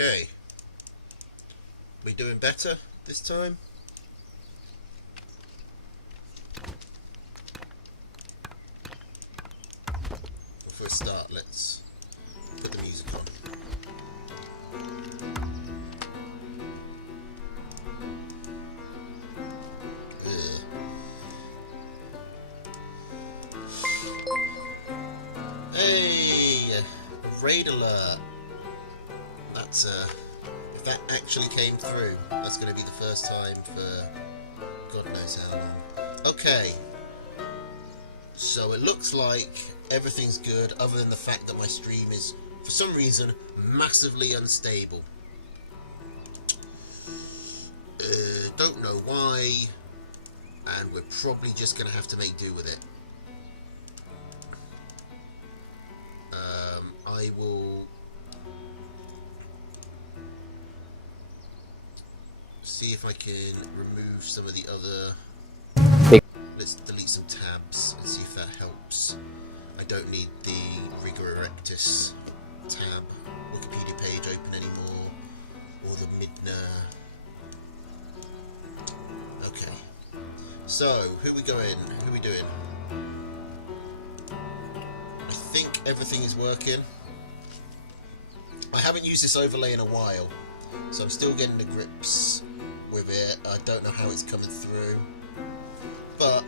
Okay. We doing better this time? Before we start, let's put the music on. Ugh. Hey! A raid alert! That's if that actually came through, that's going to be the first time for God knows how long. Okay. So it looks like everything's good, other than the fact that my stream is, for some reason, massively unstable. Don't know why, and we're probably just going to have to make do with it. I will see if I can remove some of the other... Let's delete some tabs and see if that helps. I don't need the Rigor Erectus tab Wikipedia page open anymore, or the Midna. Okay. So, who we going? Who we doing? I think everything is working. I haven't used this overlay in a while, so I'm still getting the grips with it. I don't know how it's coming through, but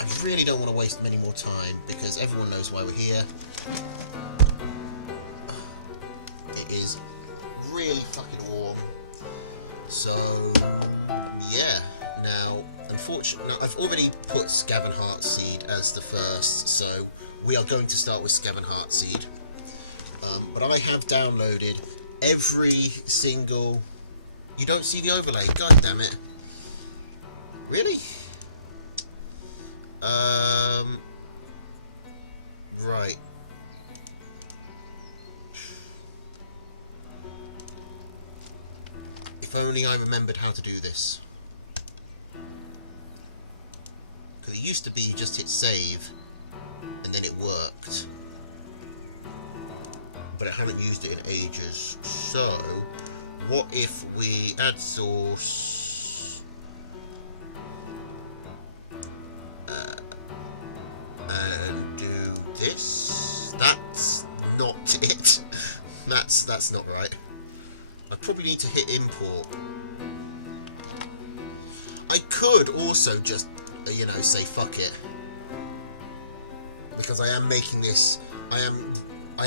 I really don't want to waste many more time because everyone knows why we're here. It is really fucking warm. So yeah. Now, unfortunately, I've already put Scaven Heartseed as the first, so we are going to start with Scaven Heartseed. But I have downloaded every single... You don't see the overlay? God damn it. Really? Right. If only I remembered how to do this. Because it used to be you just hit save, and then it worked. But I haven't used it in ages. So, what if we add source... and do this? That's not it. That's not right. I probably need to hit import. I could also just, you know, say fuck it, because I am making this. I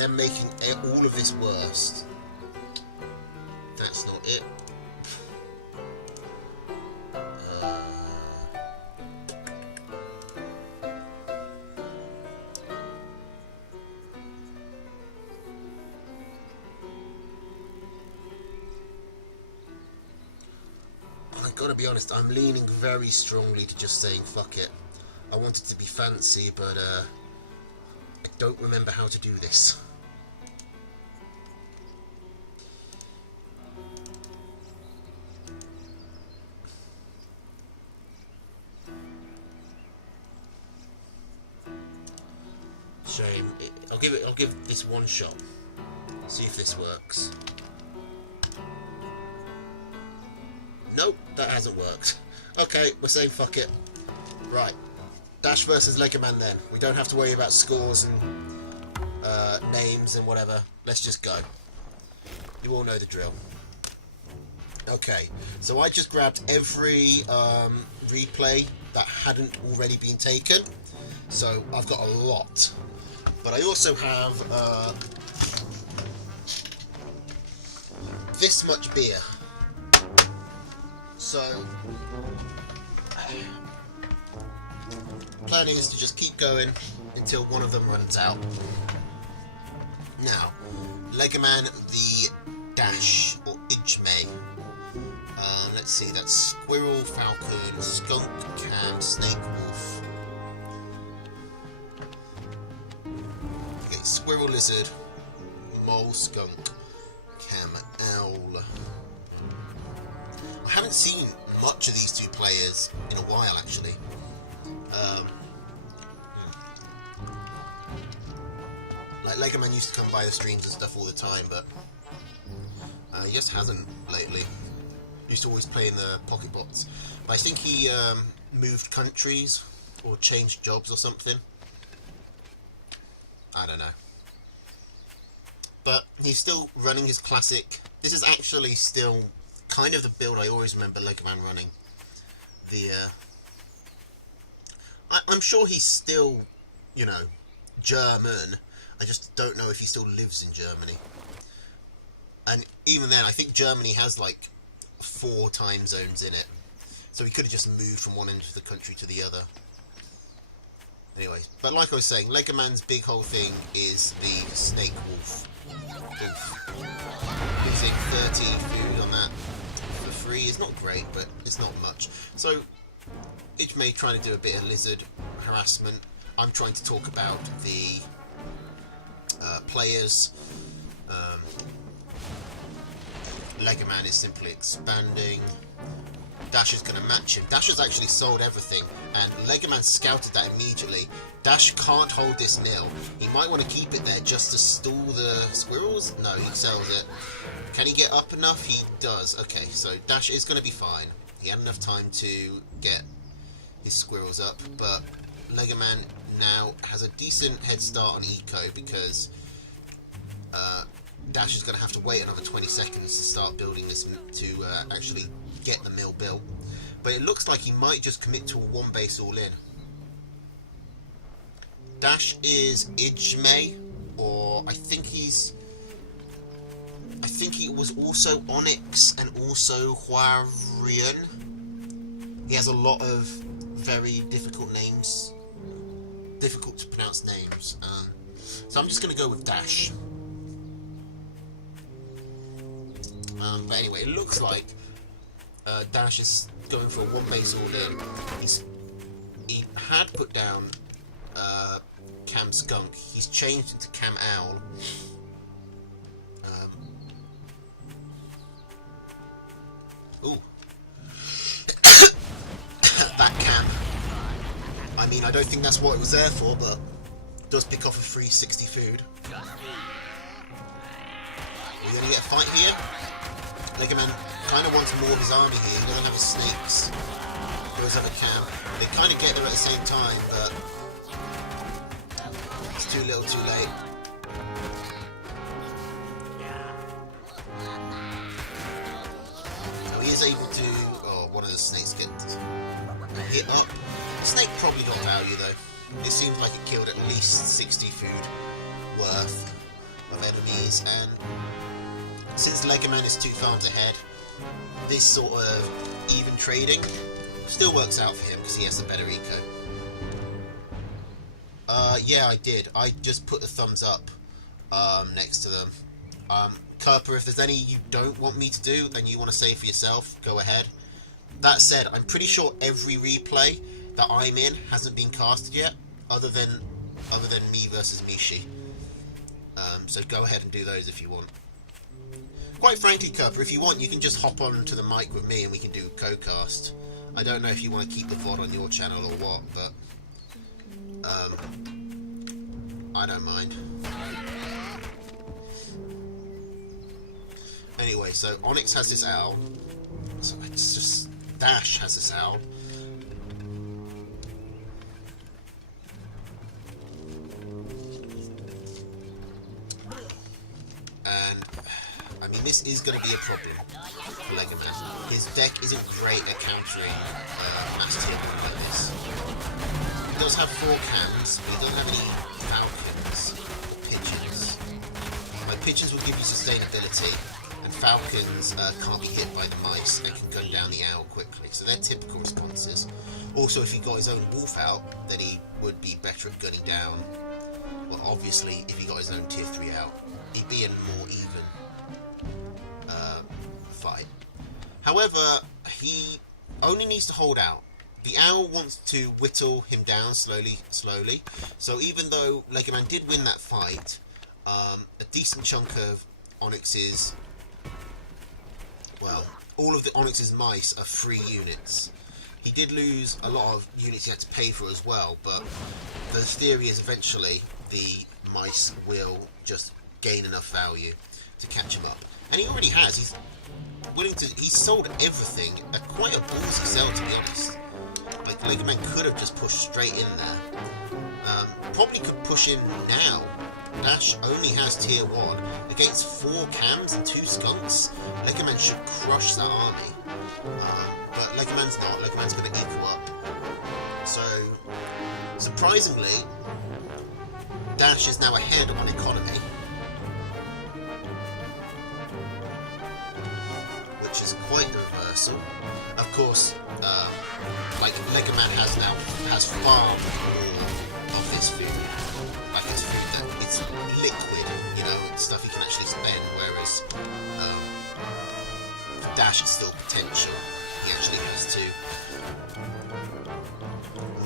am making all of this worse. That's not it. I gotta be honest, I'm leaning very strongly to just saying fuck it. I want it to be fancy, but I don't remember how to do this. Shame. I'll give this one shot. See if this works. Nope, that hasn't worked. Okay, we're saying fuck it. Right. Dash versus Legoman then. We don't have to worry about scores and names and whatever. Let's just go. You all know the drill. Okay, so I just grabbed every replay that hadn't already been taken. So I've got a lot. But I also have this much beer. So planning is to just keep going until one of them runs out. Now, Legoman the Dash, or Ijme. Let's see, that's Squirrel, Falcon, Skunk, Cam, Snake, Wolf. Okay, Squirrel, Lizard, Mole, Skunk, Cam, Owl. I haven't seen much of these two players in a while, actually. Like Legoman used to come by the streams and stuff all the time, but He just hasn't lately. Used to always play in the pocket bots, but I think he moved countries or changed jobs or something. I don't know. But he's still running his classic. This is actually still kind of the build I always remember Legoman running. I'm sure he's still, you know, German. I just don't know if he still lives in Germany. And even then, I think Germany has like 4 time zones in it. So he could have just moved from one end of the country to the other. Anyway, but like I was saying, Legoman's big whole thing is the snake wolf. Losing 30 food on that for free is not great, but it's not much. So, Ijmay trying to do a bit of lizard harassment. I'm trying to talk about the players. Legoman is simply expanding. Dash is going to match him. Dash has actually sold everything, and Legoman scouted that immediately. Dash can't hold this nil. He might want to keep it there just to stall the squirrels. No, he sells it. Can he get up enough? He does. Okay, so Dash is going to be fine. He had enough time to get his squirrels up, but Legoman now has a decent head start on Eco because Dash is going to have to wait another 20 seconds to start building this to actually get the mill built. But it looks like he might just commit to a 1 base all in. Dash is Ijmay, or I think he was also Onyx and also Huarian. He has a lot of very difficult names, difficult to pronounce names. So I'm just going to go with Dash. But anyway, it looks like Dash is going for a 1 base all in. He had put down Cam Skunk. He's changed into Cam Owl. Ooh. That Cam. I mean, I don't think that's what it was there for, but it does pick off a free 60 food. We're going to get a fight here. Legoman kind of wants more of his army here. He doesn't have his snakes. He does have a Cam. They kind of get there at the same time, but it's too little, too late. So he is able to... Oh, one of the snakes gets hit up. The snake probably got value though. It seems like it killed at least 60 food worth of enemies, and since Legoman is 2 farms ahead, this sort of even trading still works out for him because he has a better eco. Yeah, I did. I just put the thumbs up next to them. Kerper, if there's any you don't want me to do and you want to say for yourself, go ahead. That said, I'm pretty sure every replay that I'm in hasn't been casted yet, other than me versus Mishi. So go ahead and do those if you want. Quite frankly, Kerper, if you want, you can just hop on to the mic with me and we can do a co-cast. I don't know if you want to keep the VOD on your channel or what, but I don't mind. Anyway, so Onyx has this owl. So it's just Dash has this owl. And I mean, this is going to be a problem for Legoman. His deck isn't great at countering mass tier like this. He does have 4 cams, but he doesn't have any falcons or pigeons. Like, pigeons will give you sustainability, and falcons can't be hit by the mice and can gun down the owl quickly. So they're typical responses. Also, if he got his own wolf out, then he would be better at gunning down. Well, obviously, if he got his own tier 3 out, he'd be in a more even fight. However, he only needs to hold out. The owl wants to whittle him down slowly. So even though Legoman did win that fight, a decent chunk of Onyx's, well, all of the Onyx's mice are free units. He did lose a lot of units he had to pay for as well, but the theory is eventually the mice will just gain enough value to catch him up. And he already has. He's willing to... He's sold everything at quite a ballsy sell, to be honest. Like, Legoman could have just pushed straight in there. Probably could push in now. Dash only has tier 1. Against 4 cams and 2 skunks, Legoman should crush that army. But Legoman's not. Legoman's going to equal up. So, surprisingly, Dash is now ahead on economy. Which is quite the reversal. Of course, like, Legoman has far more of this food. Like, it's food that it's liquid, you know, it's stuff he can actually spend, whereas Dash is still potential. He actually has to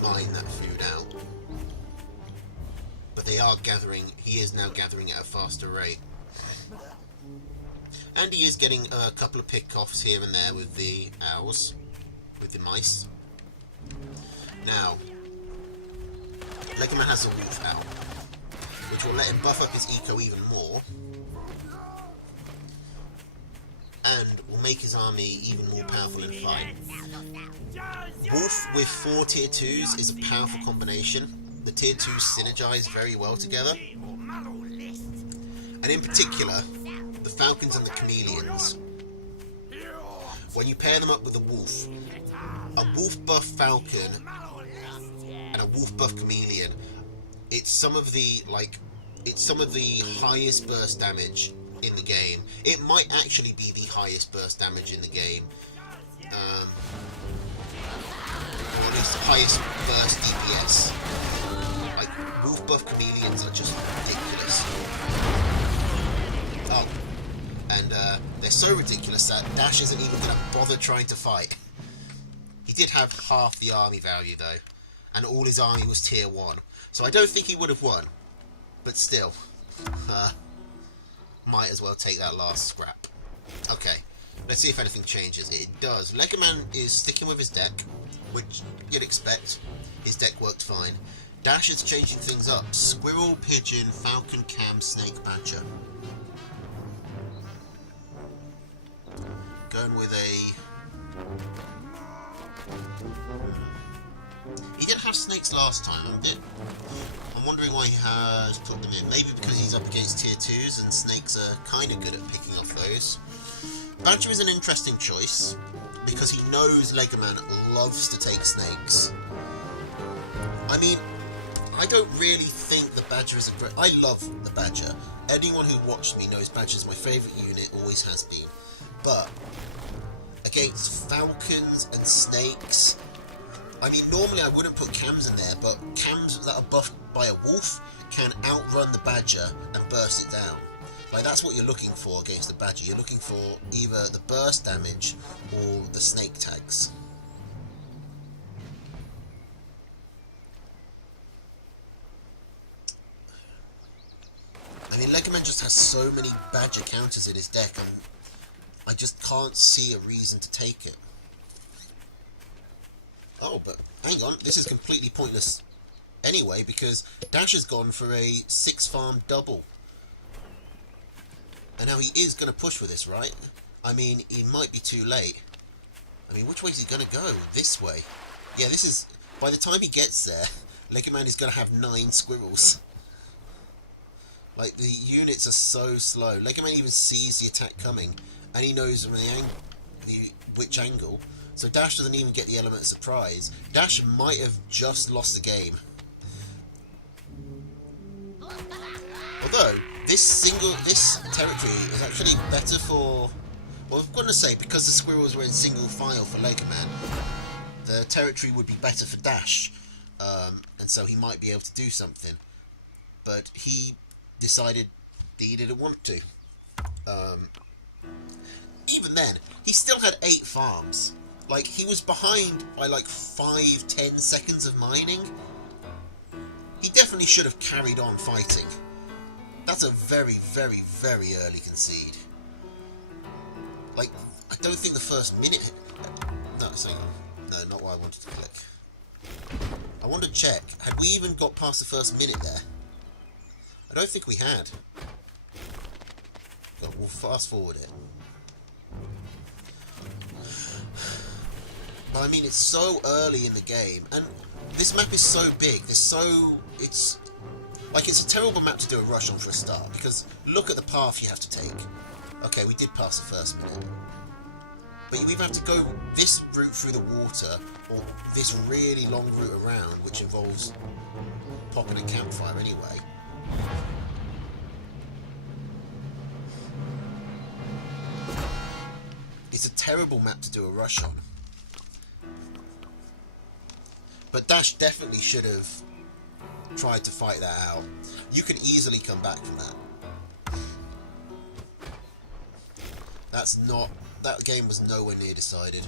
mine that food out. But they are gathering, he is now gathering at a faster rate. And he is getting a couple of pick-offs here and there with the owls, with the mice. Now, Legoman has a wolf owl, which will let him buff up his eco even more, and will make his army even more powerful in fight. Wolf with 4 tier 2s is a powerful combination. The tier 2s synergize very well together, and in particular, the falcons and the chameleons. When you pair them up with a wolf buff falcon and a wolf buff chameleon, it's some of the highest burst damage in the game. It might actually be the highest burst damage in the game, or at least the highest burst DPS. Like, wolf buff chameleons are just ridiculous. Oh, and they're so ridiculous that Dash isn't even going to bother trying to fight. He did have half the army value though, and all his army was tier 1, so I don't think he would have won, but still, might as well take that last scrap. Okay, let's see if anything changes. It does. Legoman is sticking with his deck, which you'd expect. His deck worked fine. Dash is changing things up. Squirrel, pigeon, falcon, cam, snake, badger. Going with a... He didn't have snakes last time, I'm wondering why he has put them in. Maybe because he's up against tier 2s and snakes are kind of good at picking off those. Badger is an interesting choice, because he knows Legoman loves to take snakes. I mean, I don't really think the Badger is a great... I love the Badger. Anyone who watched me knows Badger's my favourite unit, always has been. But against falcons and snakes, I mean, normally I wouldn't put cams in there, but cams that are buffed by a wolf can outrun the Badger and burst it down. Like, that's what you're looking for against the Badger. You're looking for either the burst damage or the snake tags. I mean, Legoman just has so many Badger counters in his deck, and I just can't see a reason to take it. Oh, but hang on, this is completely pointless anyway, because Dash has gone for a 6-farm double. And now he is going to push for this, right? I mean, he might be too late. I mean, which way is he going to go? This way. Yeah, this is... By the time he gets there, Legoman is going to have 9 squirrels. Like, the units are so slow. Legoman even sees the attack coming, and he knows from which angle. So Dash doesn't even get the element of surprise. Dash might have just lost the game. Although, this territory is actually better for... Well, I'm going to say, because the squirrels were in single file for Legoman, the territory would be better for Dash. And so he might be able to do something. But he decided he didn't want to. Even then, he still had 8 farms. Like, he was behind by like 5-10 seconds of mining. He definitely should have carried on fighting. That's a very, very, very early concede. Like, I don't think the first minute... No, hang on. No, not what I wanted to click. I want to check. Had we even got past the first minute there? I don't think we had. Got we'll fast forward it. But I mean, it's so early in the game, and this map is so big. It's a terrible map to do a rush on for a start, because look at the path you have to take. Okay, we did pass the first minute. But you either have to go this route through the water, or this really long route around, which involves popping a campfire anyway. It's a terrible map to do a rush on. But Dash definitely should have tried to fight that out. You can easily come back from that. That game was nowhere near decided.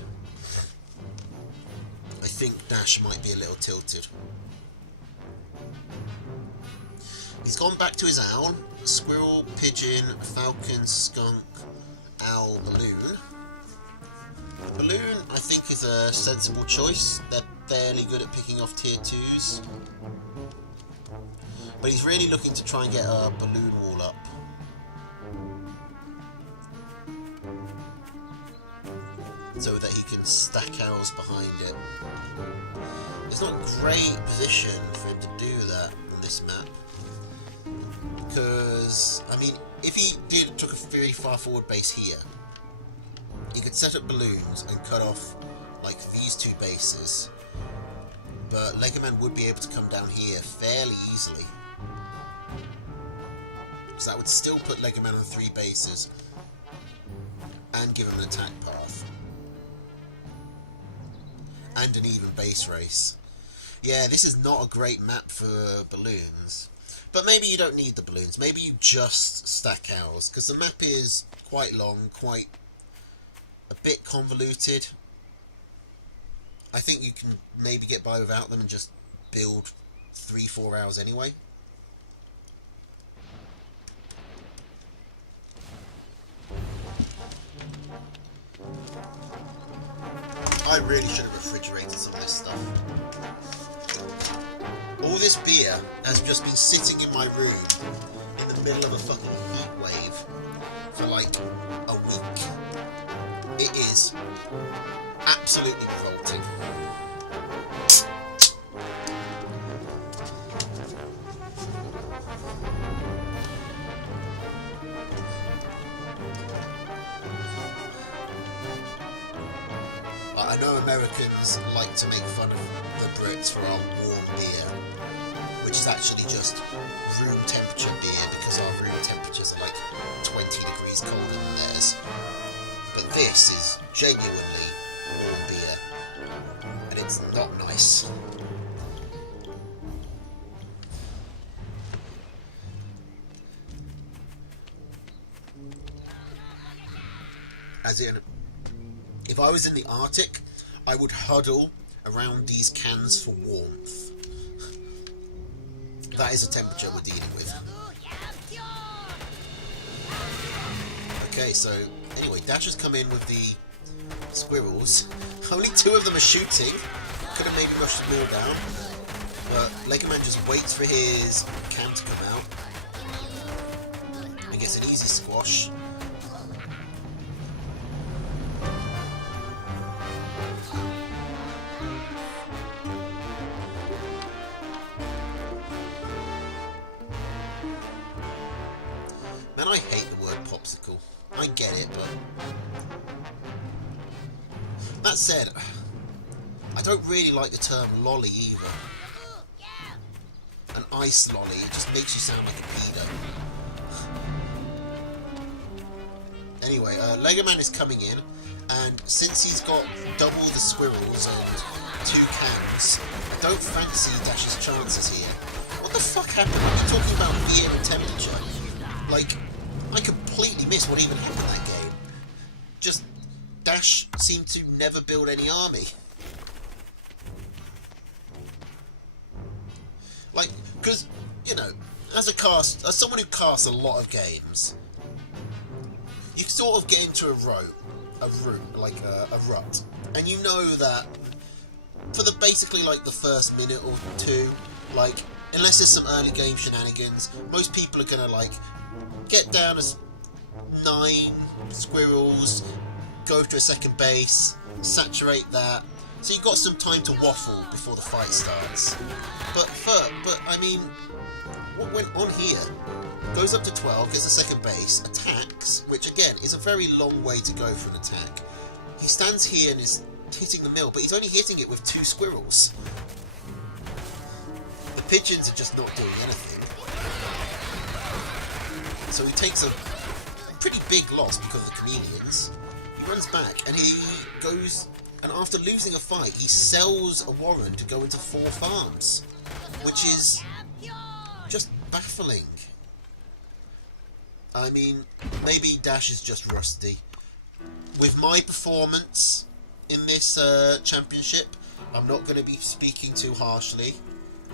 I think Dash might be a little tilted. He's gone back to his owl. Squirrel, pigeon, falcon, skunk, owl, balloon. Balloon, I think, is a sensible choice. They're fairly good at picking off tier 2s. But he's really looking to try and get a balloon wall up. So that he can stack owls behind it. It's not a great position for him to do that on this map. Because, I mean, if he took a fairly far forward base here, he could set up balloons and cut off, like, these two bases. But Lego Man would be able to come down here fairly easily. So that would still put Lego Man on 3 bases and give him an attack path. And an even base race. Yeah, this is not a great map for balloons. But maybe you don't need the balloons. Maybe you just stack owls. Because the map is quite long, quite a bit convoluted. I think you can maybe get by without them and just build 3-4 owls anyway. I really should have refrigerated some of this stuff. All this beer has just been sitting in my room in the middle of a fucking heat wave for like a week. It is absolutely revolting. I know Americans like to make fun of the Brits for our warm beer, which is actually just room temperature beer because our room temperatures are like 20 degrees colder than theirs. But this is genuinely warm beer, and it's not nice. As in, if I was in the Arctic, I would huddle around these cans for warmth. That is a temperature we're dealing with. Okay, so anyway, Dash has come in with the squirrels. Only 2 of them are shooting. Could have maybe rushed the ball down. But Lego Man just waits for his can to come out and gets an easy squash. Man, I hate the word popsicle. I get it, but... That said, I don't really like the term lolly either. An ice lolly, it just makes you sound like a pedo. Anyway, Lego Man is coming in, and since he's got double the squirrels and 2 cans, I don't fancy Dash's chances here. What the fuck happened? Are you talking about beer and temperature? Like, I completely missed what even happened in that game. Just, Dash seemed to never build any army. Like, because, you know, as someone who casts a lot of games, you sort of get into a rut, and you know that for the basically like the first minute or 2, like, unless there's some early game shenanigans, most people are gonna like get down as 9 squirrels, go to a second base, saturate that, so you've got some time to waffle before the fight starts. But I mean, what went on here? Goes up to 12, gets a second base, attacks, which again is a very long way to go for an attack. He stands here and is hitting the mill, but he's only hitting it with 2 squirrels. The pigeons are just not doing anything. So he takes a pretty big loss because of the chameleons. He runs back and he goes, and after losing a fight, he sells a warrant to go into 4 farms, which is just baffling. I mean, maybe Dash is just rusty. With my performance in this championship, I'm not going to be speaking too harshly,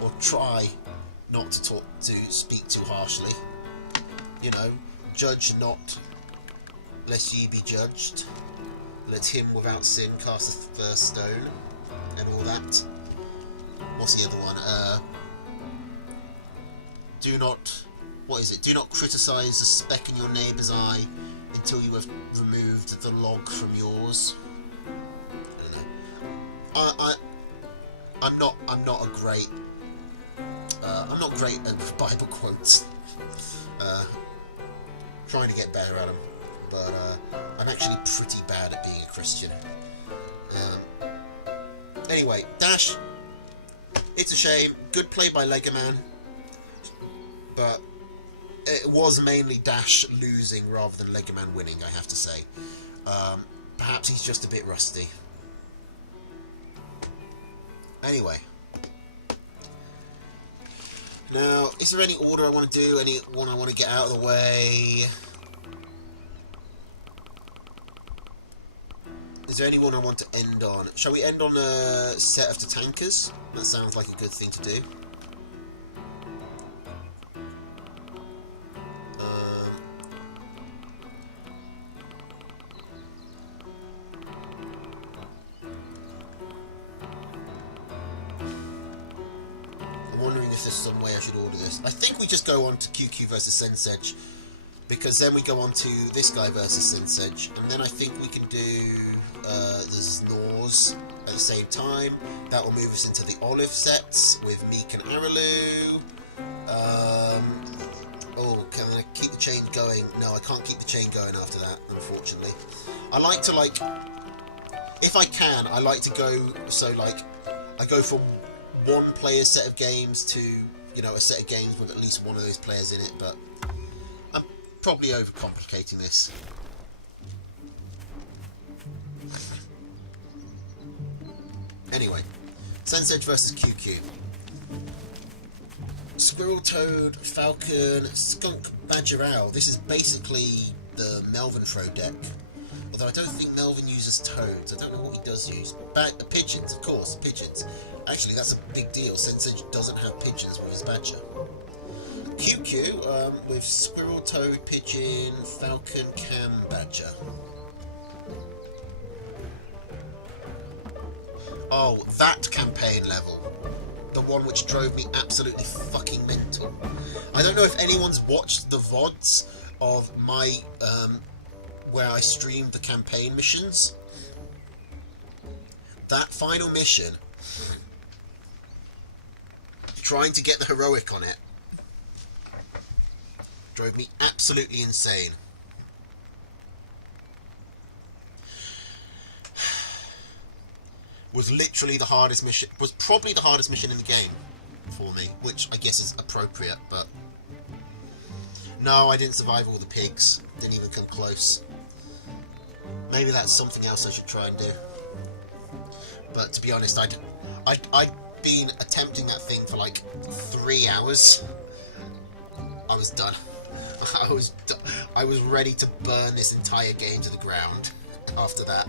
or try not to speak too harshly. You know, judge not, lest ye be judged. Let him without sin cast the first stone, and all that. What's the other one? Do not... What is it? Do not criticise the speck in your neighbour's eye until you have removed the log from yours. I don't know. I'm not great at Bible quotes. Trying to get better at them, but I'm actually pretty bad at being a Christian. Anyway, Dash. It's a shame. Good play by Legoman, but it was mainly Dash losing rather than Legoman winning, I have to say. Perhaps he's just a bit rusty. Anyway. Now, is there any order I want to do? Any one I want to get out of the way? Is there anyone I want to end on? Shall we end on a set of Tankers? That sounds like a good thing to do. I'm wondering if there's some way I should order this. I think we just go on to QQ versus Sensej, because then we go on to this guy versus Sensej, and then I think we can do the Snores at the same time. That will move us into the Olive sets with Meek and Araloo. Oh, can I keep the chain going? No, I can't keep the chain going after that, unfortunately. I like to, like, if I can, I like to go, so, like, I go from one player's set of games to, you know, a set of games with at least one of those players in it, but I'm probably overcomplicating this. Anyway, Sensej versus QQ. Squirrel, Toad, Falcon, Skunk, Badger, Owl. This is basically the Melvin throw deck. Although I don't think Melvin uses toads. I don't know what he does use. Pigeons, of course, pigeons. Actually, that's a big deal. Sensej doesn't have pigeons with his Badger. QQ with Squirrel, Toad, Pigeon, Falcon, Cam, Badger. Oh, that campaign level. The one which drove me absolutely fucking mental. I don't know if anyone's watched the VODs of my, where I streamed the campaign missions. That final mission, trying to get the heroic on it, drove me absolutely insane. Was literally the hardest mission, was probably the hardest mission in the game for me, which I guess is appropriate, but no, I didn't survive all the pigs, didn't even come close. Maybe that's something else I should try and do. But to be honest, I'd been attempting that thing for like 3 hours. I was done. I was ready to burn this entire game to the ground after that.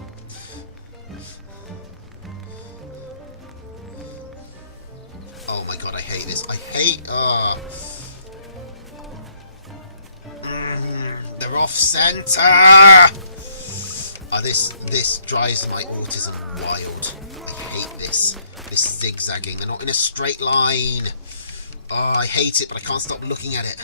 Oh my god, I hate this. I hate... they're off centre! This drives my autism wild. I hate this. This zigzagging. They're not in a straight line. Oh, I hate it, but I can't stop looking at it.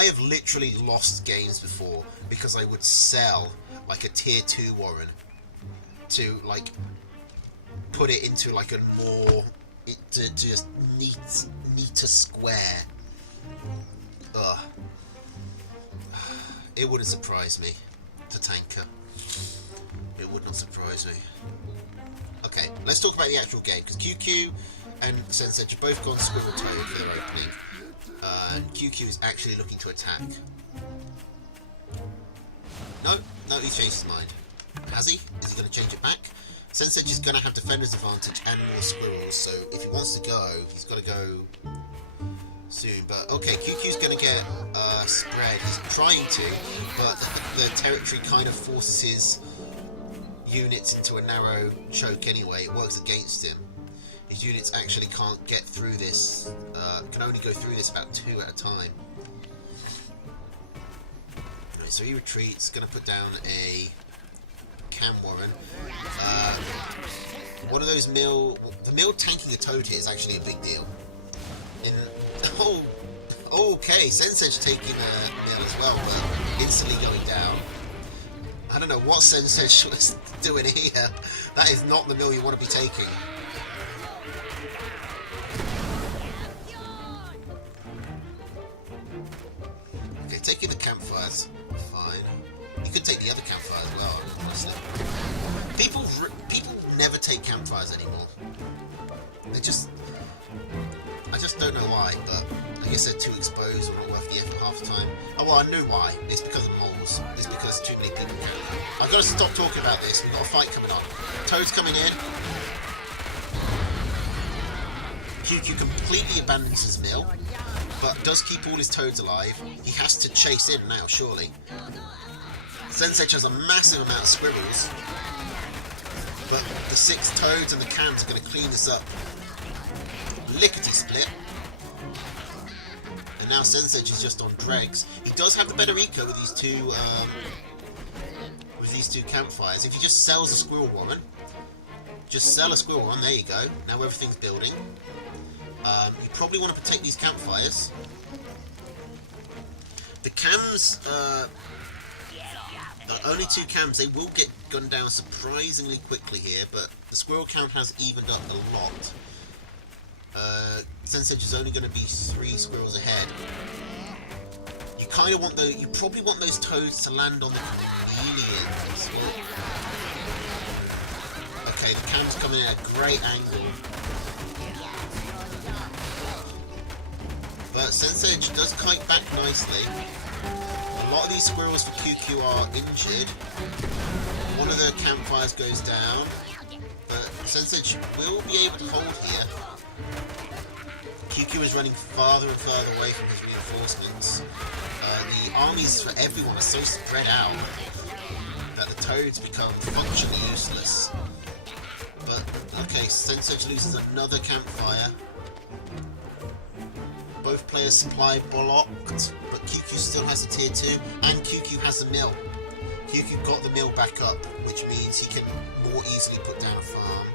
I have literally lost games before because I would sell like a tier 2 Warren to like put it into like a more to just neater square. Ugh. It wouldn't surprise me. Tatanka. It would not surprise me. Okay, let's talk about the actual game, because QQ and Sensei have both gone Squirrel Toad for their opening. QQ is actually looking to attack. No, he's changed his mind. Has he? Is he going to change it back? Sensei is going to have defender's advantage and more squirrels, so if he wants to go, he's got to go soon. But okay, QQ's going to get spread. He's trying to, but the territory kind of forces his units into a narrow choke anyway. It works against him. His units actually can't get through this, can only go through this about 2 at a time. Right, so he retreats, going to put down a Cam Warren. One of those the mill tanking a toad here is actually a big deal. Okay, Sensei's taking a mill as well, but instantly going down. I don't know what Sensei was doing here. That is not the mill you want to be taking. Okay, taking the campfires, fine. You could take the other campfire as well, honestly. People never take campfires anymore. I just don't know why, but I guess they're too exposed or not worth the effort half the time. Oh well, I knew why. It's because of moles. It's because too many people camp. I've got to stop talking about this. We've got a fight coming up. Toad's coming in. QQ completely abandons his mill, but does keep all his toads alive. He has to chase in now, surely. Sensei has a massive amount of squirrels, but the 6 toads and the cams are going to clean this up. Lickety-split. And now Sensei is just on dregs. He does have the better eco with these two campfires. If he just sells a squirrel woman, just sell a squirrel one, there you go. Now everything's building. You probably want to protect these campfires. The cams, the only 2 cams, they will get gunned down surprisingly quickly here, but the squirrel count has evened up a lot. Sensei is only going to be 3 squirrels ahead. You kind of want you probably want those toads to land on the chameleons. Okay, the cam's coming in at a great angle. But Sensei does kite back nicely. A lot of these squirrels for QQ are injured. One of the campfires goes down, but Sensei will be able to hold here. QQ is running farther and further away from his reinforcements. The armies for everyone are so spread out that the toads become functionally useless. But, okay, Sensei loses another campfire. Both players' supply blocked, but QQ still has a tier 2, and QQ has the mill. QQ got the mill back up, which means he can more easily put down a farm.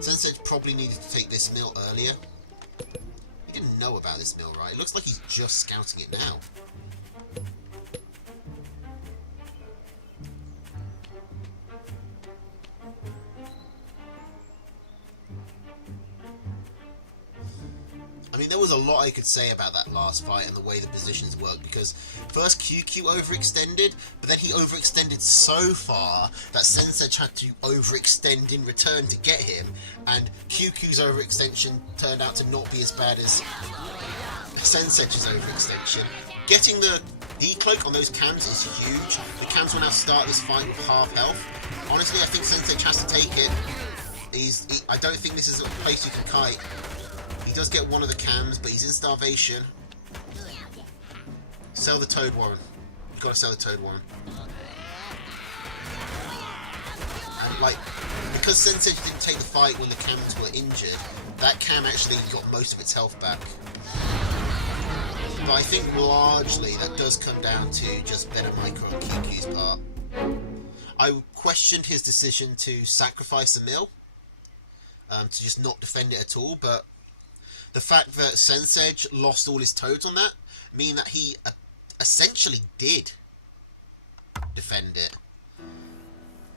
Sensei probably needed to take this mill earlier. He didn't know about this mill, right? It looks like he's just scouting it now. I mean, there was a lot I could say about that last fight and the way the positions work, because first QQ overextended, but then he overextended so far that Sensei had to overextend in return to get him, and QQ's overextension turned out to not be as bad as Sensei's overextension. Getting the decloak on those cams is huge. The cams will now start this fight with half health. Honestly, I think Sensei has to take it. I don't think this is a place you can kite. He does get one of the cams, but he's in starvation. Sell the Toad Warren. You've got to sell the Toad Warren. And, like, because Sensei didn't take the fight when the cams were injured, that cam actually got most of its health back. But I think largely that does come down to just better micro on QQ's part. I questioned his decision to sacrifice the mill, to just not defend it at all, but the fact that Sensej lost all his toads on that mean that he essentially did defend it.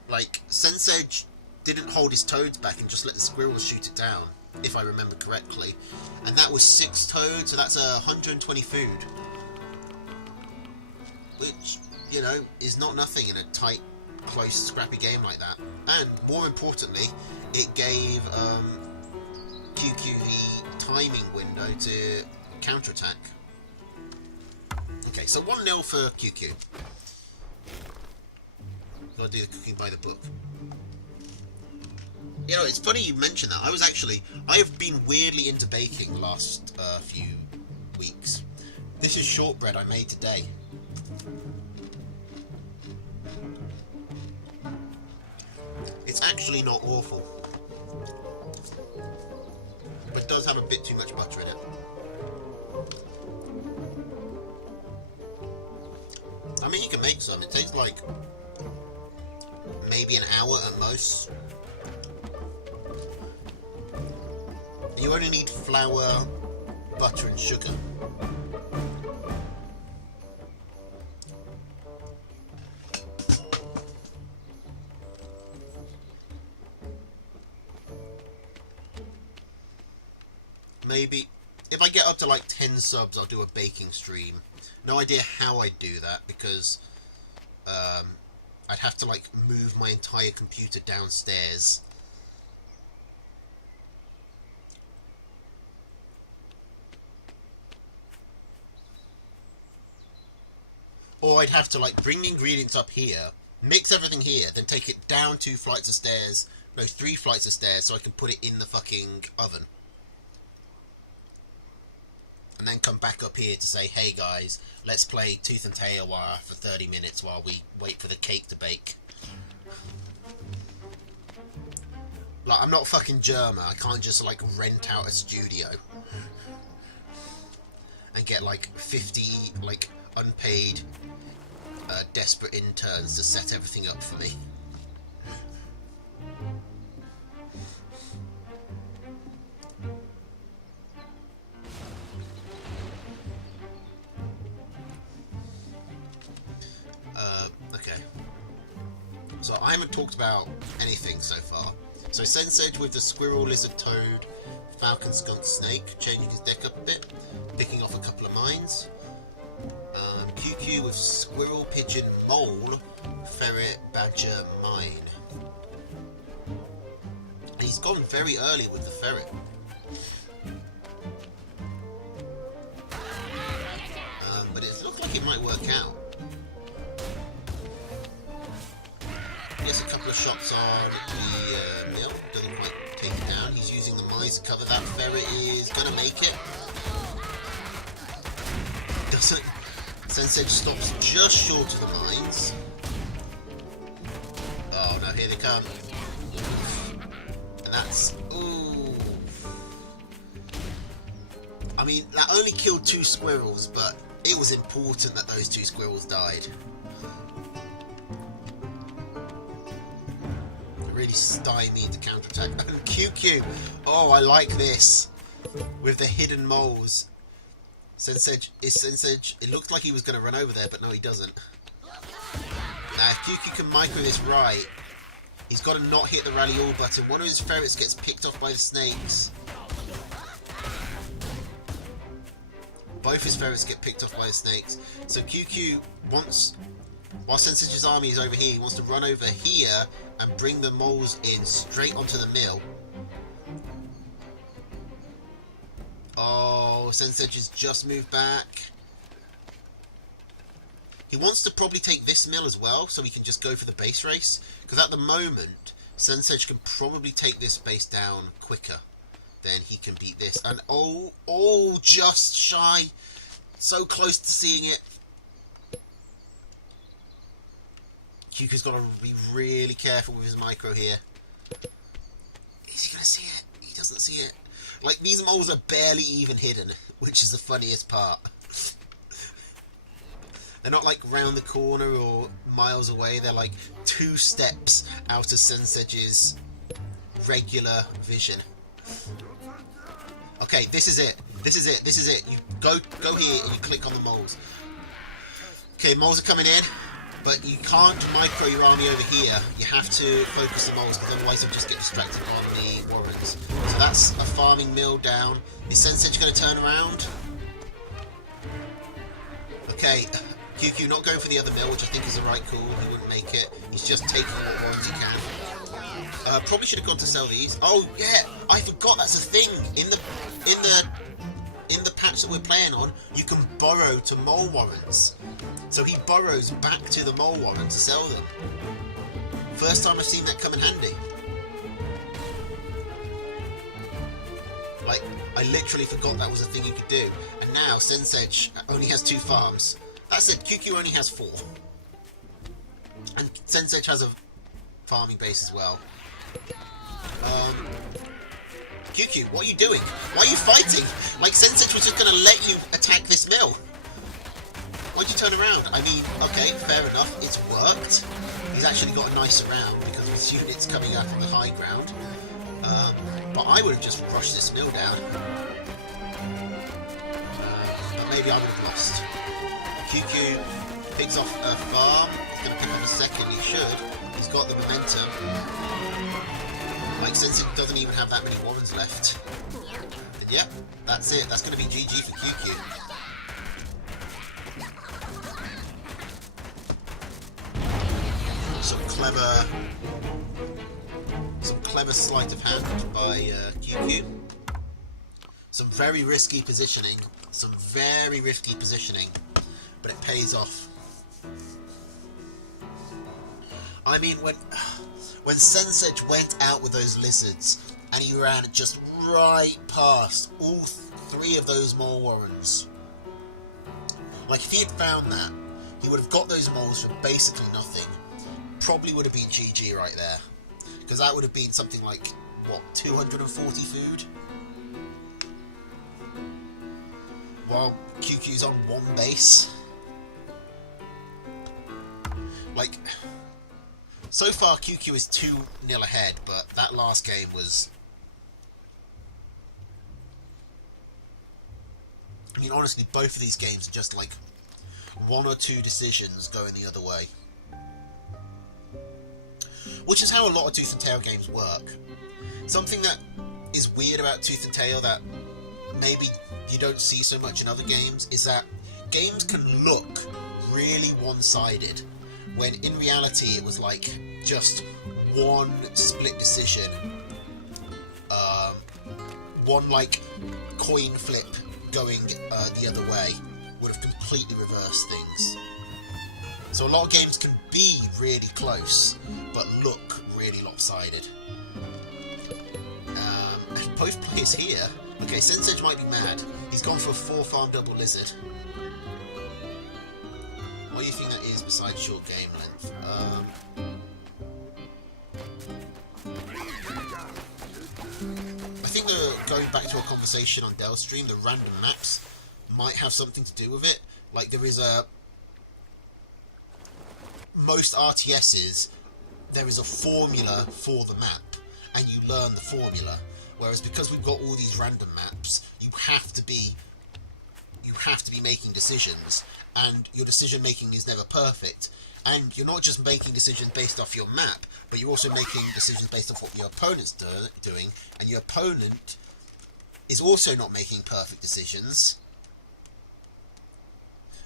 Like, Sensej didn't hold his toads back and just let the squirrels shoot it down, if I remember correctly. And that was 6 toads, so that's 120 food. Which, you know, is not nothing in a tight, close, scrappy game like that. And, more importantly, it gave QQ the timing window to counterattack. Okay, so 1-0 for QQ. Gotta do the cooking by the book. You know, it's funny you mention that. I have been weirdly into baking the last few weeks. This is shortbread I made today. It's actually not awful. But it does have a bit too much butter in it. I mean, you can make some. It takes like maybe an hour at most. You only need flour, butter and sugar. Maybe, if I get up to like 10 subs, I'll do a baking stream. No idea how I'd do that, because I'd have to like move my entire computer downstairs. Or I'd have to like bring the ingredients up here, mix everything here, then take it down 2 flights of stairs, no, 3 flights of stairs, so I can put it in the fucking oven. And then come back up here to say, hey guys, let's play Tooth and Tail for 30 minutes while we wait for the cake to bake. Like, I'm not fucking German, I can't just like rent out a studio and get like 50 like unpaid desperate interns to set everything up for me. Okay. So I haven't talked about anything so far. So Sensej with the squirrel, lizard, toad, falcon, skunk, snake, changing his deck up a bit, picking off a couple of mines. QQ with squirrel, pigeon, mole, ferret, badger, mine. And he's gone very early with the ferret. But it looks like it might work out. Gets a couple of shots on the mill, doesn't quite take it down. He's using the mines to cover that. Ferret is gonna make it. Doesn't. Sensej stops just short of the mines. Oh no, here they come. And that's... ooh. I mean, that only killed 2 squirrels, but it was important that those 2 squirrels died. It really stymied the counterattack. And QQ! Oh, I like this! With the hidden moles. Sensej, it looked like he was going to run over there, but no, he doesn't. Now, if QQ can micro this right, he's got to not hit the rally all button. One of his ferrets gets picked off by the snakes. Both his ferrets get picked off by the snakes. So QQ wants, while Sensej's army is over here, he wants to run over here and bring the moles in straight onto the mill. Oh, Sensej has just moved back. He wants to probably take this mill as well, so he can just go for the base race. Because at the moment, Sensej can probably take this base down quicker than he can beat this. And oh, just shy. So close to seeing it. QQ's got to be really careful with his micro here. Is he going to see it? He doesn't see it. Like, these moles are barely even hidden, which is the funniest part. They're not like round the corner or miles away, they're like 2 steps out of Sensej's regular vision. Okay, this is it. This is it. This is it. You go here and you click on the moles. Okay, moles are coming in, but you can't micro your army over here. You have to focus the moles, because otherwise you'll just get distracted on the warrants. So that's a farming mill down. Is Sensei going to turn around? Okay, QQ not going for the other mill, which I think is the right call. He wouldn't make it. He's just taking what warrants he can. Probably should have gone to sell these. Oh yeah, I forgot that's a thing in the patch that we're playing on. You can borrow to mole warrants. So he borrows back to the mole warrant to sell them. First time I've seen that come in handy. Like, I literally forgot that was a thing you could do. And now Sensei only has 2 farms. That said, QQ only has 4. And Sensei has a farming base as well. QQ, what are you doing? Why are you fighting? Like, Sensei was just going to let you attack this mill. Why'd you turn around? I mean, okay, fair enough, it's worked. He's actually got a nice surround because of his units coming up on the high ground. But I would have just rushed this mill down. But maybe I would have lost. QQ picks off a farm. He's going to pick up a second, he should. He's got the momentum. Like, since it doesn't even have that many warrants left. And yep, that's it. That's going to be GG for QQ. Some clever sleight of hand by QQ. Some very risky positioning. But it pays off. I mean, when Sensei went out with those lizards and he ran just right past all 3 of those mole warrens. Like, if he had found that, he would have got those moles for basically nothing. Probably would have been GG right there. Because that would have been something like, what, 240 food? While QQ's on 1 base. Like, so far QQ is 2-0 ahead, but that last game was... I mean, honestly, both of these games are just like 1 or 2 decisions going the other way. Which is how a lot of Tooth and Tail games work. Something that is weird about Tooth and Tail that maybe you don't see so much in other games is that games can look really one-sided, when in reality it was like just one split decision, one like coin flip going the other way would have completely reversed things. So a lot of games can be really close, but look really lopsided. Both players here. Okay, Sensei might be mad. He's gone for a 4-farm double lizard. What do you think that is besides short game length? I think going back to a conversation on Delstream, the random maps might have something to do with it. Like, there is most RTSs, there is a formula for the map, and you learn the formula. Whereas because we've got all these random maps, you have to be making decisions, and your decision making is never perfect. And you're not just making decisions based off your map, but you're also making decisions based off what your opponent's doing, and your opponent is also not making perfect decisions.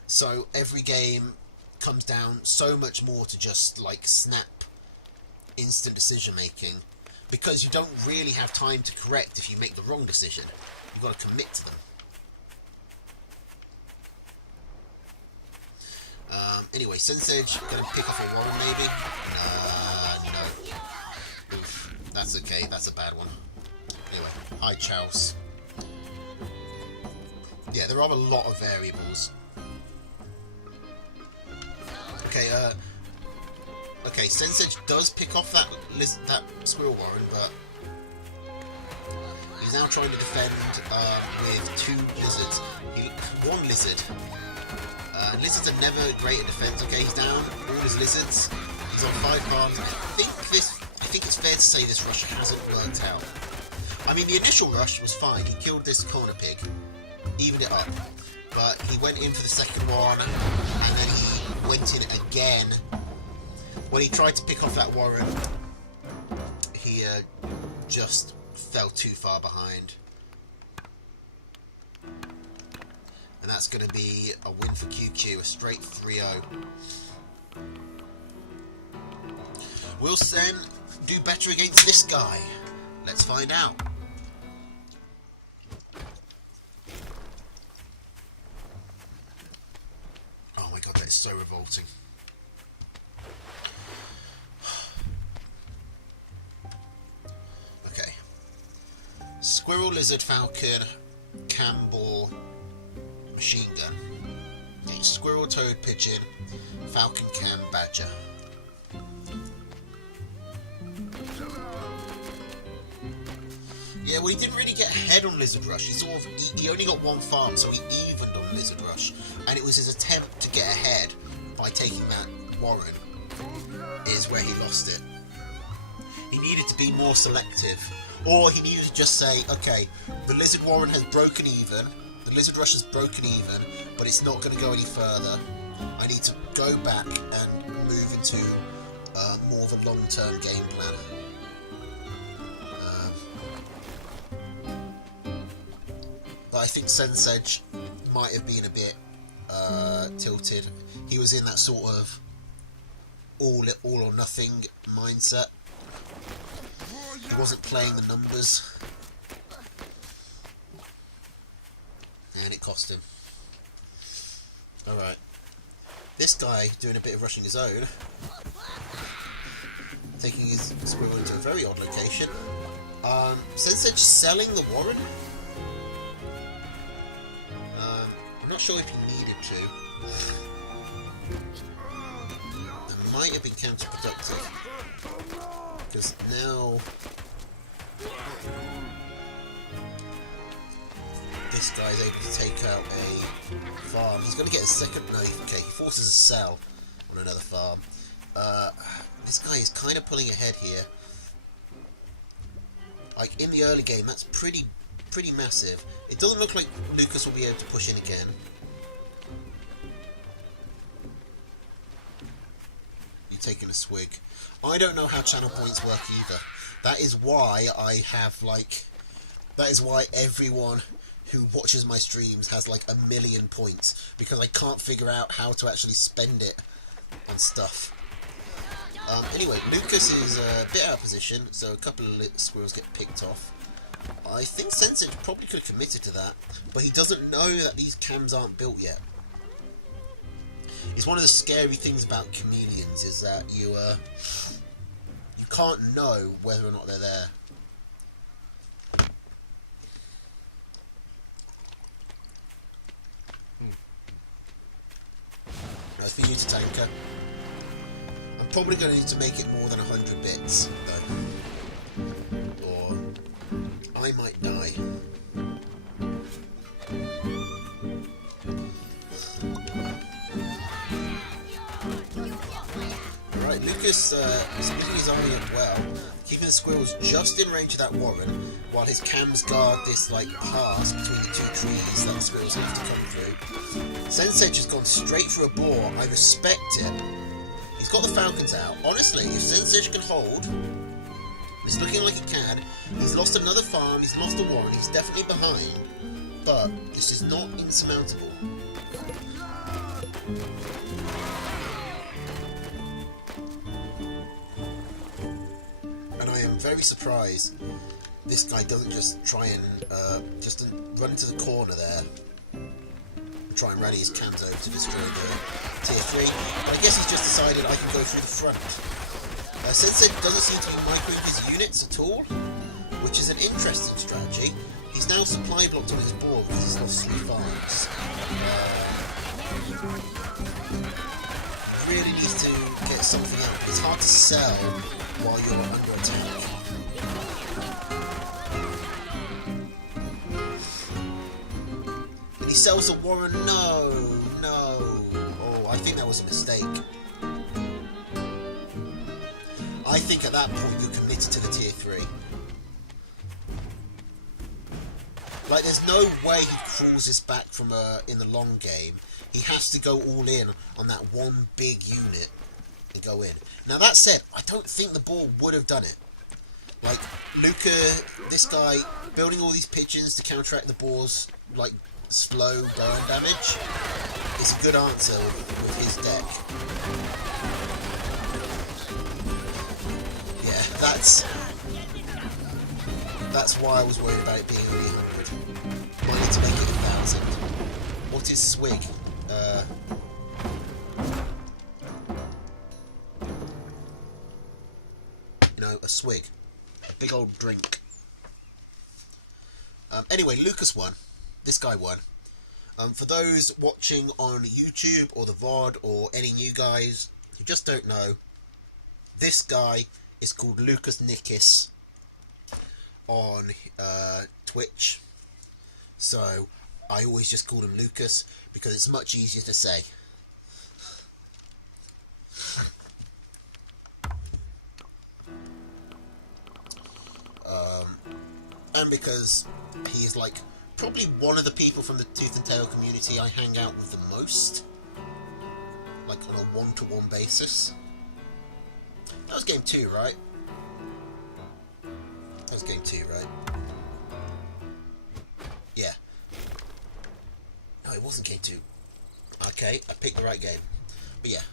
So every game comes down so much more to just like snap instant decision making, because you don't really have time to correct if you make the wrong decision. You've got to commit to them. Anyway, Sensei gonna pick off a warren maybe? No. Oof. That's okay, that's a bad one. Anyway, hi Chaos. Yeah, there are a lot of variables. Okay, Sensei does pick off that squirrel warren, but he's now trying to defend with 2 lizards. One lizard. Lizards are never great at defense. Okay, he's down all his lizards. He's on 5 farms. I think it's fair to say this rush hasn't worked out. I mean, the initial rush was fine. He killed this corner pig, evened it up. But he went in for the second one, and then he went in again. When he tried to pick off that Warren, he just fell too far behind. And that's going to be a win for QQ, a straight 3-0. Will Sen do better against this guy? Let's find out. Oh my god, that is so revolting. Okay. Squirrel, lizard, falcon, Campbell, machine gun. Okay, squirrel, toad, pigeon, falcon, cam, badger. Yeah, well, he didn't really get ahead on Lizard Rush. He only got one farm, so he evened on Lizard Rush, and it was his attempt to get ahead by taking that Warren is where he lost it. He needed to be more selective, or he needed to just say, okay, the Lizard Warren has broken even, the Lizard Rush has broken even, but it's not going to go any further. I need to go back and move into more of a long-term game plan. But I think Sensage might have been a bit tilted. He was in that sort of all or nothing mindset. He wasn't playing the numbers, and it cost him. Alright. This guy doing a bit of rushing his own, taking his squirrel into a very odd location. Sensage selling the Warren? I'm not sure if he needed to. That might have been counterproductive, because now this guy's able to take out a farm. He's going to get a second. No, okay, he forces a sell on another farm. This guy is kind of pulling ahead here. Like in the early game, that's pretty massive. It doesn't look like Lucas will be able to push in again. You're taking a swig. I don't know how channel points work either. That is why that is why everyone who watches my streams has like 1 million points, because I can't figure out how to actually spend it on stuff. Anyway, Lucas is a bit out of position, so a couple of squirrels get picked off. I think Sensage probably could have committed to that, but he doesn't know that these cams aren't built yet. It's one of the scary things about chameleons, is that you can't know whether or not they're there. As for you to tanker, I'm probably going to need to make it more than 100 bits, though. Or I might die. Alright, Lucas is splitting his army up well, keeping the squirrels just in range of that Warren, while his cams guard this like pass between the two trees that the squirrels have to come through. Sensage has gone straight for a boar. I respect it. He's got the falcons out. Honestly, if Sensage can hold, it's looking like he can. He's lost another farm, he's lost a Warren, he's definitely behind, but this is not insurmountable. And I am very surprised this guy doesn't just try and just run into the corner there and try and rally his cams over to destroy the tier 3. But I guess he's just decided I can go through the front. Sensei doesn't seem to be microing his units at all, which is an interesting strategy. He's now supply blocked on his board because he's lost 3 farms. He really needs to get something out. It's hard to sell while you're under attack. And he sells a Warren. No. Oh, I think that was a mistake. I think at that point you're committed to the tier 3. Like, there's no way he crawls this back from in the long game. He has to go all in on that one big unit and go in. Now, that said, I don't think the ball would have done it. Like, Luca, this guy, building all these pigeons to counteract the ball's, like, slow burn damage, is a good answer with his deck. Yeah, that's why I was worried about it being only 100. Might need to make it 1,000. What is swig? You know, a swig. A big old drink. Anyway, Lucas won. This guy won. For those watching on YouTube or the VOD or any new guys who just don't know, this guy is called Lucas Nikis on Twitch. So I always just call him Lucas because it's much easier to say. And because he is like probably one of the people from the Tooth and Tail community I hang out with the most, like on a one-to-one basis. That was game 2, right? That was game 2, right? Yeah. No, it wasn't game 2. Okay, I picked the right game. But yeah.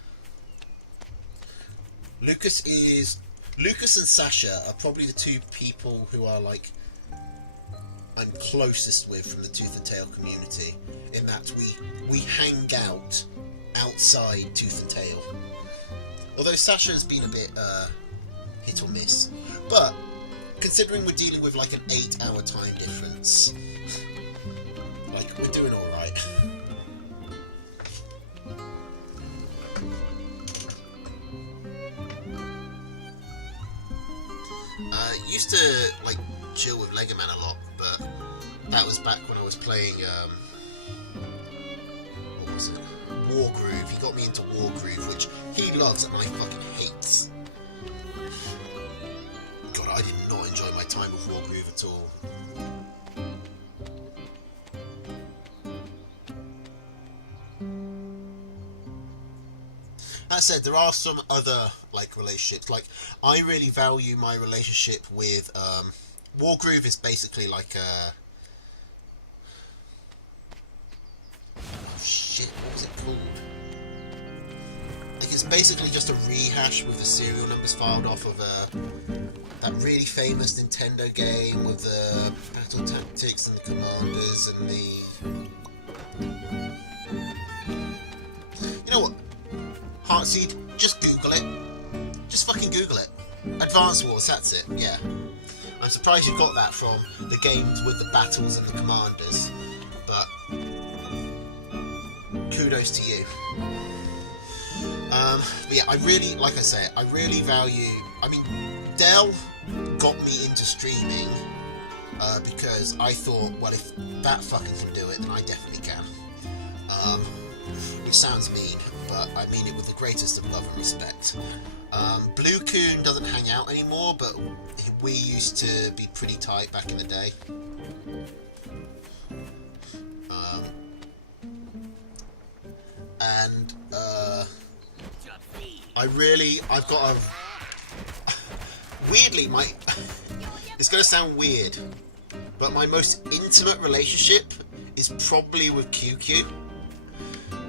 Lucas and Sasha are probably the two people who are like I'm closest with from the Tooth and Tail community, in that we hang out outside Tooth and Tail. Although Sasha's been a bit hit or miss, but considering we're dealing with like an 8-hour time difference, like we're doing all right. Used to like chill with Lego Man a lot, but that was back when I was playing what was it? Wargroove. He got me into Wargroove, which he loves and I fucking hate. God, I did not enjoy my time with Wargroove at all. That said, there are some other like relationships. Like, I really value my relationship with Wargroove is basically like a shit, what was it called? Like, it's basically just a rehash with the serial numbers filed off of that really famous Nintendo game with the battle tactics and the commanders and the. You know what? Heartseed, just Google it. Just fucking Google it. Advance Wars, that's it, yeah. I'm surprised you got that from the games with the battles and the commanders, but kudos to you. But yeah, I really, like I say, I really value, I mean, Dell got me into streaming because I thought, well, if that fucker can do it, then I definitely can. Which sounds mean, but I mean it with the greatest of love and respect. Blue Coon doesn't hang out anymore, but we used to be pretty tight back in the day. And I've got a weirdly, it's going to sound weird, but my most intimate relationship is probably with QQ.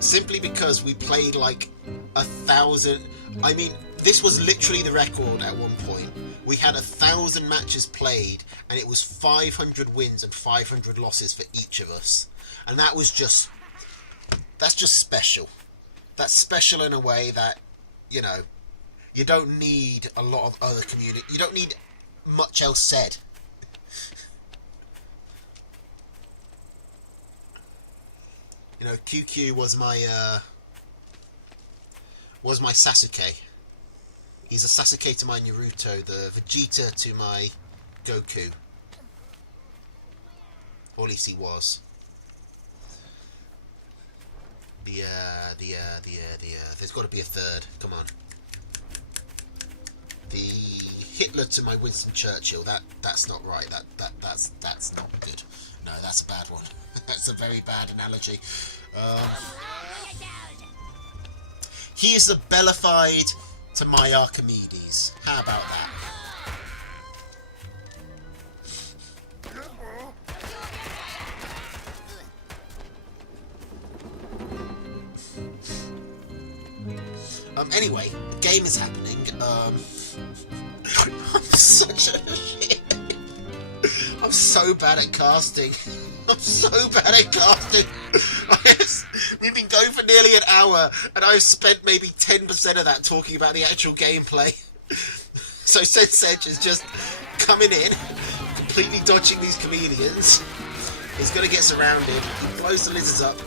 Simply because we played like 1,000. I mean, this was literally the record at one point. We had 1,000 matches played, and it was 500 wins and 500 losses for each of us. And that was that's just special. That's special in a way that, you know, you don't need a lot of other community. You don't need much else said. You know, QQ was my Sasuke. He's a Sasuke to my Naruto, the Vegeta to my Goku. Or at least he was. There's got to be a third. Come on. Hitler to my Winston Churchill. That's not right. That's not good. No, that's a bad one. That's a very bad analogy. He is the Bellified to my Archimedes. How about that? Anyway, the game is happening. I'm such a shit. I'm so bad at casting. I'm so bad at casting. We've been going for nearly an hour, and I've spent maybe 10% of that talking about the actual gameplay. So Sense Edge is just coming in, completely dodging these chameleons. He's going to get surrounded. He blows the lizards up.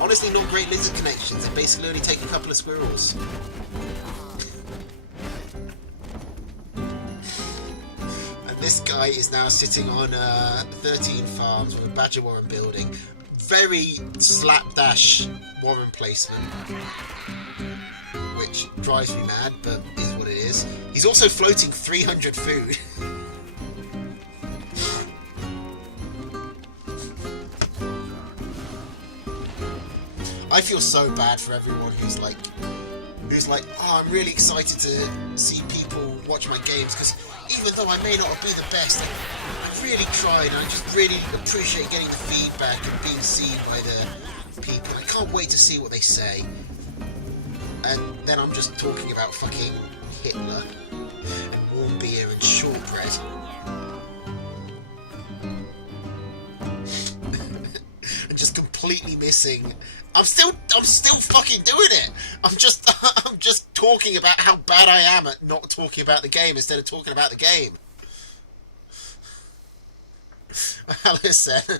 Honestly, not great lizard connections. They basically only take a couple of squirrels. And this guy is now sitting on 13 farms with a Badger Warren building. Very slapdash Warren placement, which drives me mad, but is what it is. He's also floating 300 food. I feel so bad for everyone who's like, oh, I'm really excited to see people watch my games, because even though I may not be the best, I really tried, and I just really appreciate getting the feedback and being seen by the people. I can't wait to see what they say. And then I'm just talking about fucking Hitler and warm beer and shortbread. And just completely missing. I'm still fucking doing it. I'm just talking about how bad I am at not talking about the game instead of talking about the game. Listen,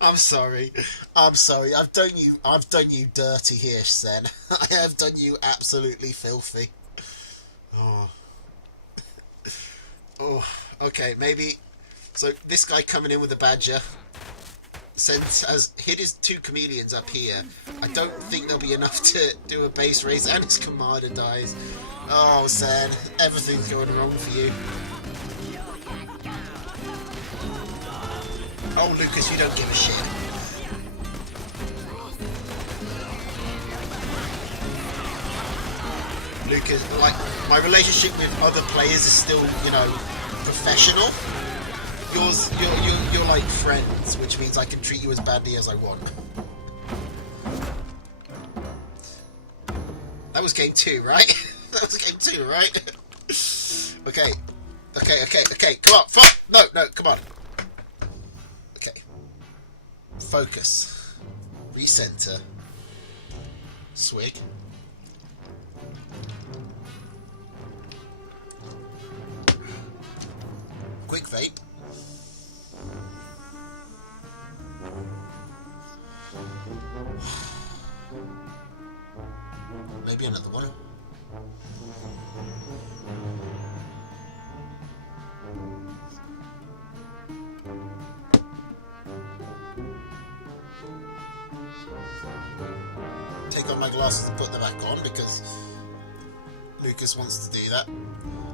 I'm sorry. I've done you dirty here, Sen. I have done you absolutely filthy. Oh. Oh. Okay, maybe. So this guy coming in with a badger. Sense has hit his two chameleons up here. I don't think there'll be enough to do a base race, and his commander dies. Oh, Sen, everything's going wrong for you. Oh, Lucas, you don't give a shit. Lucas, like, my relationship with other players is still, you know, professional. You're like friends, which means I can treat you as badly as I want. That was game 2, right? That was game 2, right? Okay. Come on, no, come on. Okay. Focus. Recenter. Swig. Quick vape. Maybe another one. Take off my glasses and put them back on because Lucas wants to do that.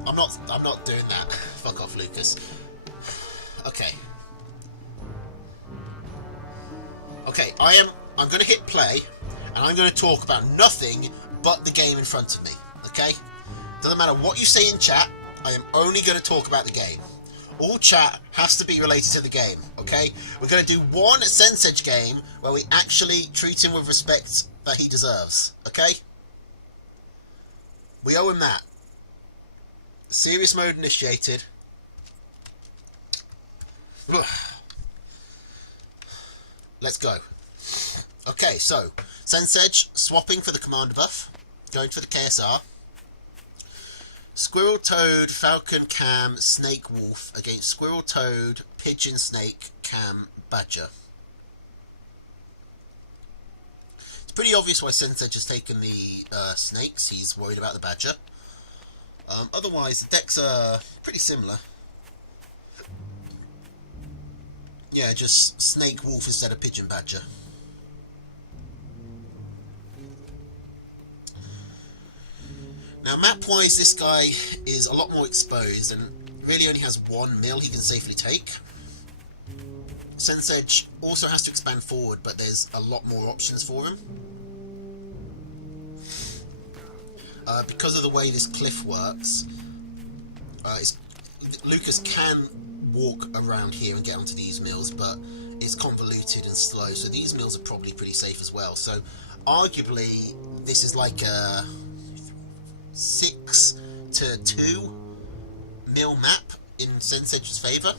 I'm not doing that. Fuck off, Lucas. Okay. Okay, I'm going to hit play, and I'm going to talk about nothing but the game in front of me, okay? Doesn't matter what you say in chat, I am only going to talk about the game. All chat has to be related to the game, okay? We're going to do one Sense Edge game where we actually treat him with respect that he deserves, okay? We owe him that. Serious mode initiated. Let's go. Okay, so Sense Edge swapping for the commander buff, going for the KSR. Squirrel, Toad, Falcon, Cam, Snake, Wolf against Squirrel, Toad, Pigeon, Snake, Cam, Badger. It's pretty obvious why Sense Edge has taken the snakes. He's worried about the Badger. Otherwise, the decks are pretty similar. Yeah, just Snake, Wolf instead of Pigeon, Badger. Now, map-wise, this guy is a lot more exposed and really only has one mill he can safely take. Sensedge also has to expand forward, but there's a lot more options for him. Because of the way this cliff works, Lucas can walk around here and get onto these mills, but it's convoluted and slow, so these mills are probably pretty safe as well. So arguably this is like a 6-2 mill map in Sensedge's favour.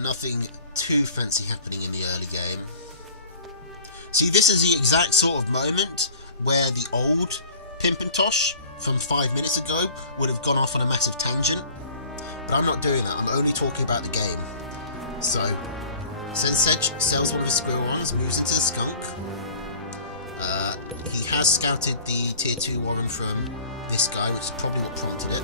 Nothing too fancy happening in the early game. See, this is the exact sort of moment where the old Pimpintosh from 5 minutes ago would have gone off on a massive tangent. But I'm not doing that, I'm only talking about the game. So, Sensedge sells one of his Squirrons, moves into the Skunk. He has scouted the tier 2 Warren from this guy, which is probably what prompted it.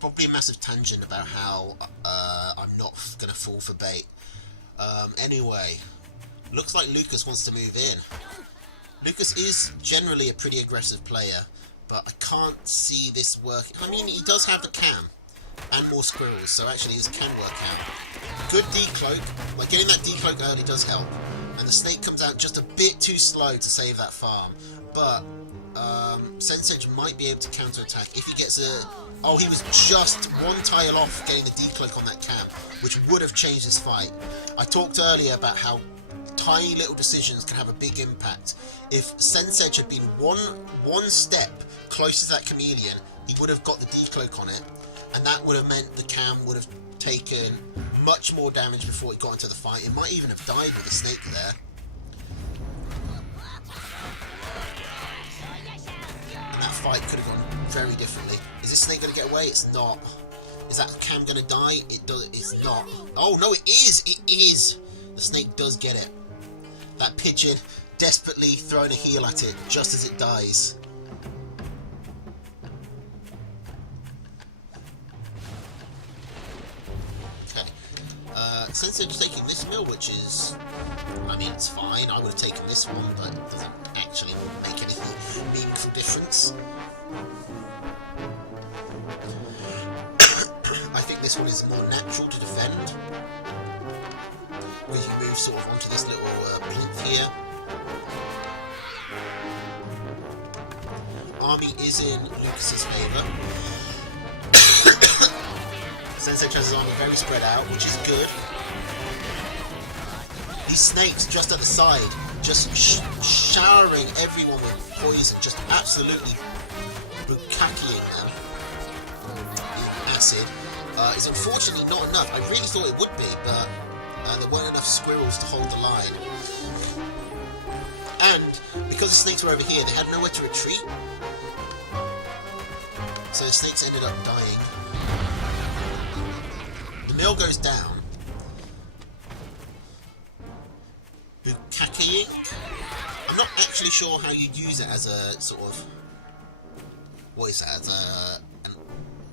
Probably a massive tangent about how I'm not going to fall for bait. Anyway, looks like Lucas wants to move in. Lucas is generally a pretty aggressive player, but I can't see this working. I mean, he does have the cam and more squirrels, so actually this can work out. Good decloak. Like, getting that decloak early does help. And the snake comes out just a bit too slow to save that farm. But Sensedge might be able to counter-attack if he gets a... Oh, he was just one tile off getting the decloak on that cam, which would have changed his fight. I talked earlier about how tiny little decisions can have a big impact. If Sensedge had been one step closer to that chameleon, he would have got the decloak on it, and that would have meant the cam would have taken much more damage before it got into the fight. It might even have died with the snake there. And that fight could have gone very differently. Is this snake going to get away? It's not. Is that cam going to die? It's not. Oh no, it is! It is! The snake does get it. That pigeon desperately throwing a heel at it just as it dies. Okay. Sensedge taking this mill, which is... I mean, it's fine. I would have taken this one, but it doesn't actually make any meaningful difference. I think this one is more natural to defend, where you move sort of onto this little plinth here. Army is in Lucas's favour. Sensedge has his army very spread out, which is good. These snakes just at the side, just showering everyone with poison, just absolutely bukakiing them in acid. Is unfortunately not enough. I really thought it would be, but there weren't enough squirrels to hold the line. And because the snakes were over here, they had nowhere to retreat. So the snakes ended up dying. The mill goes down. Bukakiing? I'm not actually sure how you'd use it as a sort of... What is that? As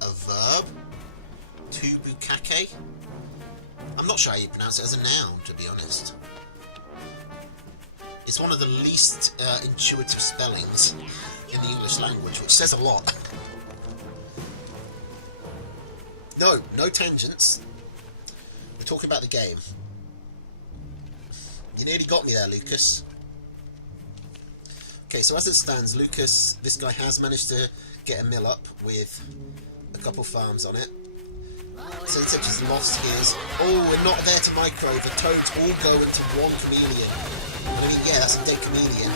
a verb? To bukake? I'm not sure how you pronounce it as a noun, to be honest. It's one of the least intuitive spellings in the English language, which says a lot. No tangents. We're talking about the game. You nearly got me there, Lucas. Okay, so as it stands, Lucas, this guy has managed to get a mill up with a couple farms on it. Sensedge has lost his... Oh, we're not there to micro. The toads all go into one chameleon. I mean, yeah, that's a dead chameleon.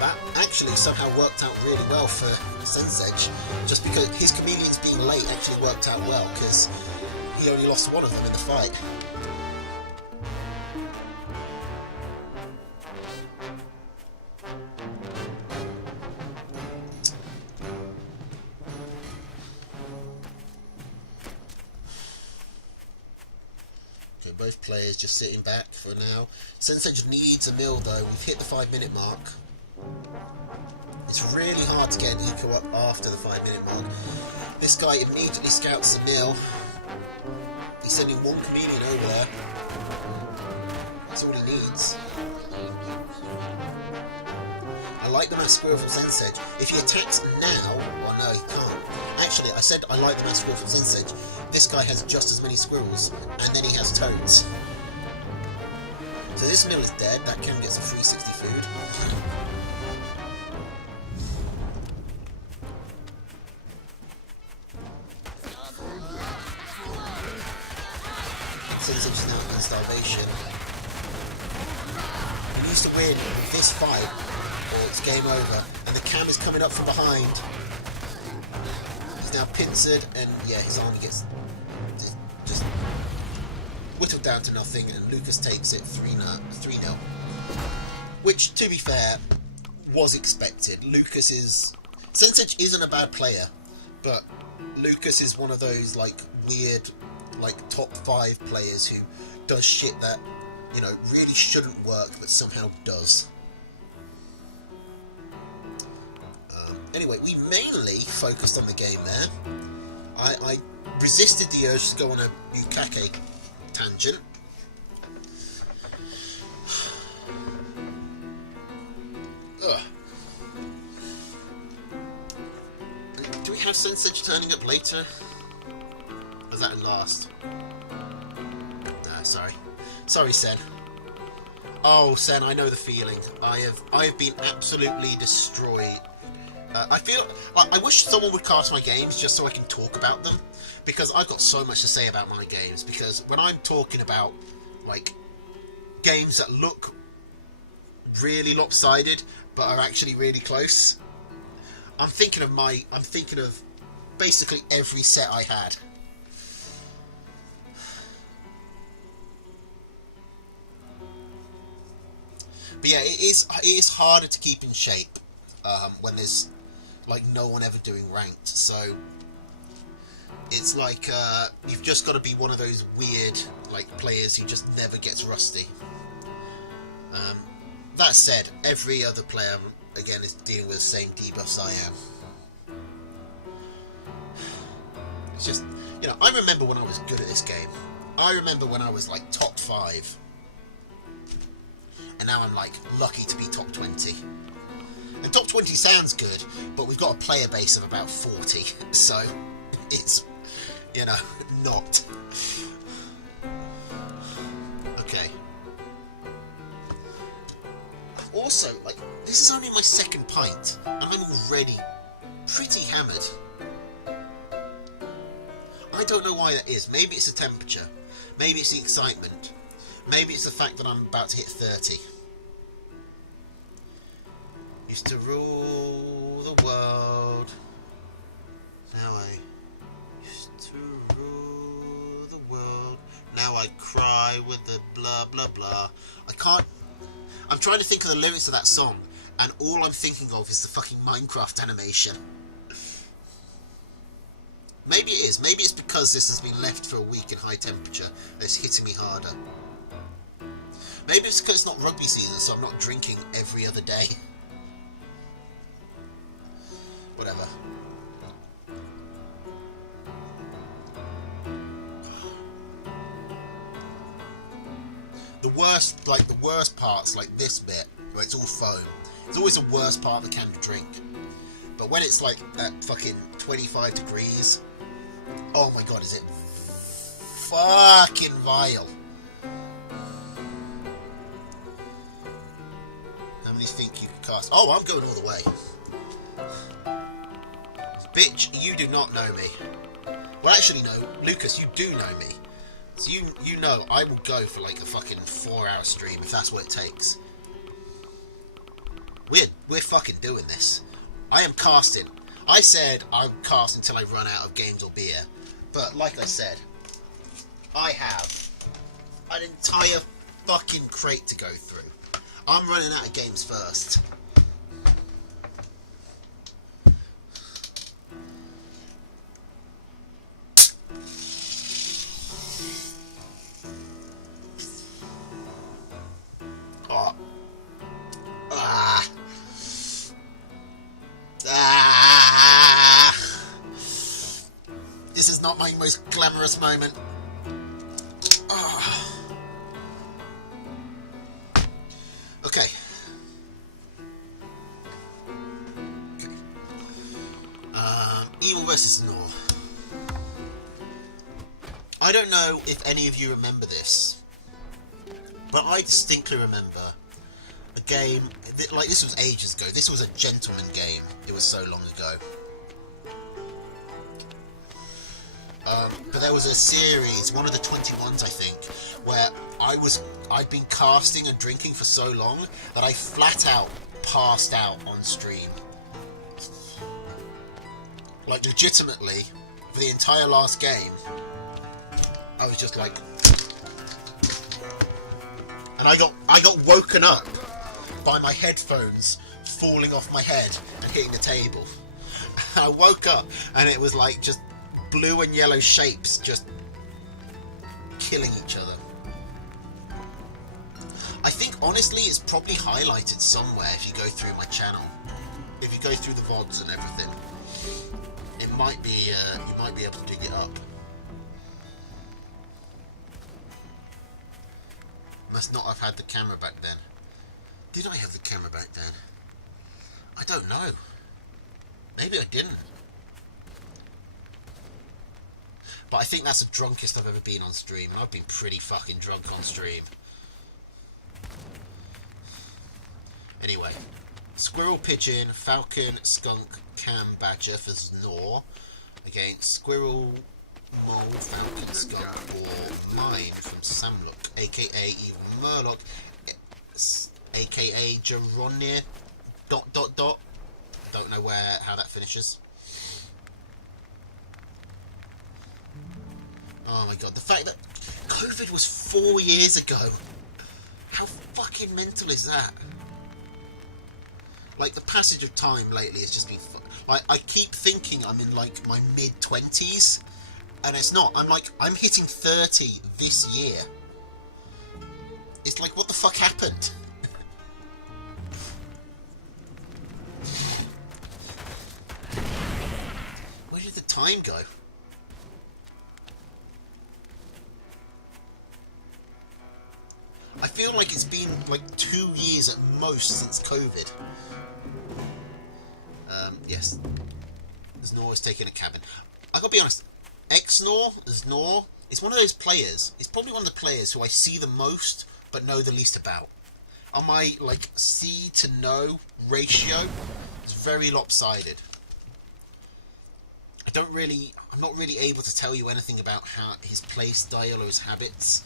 That actually somehow worked out really well for Sensedge, just because his chameleons being late actually worked out well, because he only lost one of them in the fight. Both players just sitting back for now. Sensage needs a mill though. We've hit the 5-minute mark. It's really hard to get an eco up after the 5-minute mark. This guy immediately scouts the mill. He's sending one chameleon over there. That's all he needs. I like the mass squirrel from Sensage. If he attacks now, well no, he can't. Actually, I said I like the mass squirrel from Sensage. This guy has just as many squirrels, and then he has toads. So this mill is dead. That can get some 360 food. Sensage is now in starvation. He needs to win this fight, or it's game over. And the cam is coming up from behind. He's now pincered, and yeah, his army gets just whittled down to nothing, and Lucas takes it 3-0. Which, to be fair, was expected. Sensage isn't a bad player, but Lucas is one of those like weird, like top 5 players who does shit that, you know, really shouldn't work, but somehow does. Anyway, we mainly focused on the game there. I resisted the urge to go on a Bukake tangent. Ugh. Do we have Sensage turning up later? Or is that in last? Nah, sorry. Sorry, Sen. Oh, Sen, I know the feeling. I have been absolutely destroyed. I wish someone would cast my games just so I can talk about them, because I've got so much to say about my games. Because when I'm talking about like games that look really lopsided but are actually really close, I'm thinking of basically every set I had. But yeah, it is harder to keep in shape when there's like no one ever doing ranked, so it's like you've just got to be one of those weird like players who just never gets rusty. That said, every other player again is dealing with the same debuffs I am. It's just, you know, I remember when I was good at this game. I remember when I was like top 5, and now I'm like lucky to be top 20. And top 20 sounds good, but we've got a player base of about 40, so it's, you know, not. Okay. Also, like, this is only my 2nd pint, and I'm already pretty hammered. I don't know why that is. Maybe it's the temperature. Maybe it's the excitement. Maybe it's the fact that I'm about to hit 30. Used to rule the world. Now I used to rule the world. Now I cry with the blah blah blah. I'm trying to think of the lyrics of that song, and all I'm thinking of is the fucking Minecraft animation. Maybe it is. Maybe it's because this has been left for a week in high temperature that it's hitting me harder. Maybe it's because it's not rugby season, so I'm not drinking every other day. Whatever. The worst parts, like this bit, where it's all foam, it's always the worst part of the canned drink. But when it's like at fucking 25 degrees, oh my god, is it fucking vile. How many think you can cast? Oh, I'm going all the way. Bitch, you do not know me. Well, actually, no, Lucas, you do know me. So you know I will go for like a fucking 4-hour stream if that's what it takes. We're fucking doing this. I am casting. I said I would cast until I run out of games or beer, but like I said, I have an entire fucking crate to go through. I'm running out of games first. This is not my most glamorous moment. Oh. Okay. Evil versus Nor. I don't know if any of you remember this, but I distinctly remember a game, like this was ages ago, this was a gentleman game, it was so long ago. But there was a series, one of the 21s I think, where I'd been casting and drinking for so long that I flat out passed out on stream. Like legitimately, for the entire last game, I was just like, and I got woken up by my headphones falling off my head and hitting the table. I woke up and it was like just blue and yellow shapes just killing each other. I think honestly it's probably highlighted somewhere if you go through my channel. If you go through the VODs and everything, it might be you might be able to dig it up. Must not have had the camera back then. Did I have the camera back then? I don't know. Maybe I didn't. But I think that's the drunkest I've ever been on stream, and I've been pretty fucking drunk on stream. Anyway, Squirrel, Pigeon, Falcon, Skunk, Cam, Badger for Snore against Squirrel, Mole, Falcon, Skunk, or Mine from Samlook, aka Evil Murloc, aka Geronir, ... Don't know how that finishes. Oh my god, the fact that COVID was 4 years ago. How fucking mental is that? Like, the passage of time lately has just been... Like, I keep thinking I'm in, like, my mid-20s. And it's not. I'm hitting 30 this year. It's like, what the fuck happened? Where did the time go? I feel like it's been like 2 years at most since COVID. Yes. Snore is taking a cabin. I gotta be honest, Snore, it's one of those players, it's probably one of the players who I see the most but know the least about. On my, like, see to know ratio, it's very lopsided. I'm not really able to tell you anything about how his play style or his habits.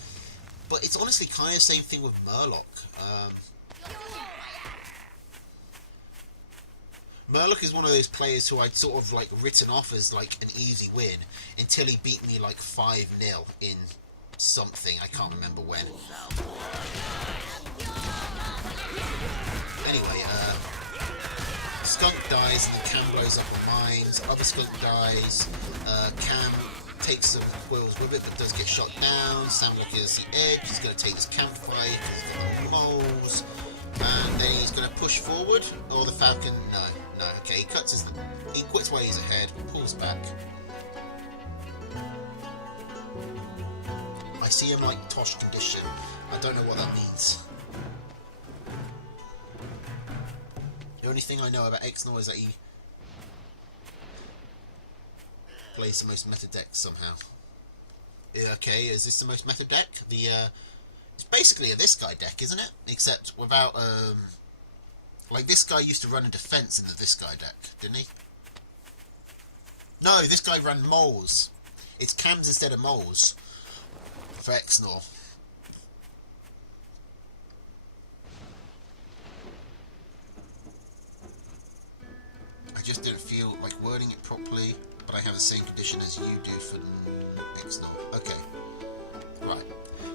But it's honestly kind of the same thing with Murloc. Murloc is one of those players who I'd sort of like written off as like an easy win until he beat me like 5-0 in something. I can't remember when. Anyway, Skunk dies and the Cam blows up on mines. Other Skunk dies. Cam takes some wheels with it, but does get shot down. Samlook is the edge. He's going to take this campfire because he's got the moles, and then he's going to push forward. Or the Falcon, no. Okay, he quits while he's ahead, pulls back. I see him like Tosh condition. I don't know what that means. The only thing I know about Xnor is that he plays the most meta deck somehow. Yeah, okay, is this the most meta deck? It's basically a this guy deck, isn't it? Except without, like, this guy used to run a defense in the this guy deck, didn't he? No, this guy ran moles. It's cams instead of moles for Xnor. I just didn't feel like wording it properly, but I have the same condition as you do for Xnor. Okay. Right.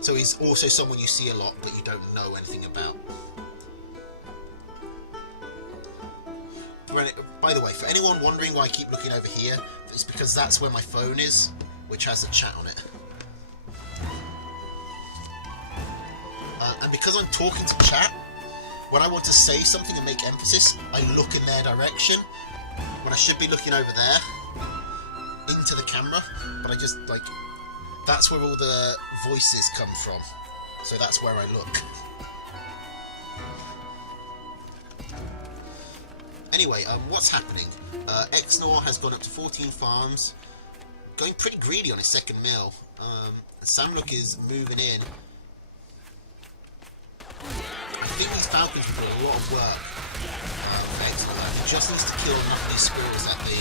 So he's also someone you see a lot, but you don't know anything about. By the way, for anyone wondering why I keep looking over here, it's because that's where my phone is, which has a chat on it. And because I'm talking to chat, when I want to say something and make emphasis, I look in their direction, when I should be looking over there. In into the camera, but I just, like, that's where all the voices come from. So that's where I look. Anyway, what's happening? Exnor has gone up to 14 farms, going pretty greedy on his second mill. Samlook is moving in. I think these Falcons will do a lot of work for Exnor. He just needs to kill enough of these squirrels that he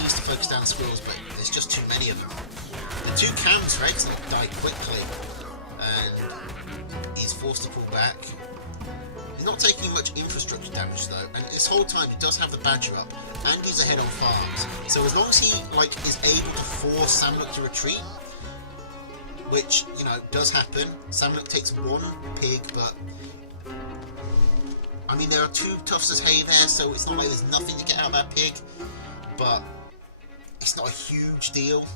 needs to focus down the squirrels, but there's just too many of them. The two cams for Exnor die quickly, and he's forced to pull back. He's not taking much infrastructure damage though, and this whole time he does have the Badger up, and he's ahead on farms. So as long as he is able to force Samlook to retreat, which, you know, does happen. Samlook takes one pig, but I mean, there are two tufts as hay there, so it's not like there's nothing to get out of that pig, but it's not a huge deal.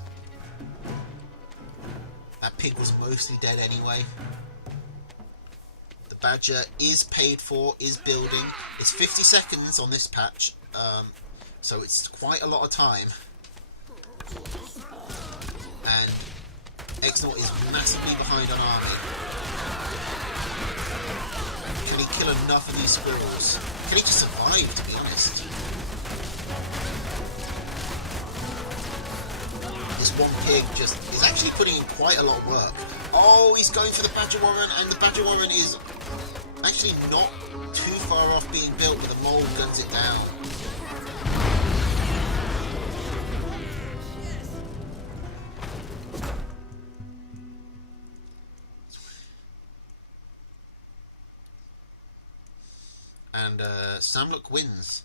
That pig was mostly dead anyway. The Badger is paid for, is building. It's 50 seconds on this patch, so it's quite a lot of time. And Exnor is massively behind on army. Can he kill enough of these squirrels? Can he just survive, to be honest? This one pig just is actually putting in quite a lot of work. Oh, he's going for the Badger Warren, and the Badger Warren is actually not too far off being built, but the mole guns it down. And Samlook wins.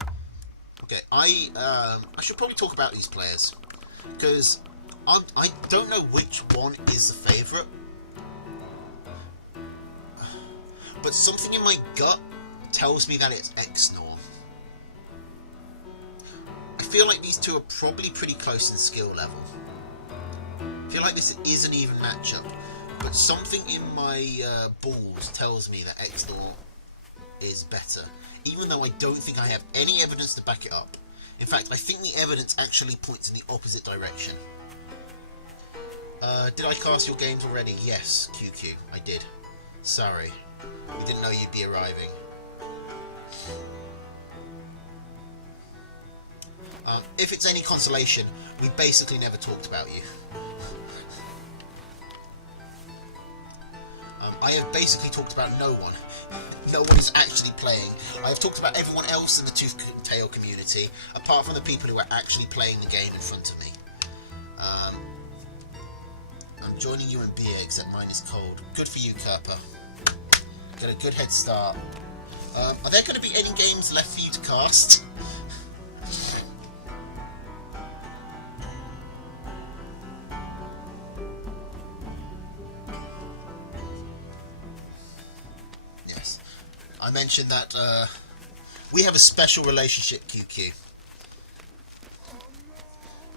Okay, I should probably talk about these players, because I don't know which one is the favourite, but something in my gut tells me that it's Exnor. I feel like these two are probably pretty close in skill level. I feel like this is an even matchup, but something in my balls tells me that Exnor is better, even though I don't think I have any evidence to back it up. In fact, I think the evidence actually points in the opposite direction. Did I cast your games already? Yes, QQ, I did. Sorry, we didn't know you'd be arriving. If it's any consolation, we basically never talked about you. I have basically talked about no one. No one is actually playing. I have talked about everyone else in the Tooth Tail community, apart from the people who are actually playing the game in front of me. I'm joining you in beer, except mine is cold. Good for you, Kerper. Got a good head start. Are there going to be any games left for you to cast? Yes. I mentioned that we have a special relationship, QQ.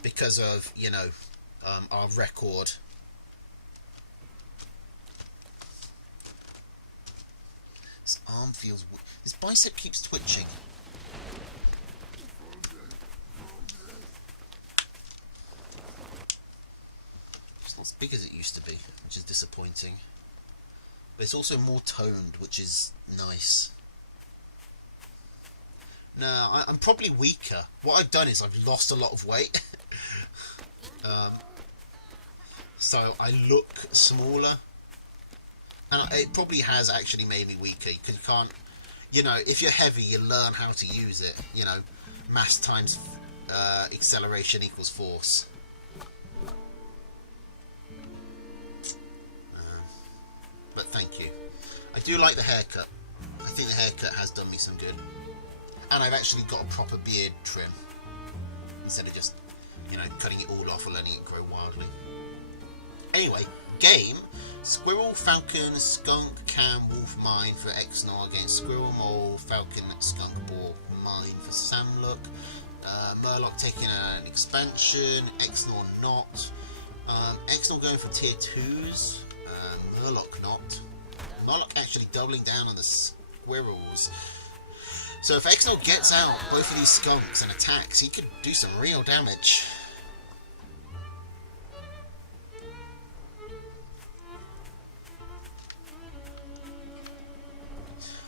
Because of, you know, our record. His arm feels... His bicep keeps twitching. It's not as big as it used to be, which is disappointing. But it's also more toned, which is nice. No, I'm probably weaker. What I've done is I've lost a lot of weight. So I look smaller. And it probably has actually made me weaker, because you can't... You know, if you're heavy, you learn how to use it. You know, mass times acceleration equals force. But thank you. I do like the haircut. I think the haircut has done me some good. And I've actually got a proper beard trim, instead of just, you know, cutting it all off and letting it grow wildly. Anyway, game. Squirrel, Falcon, Skunk, Cam, Wolf, Mine for Exnor against Squirrel, Mole, Falcon, Skunk, Boar, Mine for Samlook. Murloc taking an expansion, Exnor not. Exnor going for tier 2s, Murloc not. Murloc actually doubling down on the squirrels. So if Exnol gets out both of these skunks and attacks, he could do some real damage.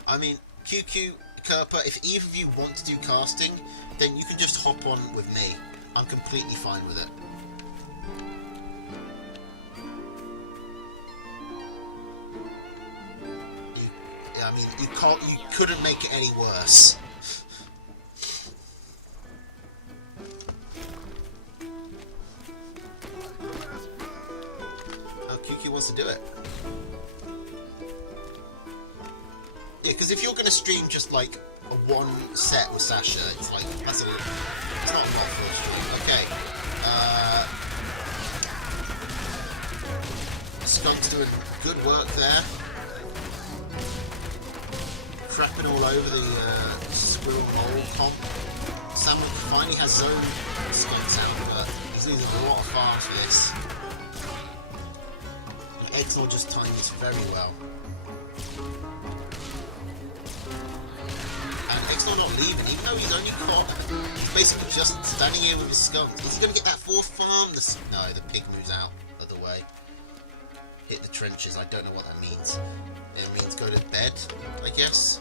I mean, QQ, Kerpa, if either of you want to do casting, then you can just hop on with me. I'm completely fine with it. I mean, you couldn't make it any worse. Oh, QQ wants to do it. Yeah, because if you're going to stream just like a one set with Sasha, it's like, it's not a lot for a stream. Okay. Skunk's doing good work there. Crapping all over the squirrel mole comp. Sam finally has his own skunks out, but he's losing a lot of farms for this. And Exnor just timed this very well. And Exnor not leaving, even though he's only caught, basically just standing here with his skunks. Is he going to get that fourth farm? No, the pig moves out of the way. Hit the trenches, I don't know what that means. It means go to bed, I guess.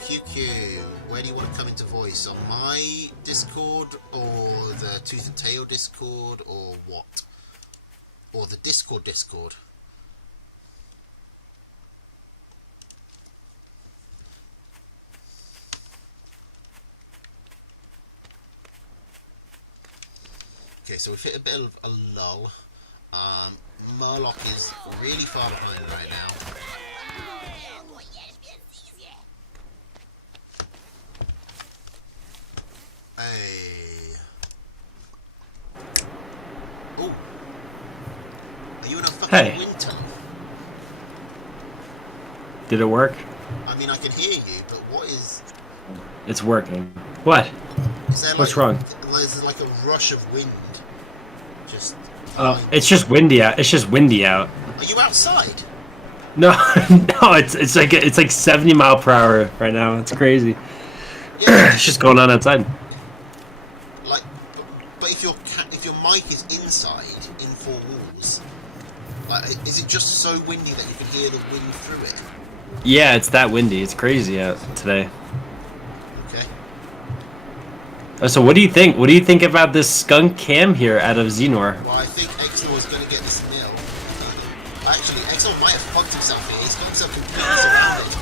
QQ, where do you want to come into voice? On my Discord, or the Tooth and Tail Discord, or what? Or the Discord? Okay, so we've hit a bit of a lull. Murloc is really far behind right now. Hey. Oh. Are you in a fucking wind tunnel? Did it work? I mean, I can hear you, but what is... It's working. What? Is there What's wrong? There's like a rush of wind. Just... it's just windy out. It's just windy out. Are you outside? No, no. It's like 70 miles per hour right now. It's crazy. Yeah. It's just going on outside. Like, but if your mic is inside in four walls, like, is it just so windy that you can hear the wind through it? Yeah, it's that windy. It's crazy out today. Okay. So what do you think? What do you think about this skunk cam here out of Xenor? Well, I think Exnor is going to get this mill. Actually, Exnor might have fucked himself here. He's got himself completely surrounded.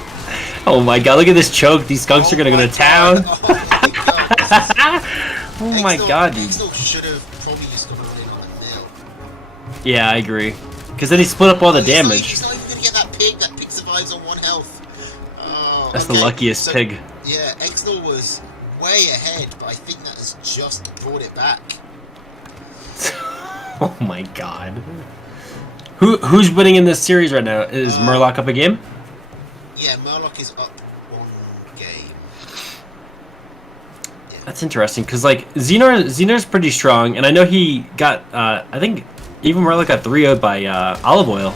Oh my god, look at this choke. These skunks are going to go to town. Oh my god, dude. Exnor should have probably just gone in on the mill. Yeah, I agree. Because then he split up all the damage. He's not even going to get that pig. That pig survives on 1 health. Oh, That's the luckiest pig. Yeah, Exnor was way ahead, but I think that has just brought it back. Oh my god. Who's winning in this series right now? Is Murloc up a game? Yeah, Murloc is up 1 game. Yeah. That's interesting, because like Xenor's pretty strong, and I know he got I think even Murloc got 3-0'd by Olive Oil.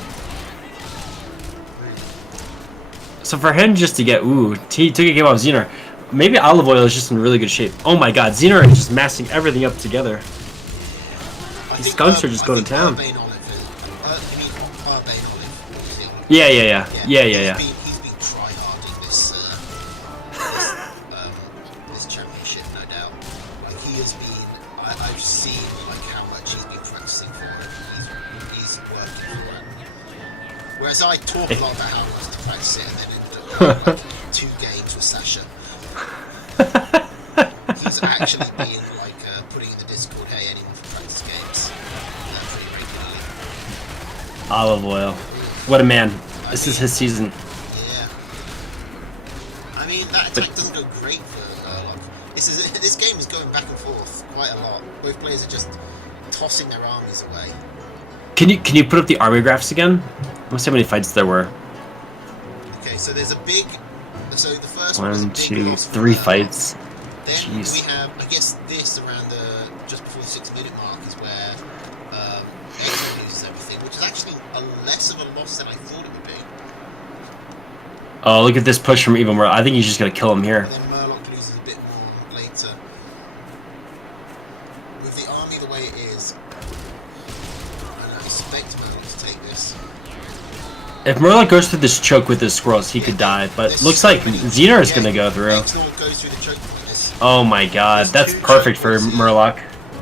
So for him just to get he took a game off Xenor. Maybe Olive Oil is just in really good shape. Oh my god, Xenor is just massing everything up together. These skunks are just going to town. Yeah. He's been try-harding this championship, no doubt. Like, he has been... I've seen like how much he's been practicing for it. He's working for it. Whereas I talk a lot about how I was to practice it and then ended up like 2 games with Sasha. He's actually been like putting in the Discord, hey, anyone for practice games? Pretty regularly. Olive Oil. What a man. This is his season. Yeah. I mean, that attack doesn't go great for Murloc. This game is going back and forth quite a lot. Both players are just tossing their armies away. Can you put up the army graphs again? Let's see how many fights there were. Okay, so there's a big... So the first 1, 2, 3 fights. Then Jeez. we have, I guess, this around just before the 6-minute mark is where Exo loses everything, which is actually less of a loss than I thought it would be. Oh, look at this push from Evil Murloc. I think he's just gonna kill him here. And then Murloc loses a bit more later. With the army the way it is, I expect Murloc to take this. If Murloc goes through this choke with his squirrels, he could die. But looks like Xenar is gonna go through. Goes through the choke point. Oh my god, that's perfect for Murloc.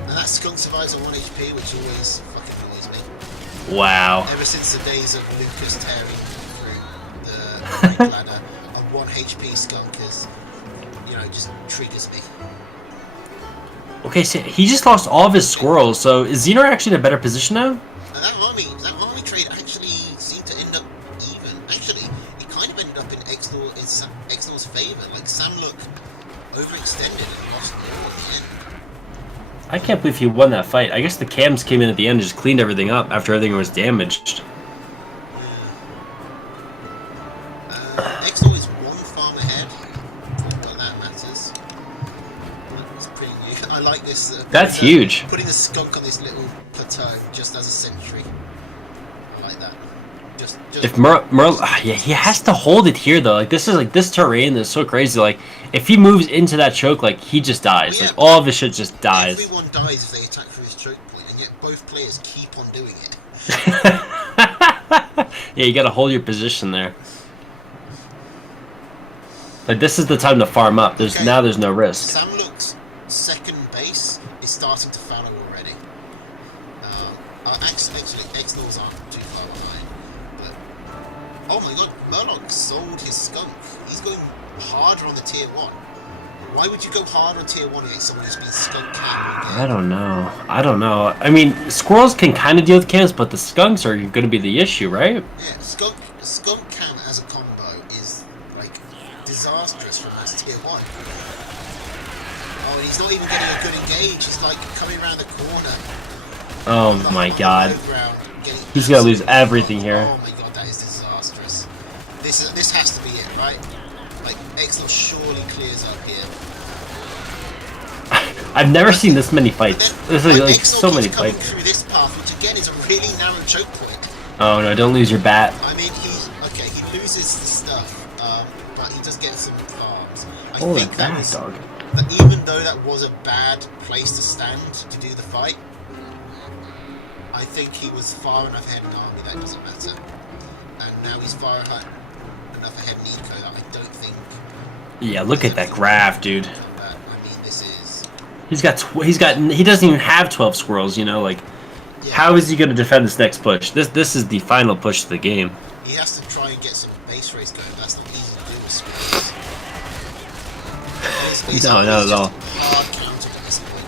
And that skunk survives on 1 HP, which always fucking annoys me. Wow. Ever since the days of Lucas tearing through the ladder, a 1 HP skunk is, you know, just triggers me. Okay, so he just lost all of his squirrels, so is Xenar actually in a better position now? And that army trade actually seemed to end up even. Actually, it kind of ended up in Exnor's favour. Like, Samlook overextended and lost the war at the end. I can't believe he won that fight. I guess the cams came in at the end and just cleaned everything up after everything was damaged. Yeah. Exnor is 1 farm ahead. Well, that matters. It's pretty new. I like this. That's huge. Putting a skunk on this little plateau just as a sentry. I like that. Just if yeah, he has to hold it here though. Like this terrain is so crazy. Like if he moves into that choke, like he just dies. Like all of his shit just dies. Everyone dies if they attack through his choke point, and yet both players keep on doing it. Yeah, you gotta hold your position there. Like this is the time to farm up. Now there's no risk. Samlook's second base is starting to fallow already. Actually, Exnor's aren't too far behind. But oh my god, Murloc sold his skunk. He's going harder on the tier 1. Why would you go hard on tier 1 against someone who's been skunk cammed? I don't know. I mean, squirrels can kind of deal with cams, but the skunks are going to be the issue, right? Yeah, skunk cam as a combo is like disastrous from us tier 1. Oh, and he's not even getting a good engage. He's like coming around the corner. Oh my god. He's going to lose everything here. Oh my god, that is disastrous. This has to be it, right? Like, Exnor surely clears up here. I've never seen this many fights. There's like so many coming fights. through this path, which again is a really narrow choke point. Oh no, don't lose your bat. I mean, he loses the stuff, but he does get some farms. I Oh, think that was, dog. but even though that was a bad place to stand to do the fight, I think he was far enough ahead in army that doesn't matter. And now he's far enough ahead in eco that I don't think. Yeah, look at that graph, dude. I mean, this is. He doesn't even have 12 squirrels. You know, like, Yeah. how is he going to defend this next push? This is the final push of the game. He has to try and get some base race going. That's not easy to do with squirrels. No, not at all. Hard counter at this point.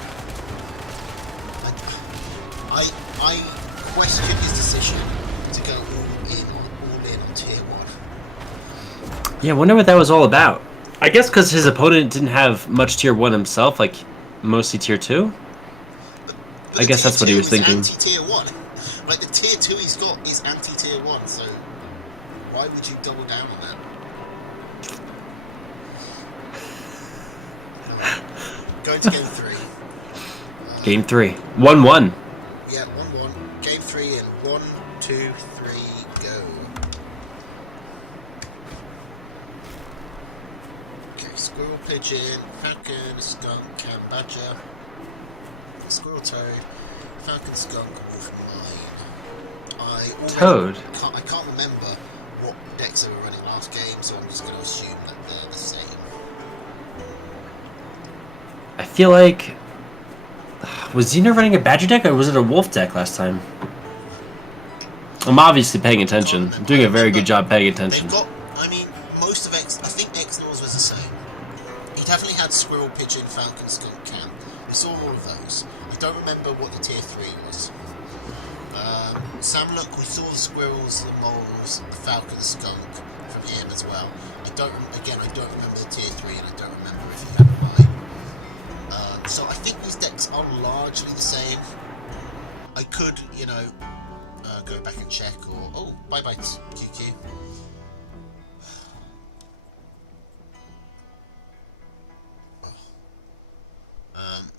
I question his decision to go all in on tier 1. Yeah, I wonder what that was all about. I guess because his opponent didn't have much tier 1 himself, like mostly tier 2. But I guess that's what he was thinking. Anti-tier 1. Like the tier 2 he's got is anti-tier 1, so why would you double down on that? Going to game 3. Game 3. 1-1. Yeah, 1-1. Game 3 and 1, 2, 3, go. Okay, squirrel, pigeon, falcon, skunk, cam, badger, squirrel, toad, falcon, skunk, wolf, mine. Toad? I can't remember what decks they were running last game, so I'm just going to assume that they're the same. I feel like... Was Xenar running a badger deck, or was it a wolf deck last time? I'm obviously paying attention. I'm doing a very good job paying attention. They've got, I mean, most of I think Exnor's was the same. He definitely had squirrel, pigeon, falcon, skunk, cam. We saw all of those. I don't remember what the tier 3 was. Samlook, we saw the squirrels, the moles, the falcon, the skunk from him as well. I don't remember the tier 3, and I don't remember if he had a mine. So I think these decks are largely the same. I could, go back and check, or oh, bye QQ.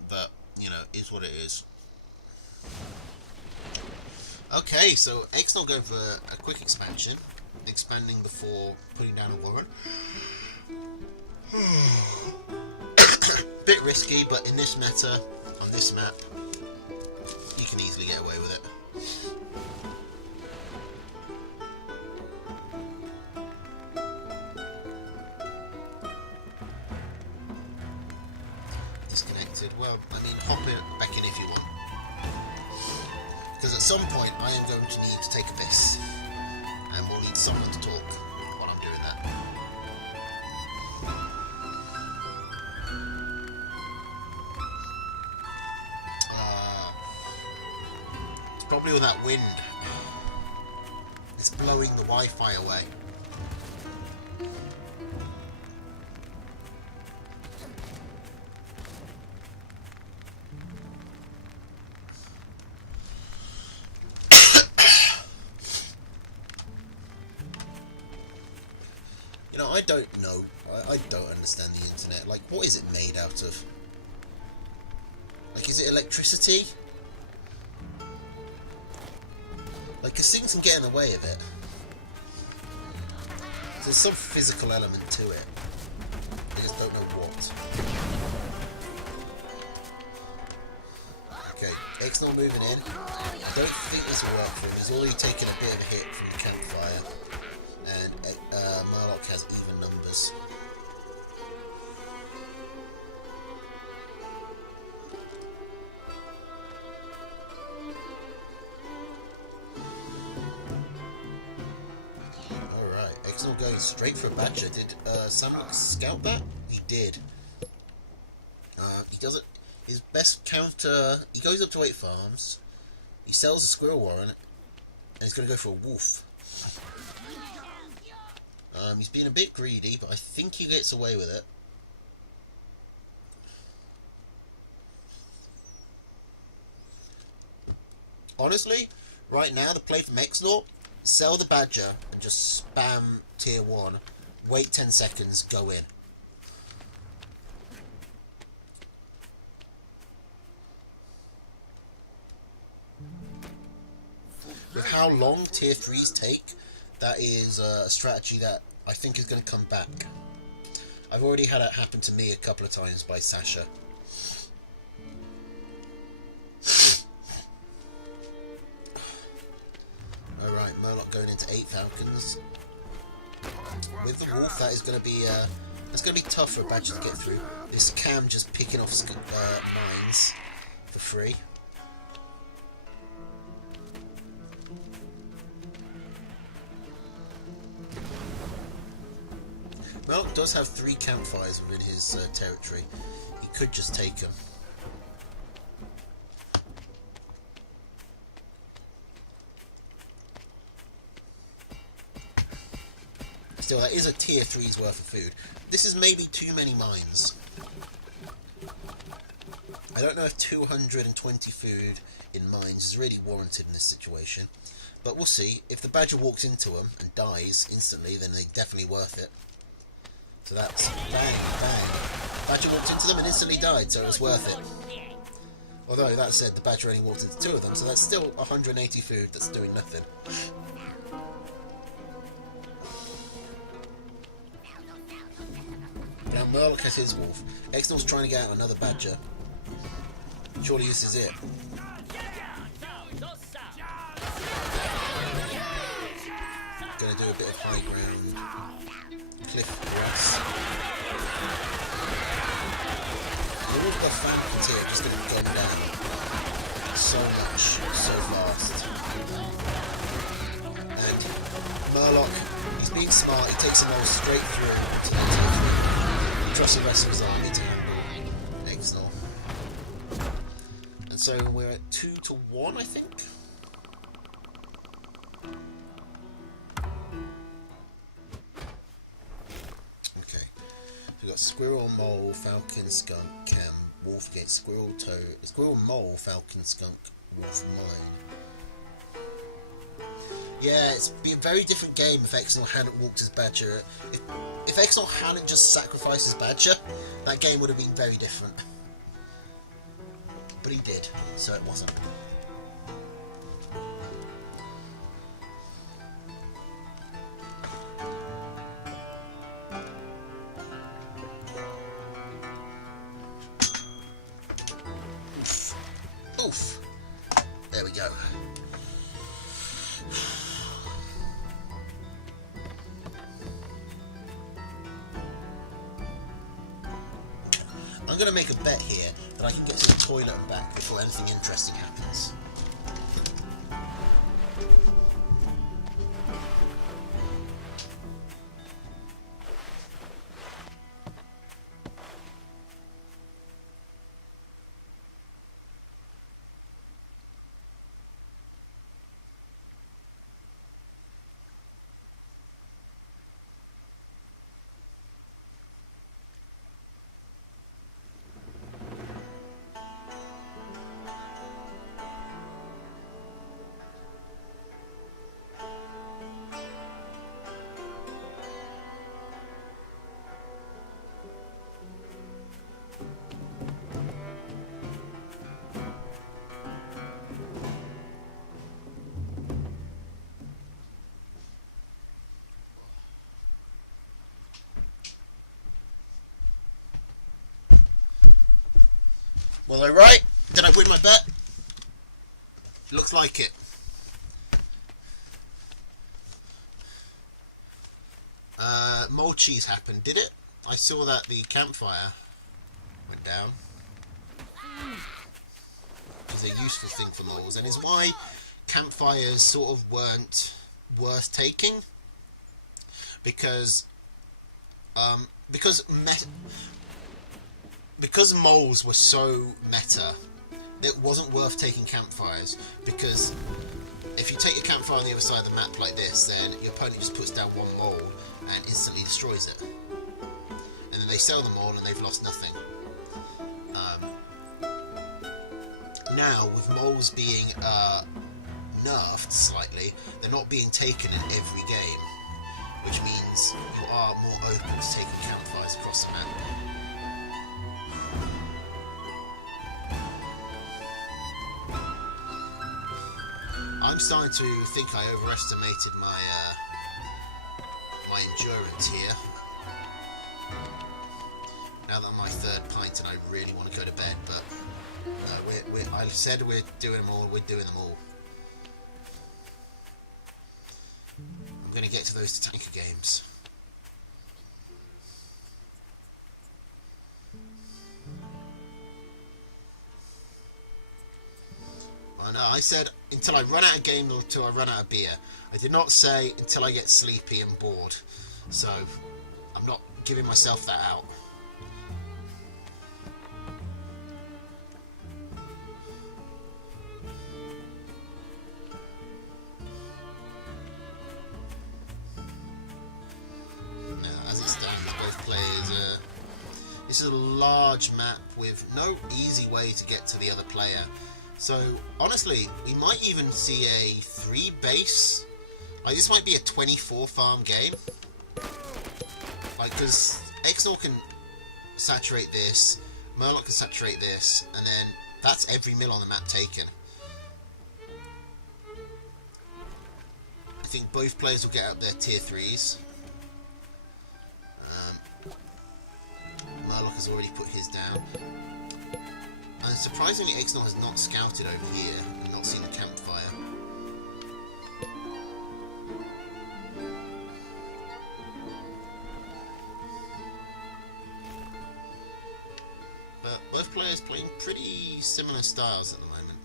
But is what it is. Okay, so Exnor go for a quick expansion. expanding before putting down a warrant. Bit risky, but in this meta, on this map, you can easily get away with it. Disconnected. Well, I mean, hop it back in if you want. Because at some point, I am going to need to take a piss. And we'll need someone to talk while I'm doing that. It's probably all that wind. It's blowing the Wi-Fi away. You know, I don't know. I don't understand the internet. Like, what is it made out of? Like, is it electricity? Like, cause things can get in the way of it. There's some physical element to it. I just don't know what. Okay, X not moving in. I don't think this will work for him. He's already taken a bit of a hit from the campfire. And Murloc has even numbers. Alright, Exnor going straight for a Badger. Did Samlock scout that? He did. He does it. His best counter. He goes up to 8 farms. He sells a Squirrel Warren. And he's going to go for a Wolf. He's being a bit greedy, but I think he gets away with it. Honestly, right now, the play from Exnor, sell the Badger and just spam tier 1, wait 10 seconds, go in. With how long tier 3s take, that is a strategy that I think is going to come back. I've already had it happen to me a couple of times by Sasha. Alright, Murloc going into 8 Falcons. With the Wolf, that is going to be that's going to be tough for a Badger to get through. This Cam just picking off mines for free. Murloc does have 3 campfires within his territory. He could just take them. Still, that is a tier 3's worth of food. This is maybe too many mines. I don't know if 220 food in mines is really warranted in this situation. But we'll see. If the Badger walks into them and dies instantly, then they're definitely worth it. So that's bang, bang. Badger walked into them and instantly died, so it was worth it. Although, that said, the Badger only walked into 2 of them, so that's still 180 food that's doing nothing. Now Murloc has his Wolf. Exnor's trying to get out another Badger. Surely this is it. Gonna do a bit of high ground. Cliff grass. All of the Falcons here are just going to go down so much, so fast. And Murloc, he's being smart, he takes them all straight through to the territory. He trusts the rest of his army to handle Exnor. And so we're at 2-1, I think? We've got Squirrel, Mole, Falcon, Skunk, Cam, Wolf Gate, Squirrel, Toad, Squirrel, Mole, Falcon, Skunk, Wolf, Mine. Yeah, it'd be a very different game if Exnor hadn't walked his Badger. If Exnor hadn't just sacrificed his Badger, that game would have been very different. But he did, so it wasn't. go. I'm going to make a bet here that I can get to the toilet and back before anything interesting happens. Was I right? Did I win my bet? Looks like it. Mole cheese happened, did it? I saw that the campfire went down. It's a useful thing for moles, and is why campfires sort of weren't worth taking. Because moles were so meta, it wasn't worth taking campfires, because if you take a campfire on the other side of the map like this, then your opponent just puts down one mole and instantly destroys it. And then they sell them all and they've lost nothing. Now, with moles being nerfed slightly, they're not being taken in every game, which means you are more open to taking campfires across the map. I'm starting to think I overestimated my my endurance here. Now that I'm my third pint and I really want to go to bed, but no, I said we're doing them all. We're doing them all. I'm going to get to those tanker games. I said until I run out of game or until I run out of beer. I did not say until I get sleepy and bored. So I'm not giving myself that out. Now, as it stands, both players. This is a large map with no easy way to get to the other player. So, honestly, we might even see a 3 base. Like, this might be a 24 farm game. Like, because Exnor can saturate this, Murloc can saturate this, and then that's every mill on the map taken. I think both players will get up their tier 3s. Murloc has already put his down. And surprisingly, Exnor has not scouted over here and not seen the campfire. But both players playing pretty similar styles at the moment.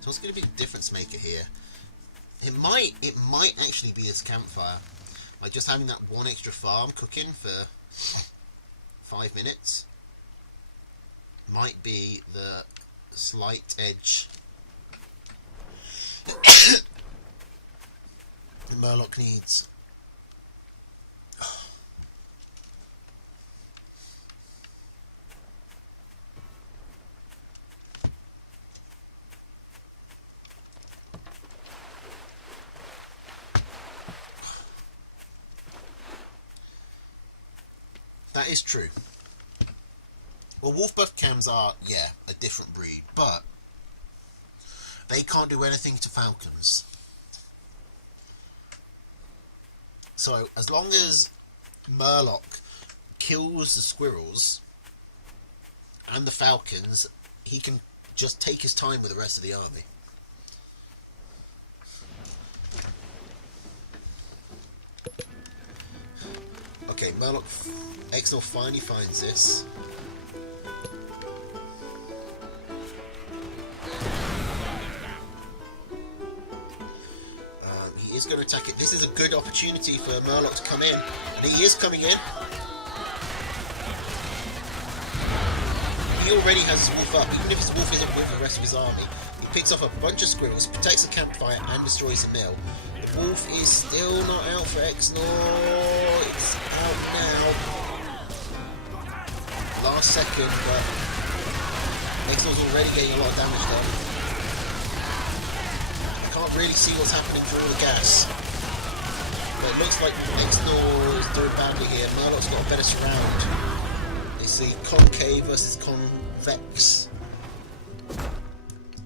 So what's going to be the difference maker here? It might actually be this campfire. Like just having that one extra farm cooking for 5 minutes might be the slight edge the Murloc needs. That is true. Well, wolf buff cams are, yeah, a different breed, but they can't do anything to falcons. So, as long as Murloc kills the squirrels and the Falcons, he can just take his time with the rest of the army. Okay, Murloc Exnor finally finds this. He is going to attack it. This is a good opportunity for Murloc to come in, and he is coming in. He already has his wolf up. Even if his wolf isn't with the rest of his army, he picks off a bunch of squirrels, protects the campfire, and destroys the mill. The wolf is still not out for Exnor. It's out now. Last second, but Exnor's already getting a lot of damage done. Can't really see what's happening through all the gas. But it looks like Exnor is doing badly here. Murloc's got a better surround. They see concave versus convex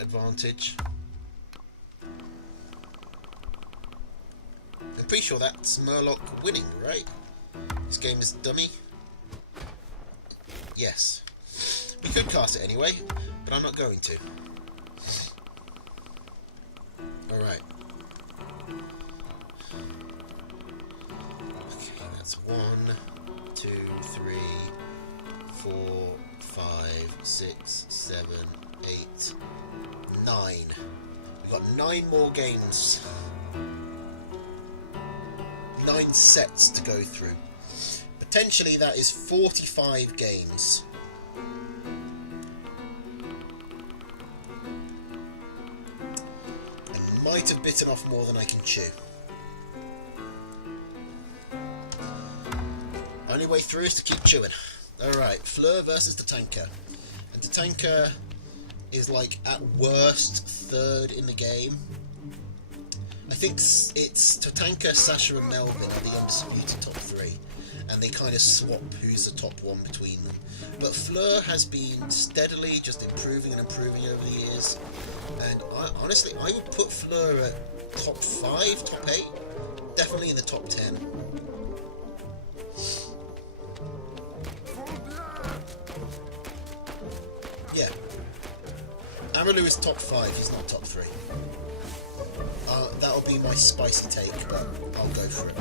advantage. I'm pretty sure that's Murloc winning, right? This game is dummy. Yes. We could cast it anyway, but I'm not going to. Alright. Okay, that's 1, 2, 3, 4, 5, 6, 7, 8, 9. We've got 9 more games. 9 sets to go through. Potentially that is 45 games. Might have bitten off more than I can chew. Only way through is to keep chewing. Alright, Fleur versus Tatanka. And Tatanka is like at worst 3rd in the game. I think it's Tatanka, Sasha and Melvin are the undisputed top 3. And they kind of swap who's the top 1 between them. But Fleur has been steadily just improving and improving over the years. And honestly, I would put Fleur at top 5, top 8. Definitely in the top 10. Yeah. Amalu is top 5, he's not top 3. That'll be my spicy take, but I'll go for it.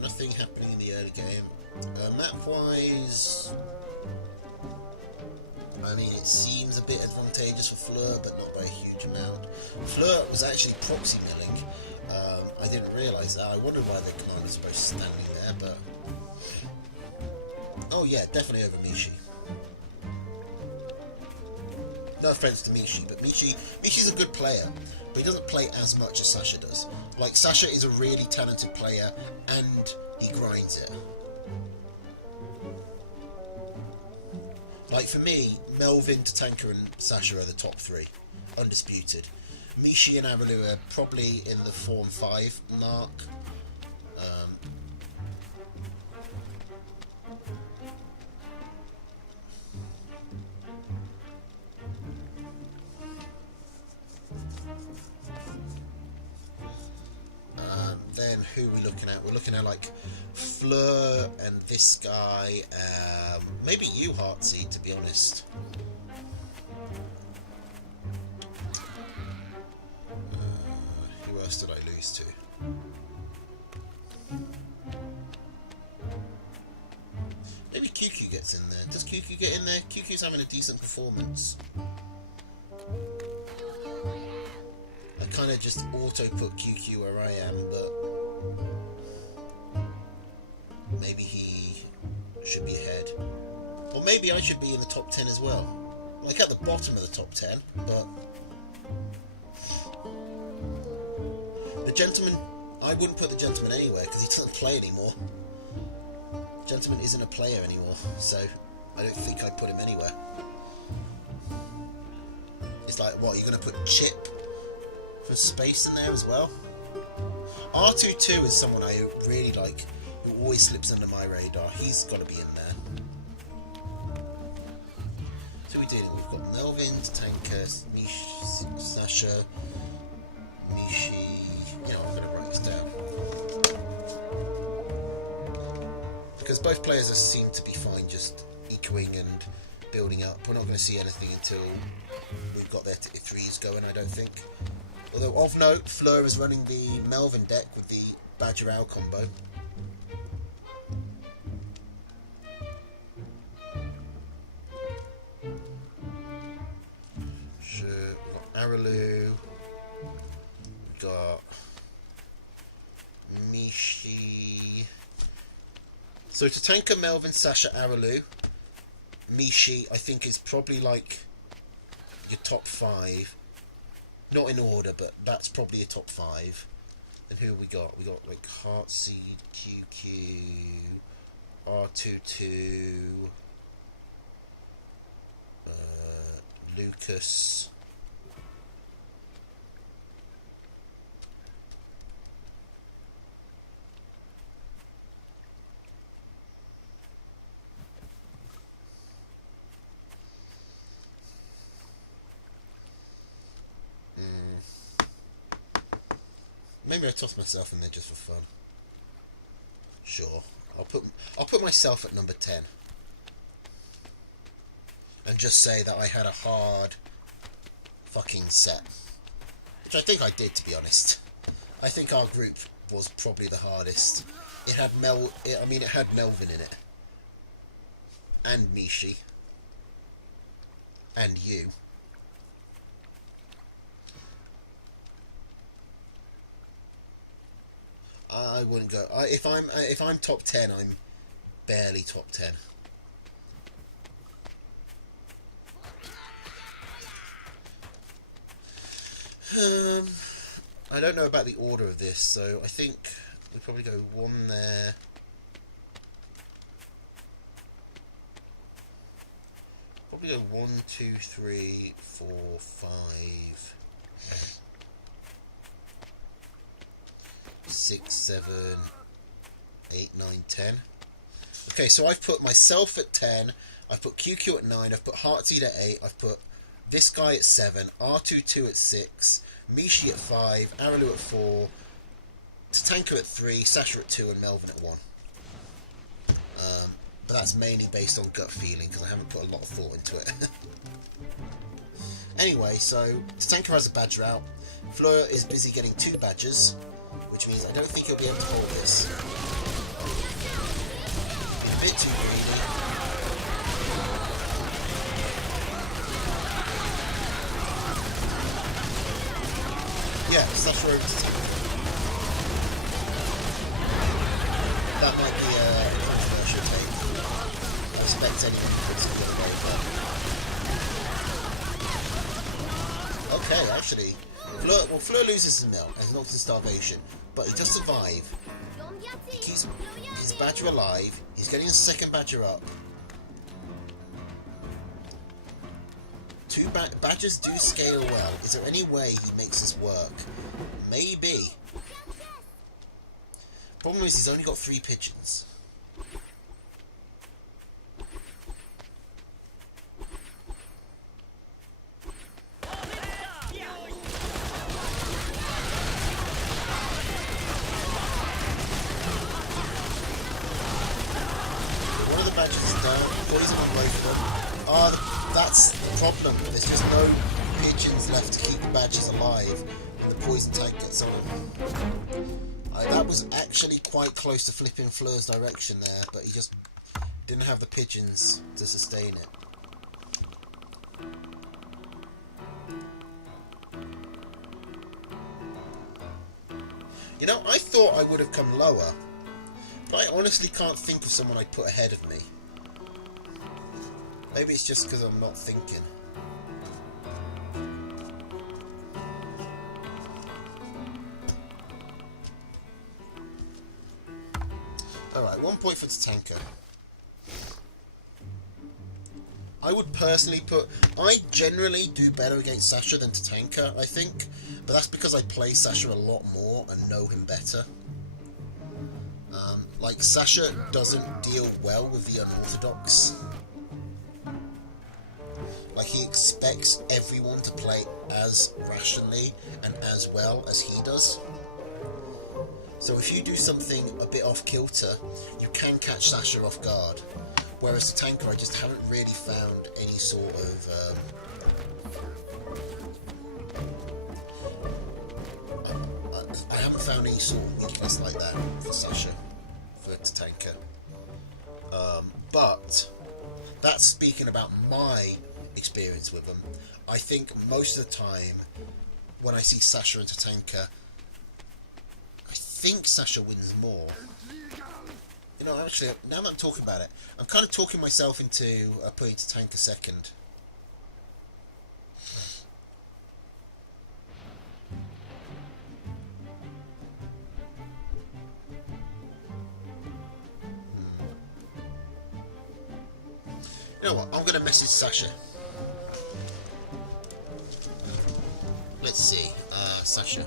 Nothing happening in the early game. Map-wise, I mean, it seems a bit advantageous for Fleur, but not by a huge amount. Fleur was actually proxy milling. I didn't realise that. I wondered why the command was supposed to stand there, but... Oh yeah, definitely over Mishi. No offense to Mishi, but Mishi's a good player, but he doesn't play as much as Sasha does. Like, Sasha is a really talented player, and he grinds it. Like, for me, Melvin, Tatanka, and Sasha are the top 3. Undisputed. Mishi and Avalu are probably in the 4 and 5 mark. Then who are we looking at? We're looking at like Fleur and this guy, maybe you, Heartseed, to be honest. Who else did I lose to? Maybe QQ gets in there. Does QQ get in there? QQ's having a decent performance. I kind of just auto put QQ where I am, but maybe he should be ahead. Or maybe I should be in the top 10 as well. Like at the bottom of the top 10, but... The Gentleman... I wouldn't put the Gentleman anywhere because he doesn't play anymore. Gentleman isn't a player anymore, so I don't think I'd put him anywhere. It's like, what, you're going to put Chip for space in there as well? R22 is someone I really like, who always slips under my radar. He's got to be in there. So we're dealing, we've got Melvin, Tanker, Mish, Sasha, Mishi. You know, I'm going to write this down. Because both players seem to be fine just ecoing and building up. We're not going to see anything until we've got their threes going, I don't think. Although, of note, Fleur is running the Melvin deck with the Badger Owl combo. Sure, we've got Araloo. We've got Mishi. So to tanker Melvin, Sasha, Araloo, Mishi, I think, is probably like your top 5. Not in order, but that's probably your top 5. Then who have we got? We got like Heartseed, QQ, R22, Lucas. Maybe I toss myself in there just for fun. Sure, I'll put myself at number 10, and just say that I had a hard fucking set, which I think I did, to be honest. I think our group was probably the hardest. It had it had Melvin in it, and Mishi, and you. I wouldn't go. If I'm top 10, I'm barely top 10. I don't know about the order of this, so I think we probably go 1 there. Probably go 1, 2, 3, 4, 5. 6, 7, 8, 9, 10. Okay, so I've put myself at 10, I've put QQ at 9, I've put Heartseed at 8, I've put this guy at 7, R22 at 6, Mishi at 5, Araloo at 4, Tatanka at 3, Sasha at 2, and Melvin at 1. But that's mainly based on gut feeling, because I haven't put a lot of thought into it. Anyway, so Tatanka has a badger out, Fleur is busy getting 2 badgers, which means I don't think he'll be able to hold this. He's a bit too greedy. Yeah, Sasha over to Tank. That might be a controversial take. I expect anyone puts it going to go. Okay, actually. Fleur loses his milk and he's knocked into starvation, but he does survive. He keeps his badger alive. He's getting his second badger up. 2 badgers do scale well. Is there any way he makes this work? Maybe. Problem is, he's only got 3 pigeons. That's the problem. There's just no pigeons left to keep the badgers alive when the poison tank gets on them. That was actually quite close to flipping Fleur's direction there, but he just didn't have the pigeons to sustain it. You know, I thought I would have come lower, but I honestly can't think of someone I'd put ahead of me. Maybe it's just because I'm not thinking. Alright, 1 point for Tatanka. I would personally put... I generally do better against Sasha than Tatanka, I think. But that's because I play Sasha a lot more and know him better. Like, Sasha doesn't deal well with the unorthodox. Like, he expects everyone to play as rationally and as well as he does. So if you do something a bit off kilter, you can catch Sasha off guard. Whereas Tatanka, I just haven't really found any sort of... I haven't found any sort of weakness like that for Sasha, for Tatanka. But that's speaking about my experience with them. I think most of the time, when I see Sasha and Tatanka, I think Sasha wins more. You know, actually, now that I'm talking about it, I'm kind of talking myself into putting Tatanka second. You know what? I'm going to message Sasha. Let's see. Sasha.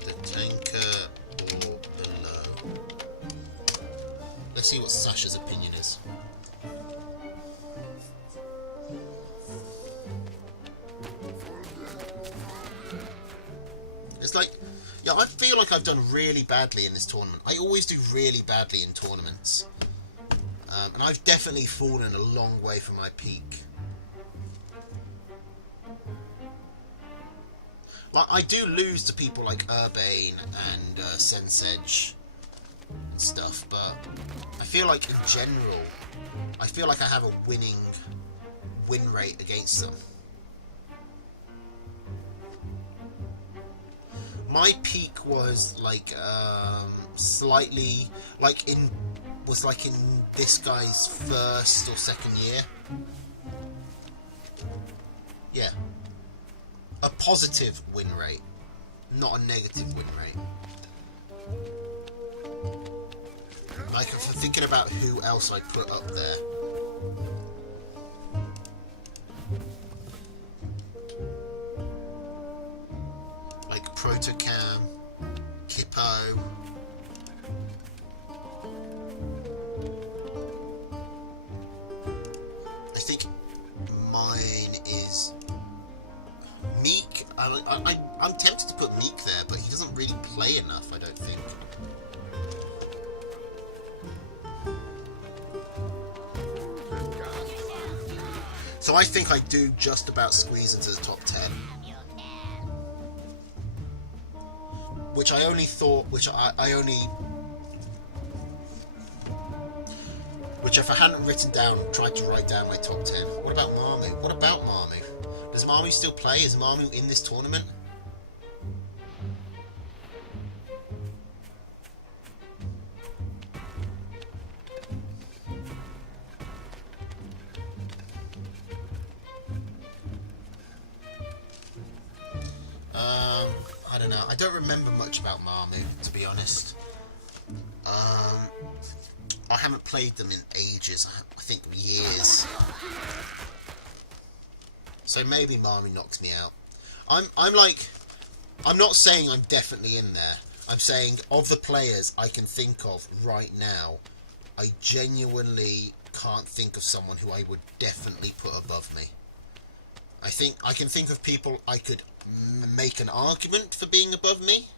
Tatanka or below. Let's see what Sasha's opinion is. It's like, yeah, I feel like I've done really badly in this tournament. I always do really badly in tournaments. And I've definitely fallen a long way from my peak. Like, I do lose to people like Urbane and Sensedge and stuff, but I feel like in general, I feel like I have a winning win rate against them. My peak was like slightly like in this guy's first or second year. Yeah. A positive win rate, not a negative win rate. Like, if I'm thinking about who else I put up there. Like Protocam, Kippo. I think mine is Meek. I'm tempted to put Meek there, but he doesn't really play enough, I don't think. So I think I do just about squeeze into the top 10. Which I only thought, which if I hadn't written down, tried to write down my top 10. What about Marmu? What about Marmu? Does Marmu still play? Is Marmu in this tournament? I don't know. I don't remember much about Marmu, to be honest. I haven't played them in ages. I think years. So maybe Marmu knocks me out. I'm not saying I'm definitely in there. I'm saying of the players I can think of right now, I genuinely can't think of someone who I would definitely put above me. I think I can think of people I could make an argument for being above me.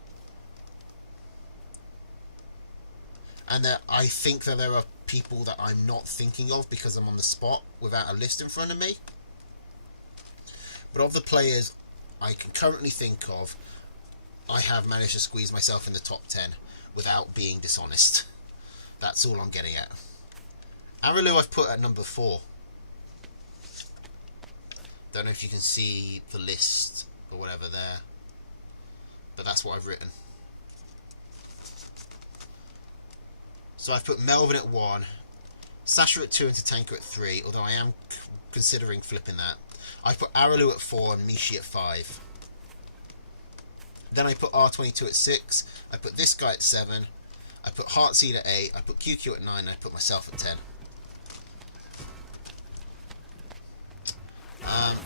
And that I think that there are people that I'm not thinking of because I'm on the spot without a list in front of me. But of the players I can currently think of, I have managed to squeeze myself in the top 10 without being dishonest. That's all I'm getting at. Arelu I've put at number 4. Don't know if you can see the list or whatever there, but that's what I've written. So I've put Melvin at 1, Sasha at 2 and Tatanka at 3, although I am considering flipping that. I put Aralu at 4 and Mishi at 5. Then I put R22 at 6. I put this guy at 7. I put Heartseed at 8. I put QQ at 9. And I put myself at 10.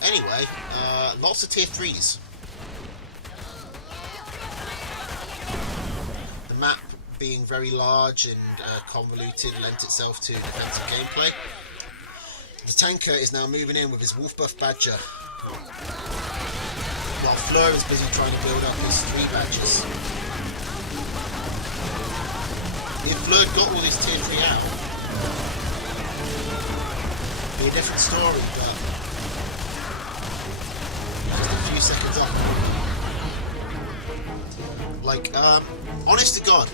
Anyway, lots of tier 3s. The map being very large and convoluted lent itself to defensive gameplay. The tanker is now moving in with his Wolf Buff Badger, while Fleur is busy trying to build up his 3 badges. If Fleur got all his tier 3 out, it'd be a different story, but just a few seconds up. Like, honest to God,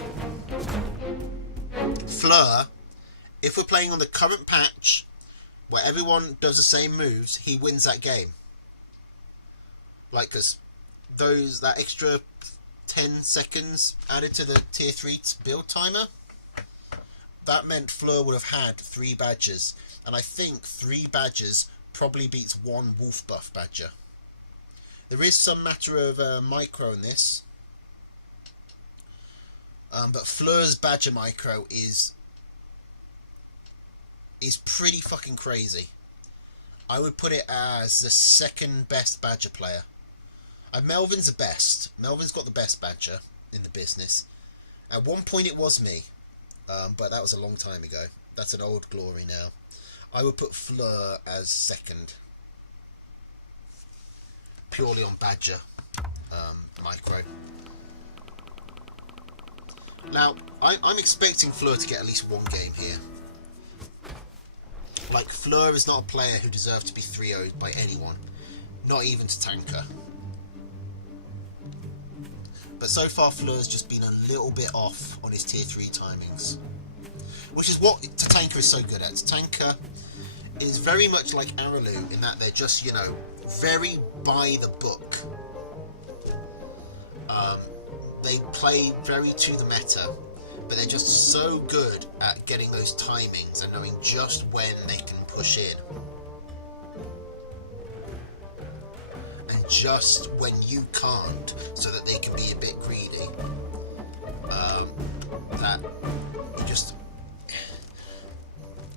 Fleur, if we're playing on the current patch, where everyone does the same moves, he wins that game. Like, because that extra 10 seconds added to the tier 3 build timer, that meant Fleur would have had 3 badges. And I think 3 badges probably beats 1 Wolf Buff Badger. There is some matter of micro in this. But Fleur's Badger micro is pretty fucking crazy. I would put it as the 2nd best Badger player. Melvin's the best. Melvin's got the best Badger in the business. At one point it was me, but that was a long time ago. That's an old glory now. I would put Fleur as 2nd. Purely on Badger micro. Now, I'm expecting Fleur to get at least 1 game here. Like, Fleur is not a player who deserves to be 3-0'd by anyone. Not even Tatanka. But so far, Fleur's just been a little bit off on his tier 3 timings. Which is what Tatanka is so good at. Tatanka is very much like Aralu in that they're just, you know, very by the book. They play very to the meta, but they're just so good at getting those timings and knowing just when they can push in. And just when you can't, so that they can be a bit greedy. That you just...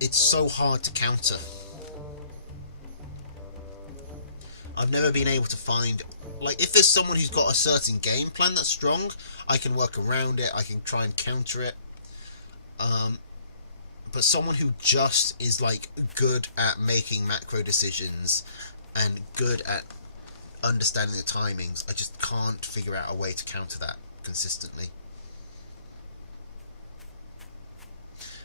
It's so hard to counter. I've never been able to find... Like, if there's someone who's got a certain game plan that's strong, I can work around it, I can try and counter it. But someone who just is, like, good at making macro decisions and good at understanding the timings, I just can't figure out a way to counter that consistently.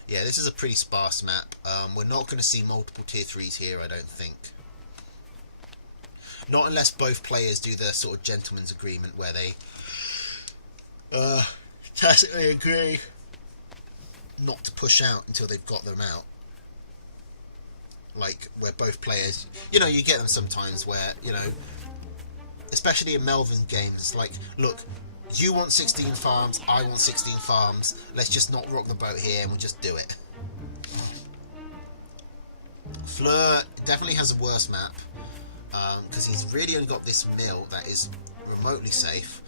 Yeah, this is a pretty sparse map. We're not going to see multiple tier 3s here, I don't think. Not unless both players do their sort of gentleman's agreement where they tacitly agree not to push out until they've got them out. Like, where both players... You know, you get them sometimes where, you know... Especially in Melvin's games, it's like, look, you want 16 farms, I want 16 farms, let's just not rock the boat here and we'll just do it. Fleur definitely has a worse map. Because he's really only got this mill that is remotely safe.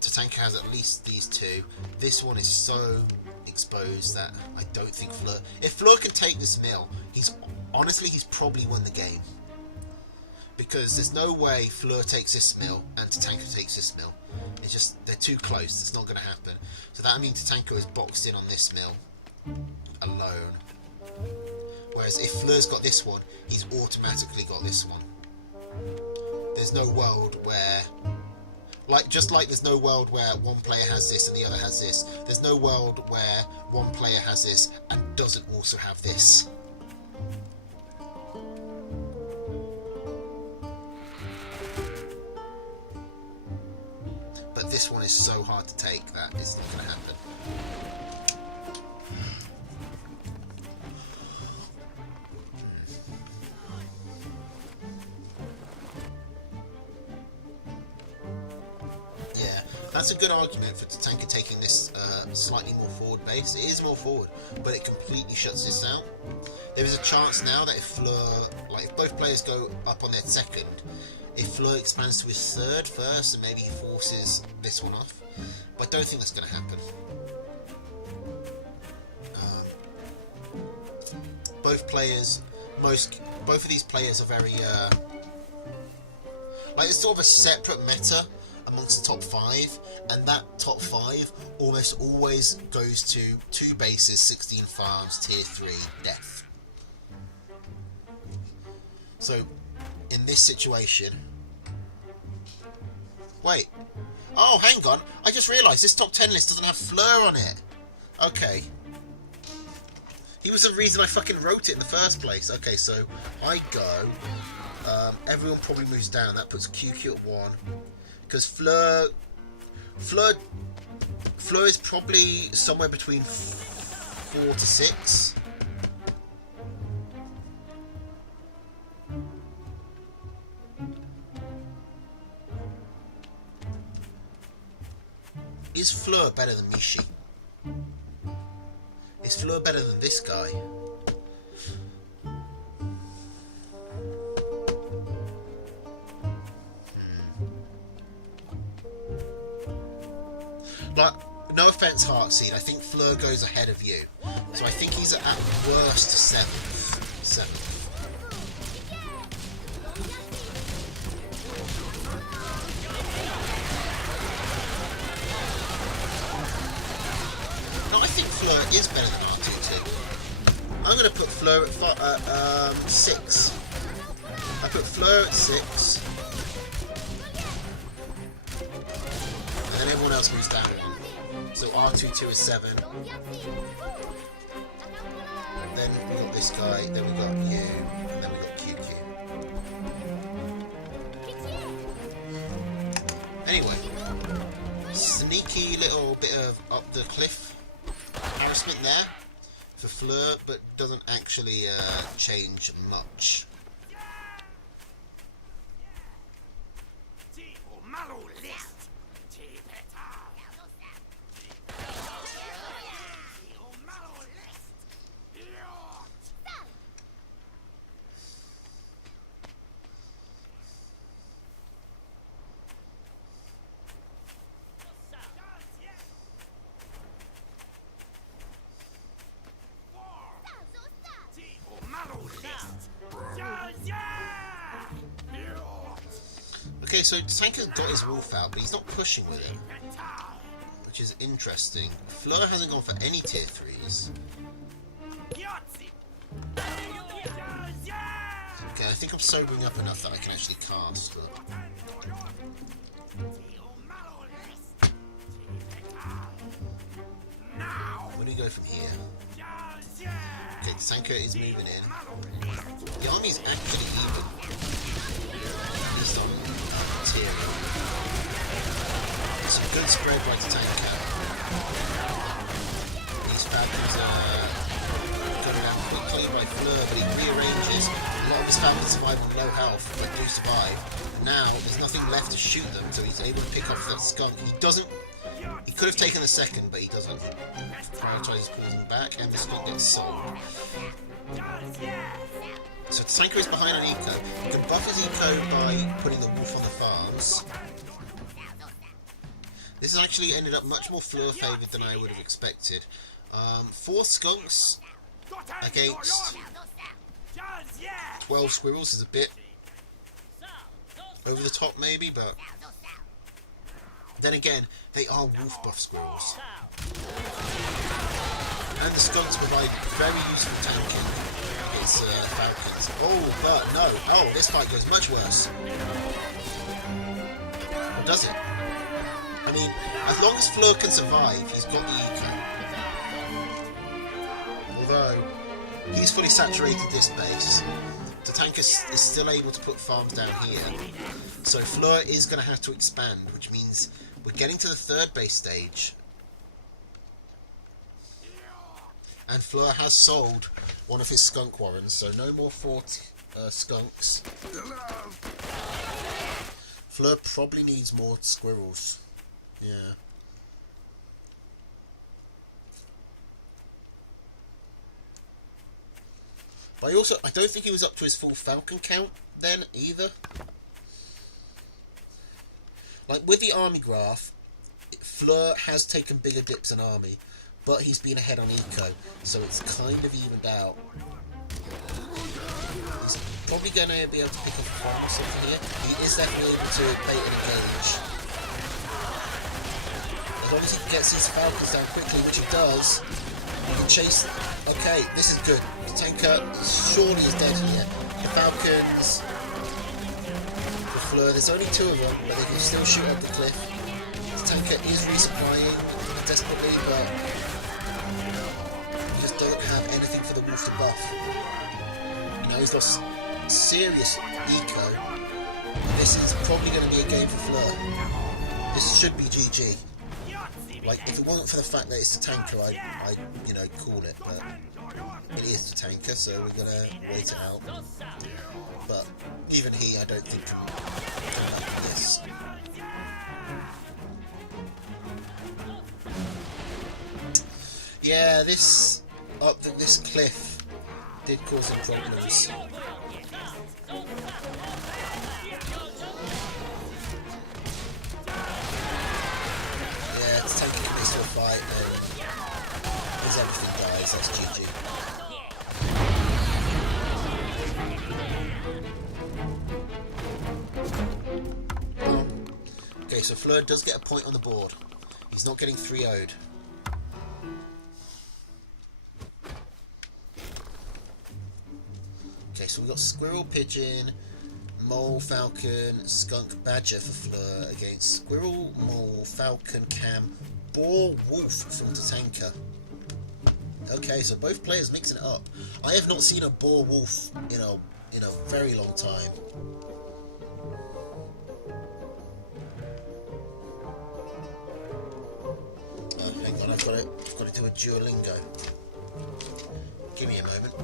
Tatanka has at least these 2. This one is so exposed that I don't think Fleur... If Fleur can take this mill, he's probably won the game. Because there's no way Fleur takes this mill and Tatanka takes this mill. It's just, they're too close, it's not going to happen. So that means Tatanka is boxed in on this mill alone. Whereas if Fleur's got this one, he's automatically got this one. There's no world where... Just like there's no world where one player has this and the other has this, there's no world where one player has this and doesn't also have this. But this one is so hard to take that it's not going to happen. That's a good argument for Tatanka taking this slightly more forward base. It is more forward, but it completely shuts this down. There is a chance now that if Fleur, like if both players go up on their second, if Fleur expands to his third first, and maybe he forces this one off. But I don't think that's going to happen. Both of these players are very like it's sort of a separate meta amongst the top 5, and that top 5 almost always goes to 2 bases, 16 farms, tier 3, death. So in this situation, wait, oh hang on, I just realised this top 10 list doesn't have Fleur on it. Okay. He was the reason I fucking wrote it in the first place. Okay, so I go. Everyone probably moves down. That puts QQ at 1. Because Fleur is probably somewhere between 4 to 6. Is Fleur better than Mishi? Is Fleur better than this guy? Like, no offense, Heartseed, I think Fleur goes ahead of you. So I think he's at worst 7th. 7th. No, I think Fleur is better than R2-2. I'm going to put Fleur at 6. I put Fleur at 6. And then everyone else moves down 1. So R2-2 is 7. Then we got this guy, then we got you, and then we got QQ. Anyway, sneaky little bit of up the cliff harassment there for Fleur, but doesn't actually change much. Okay, so Tanker's got his wolf out, but he's not pushing with it, which is interesting. Fleur hasn't gone for any tier 3s. Okay, I think I'm sobering up enough that I can actually cast. Where do we go from here? Okay, Tanker is moving in. The army's actually even. At least on material. Some good spread by Tatanka. These Falcons are going out quickly by Fleur, but he rearranges. A lot of his Falcons survive on low health, but do survive. Now, there's nothing left to shoot them, so he's able to pick off that skunk. He doesn't. He could have taken the second, but he doesn't. He prioritises pulling back, and the skunk gets sold. So Tatanka is behind on eco. You can buff his eco by putting the wolf on the farms. This has actually ended up much more Fleur favoured than I would have expected. 4 skunks against 12 squirrels is a bit over the top maybe, but then again, they are wolf buff squirrels. And the skunks provide very useful tanking. It's Falcons. Oh, but no. Oh, this fight goes much worse. Or does it? I mean, as long as Fleur can survive, he's got the eco. Although, he's fully saturated this base. Tatanka is still able to put farms down here. So Fleur is going to have to expand, which means we're getting to the 3rd base stage. And Fleur has sold one of his skunk warrens, so no more 4 skunks. Fleur probably needs more squirrels. Yeah. But I don't think he was up to his full Falcon count then either. Like with the army graph, Fleur has taken bigger dips in army, but he's been ahead on eco, so it's kind of evened out. He's probably going to be able to pick up a farm or something here. He is definitely able to bait and engage. As long as he can get his Falcons down quickly, which he does, he can chase them. Okay, this is good. The tanker surely is dead here. The Falcons, the Fleur, there's only two of them, but they can still shoot up the cliff. The tanker is resupplying desperately, but he just don't have anything for the wolf to buff. Now he's lost serious eco. This is probably going to be a game for Fleur. This should be GG. Like, if it wasn't for the fact that it's the tanker, I'd you know, call it, but it is the tanker, so we're gonna wait it out. But even he, I don't think can come back with this. Yeah, this cliff did cause some problems. Tanker commits to a fight and as everything dies, that's GG. Okay, so Fleur does get a point on the board. He's not getting 3-0'd. Okay, so we've got Squirrel, Pigeon, Mole, Falcon, Skunk, Badger for Fleur against Squirrel, Mole, Falcon, Cam, Boar, Wolf from Tatanka. Okay, so both players mixing it up. I have not seen a Boar Wolf in a very long time. Oh, hang on, I've got to do a Duolingo. Give me a moment.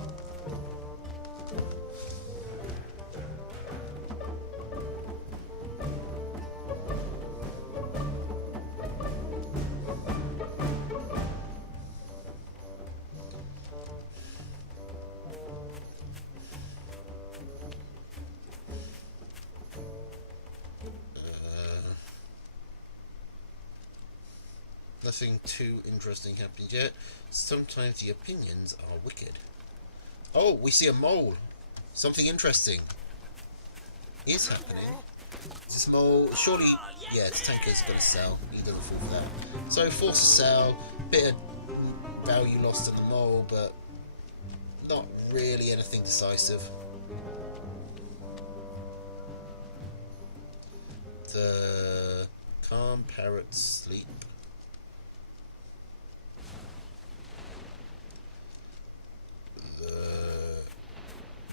Nothing too interesting happened yet. Sometimes the opinions are wicked. Oh, we see a mole. Something interesting is happening. This mole, surely, yeah, this tanker's going to sell. He doesn't fall for that. So, force to sell. Bit of value lost on the mole, but not really anything decisive. The calm parrots sleep.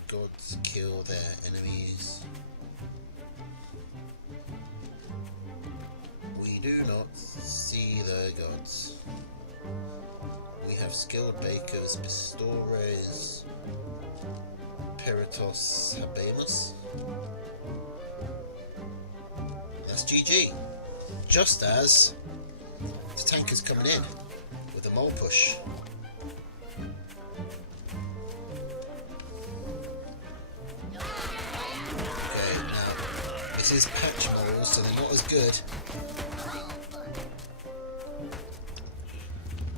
Gods kill their enemies. We do not see the gods. We have skilled bakers, pastores, peritos, habemus. That's GG. Just as the tanker's coming in with a mole push. Is patch moles, so they're not as good.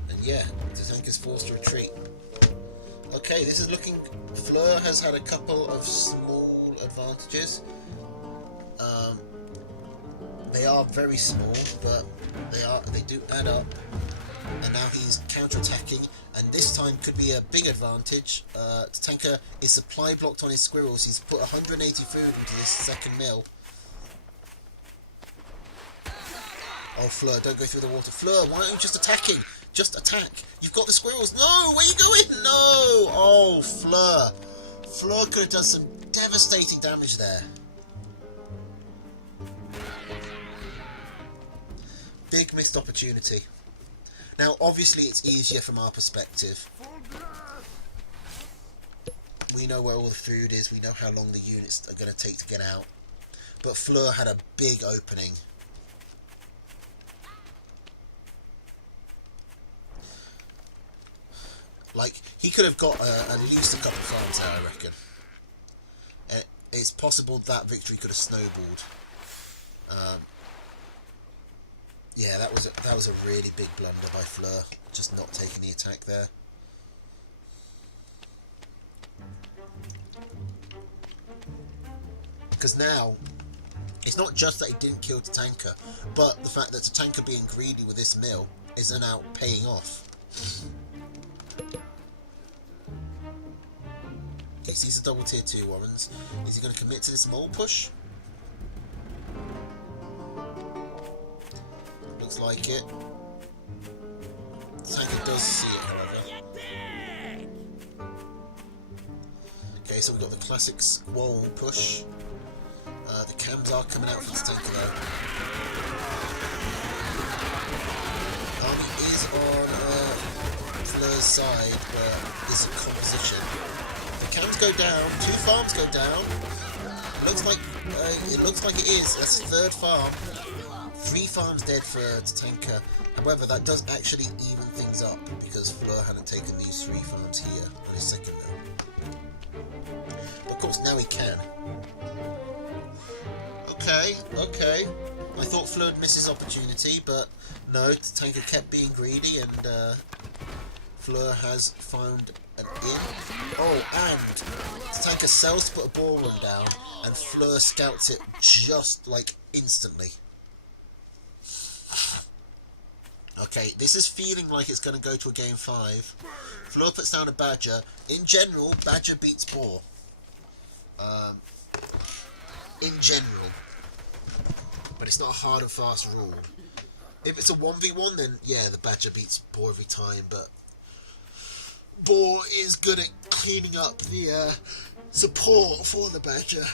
And yeah, the tanker's forced to retreat. Okay, this is looking... Fleur has had a couple of small advantages. They are very small, but they do add up. And now he's counter-attacking, and this time could be a big advantage. Tatanka is supply blocked on his squirrels. He's put 180 food into this second mill. Oh, Fleur, don't go through the water. Fleur, why aren't you just attacking? Just attack. You've got the squirrels. No, where are you going? No! Oh, Fleur. Fleur could have done some devastating damage there. Big missed opportunity. Now, obviously, it's easier from our perspective. We know where all the food is. We know how long the units are going to take to get out. But Fleur had a big opening. Like, he could have got at least a couple of farms out, I reckon. It's possible that victory could have snowballed. Yeah, that was a really big blunder by Fleur, just not taking the attack there. Because now, it's not just that he didn't kill Tatanka, but the fact that Tatanka being greedy with this mill is now paying off. Okay, so he's a double tier 2 Warrens. Is he going to commit to this mole push? Looks like it. Tatanka does see it, however. Okay, so we've got the classic squall push. The cams are coming out for Tatanka though. Army is on Fleur's side, but there's a composition. The cams go down, 2 farms go down. It looks like it is. That's the 3rd farm. 3 farms dead for Tatanka. However, that does actually even things up because Fleur hadn't taken these 3 farms here on his 2nd mill. But of course, now he can. Okay. I thought Fleur would miss his opportunity, but no, Tatanka kept being greedy, and Fleur has found an in. Oh, and Tatanka sells to put a ball run down, and Fleur scouts it just, like, instantly. Okay, this is feeling like it's going to go to a game 5. Fleur puts down a Badger. In general, Badger beats Boar. In general. But it's not a hard and fast rule. If it's a 1v1, then yeah, the Badger beats Boar every time, but Boar is good at cleaning up the support for the Badger.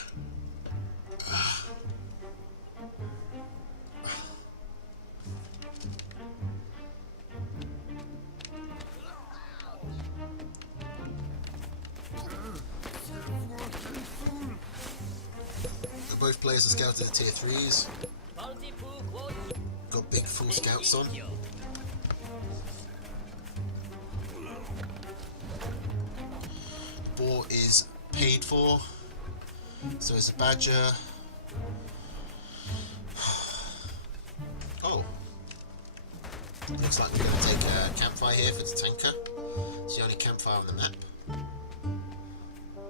Both players are scouted at tier 3s. Got big full scouts on. The Boar is paid for. So is the Badger. Oh. Looks like we're going to take a campfire here for Tatanka. It's the only campfire on the map.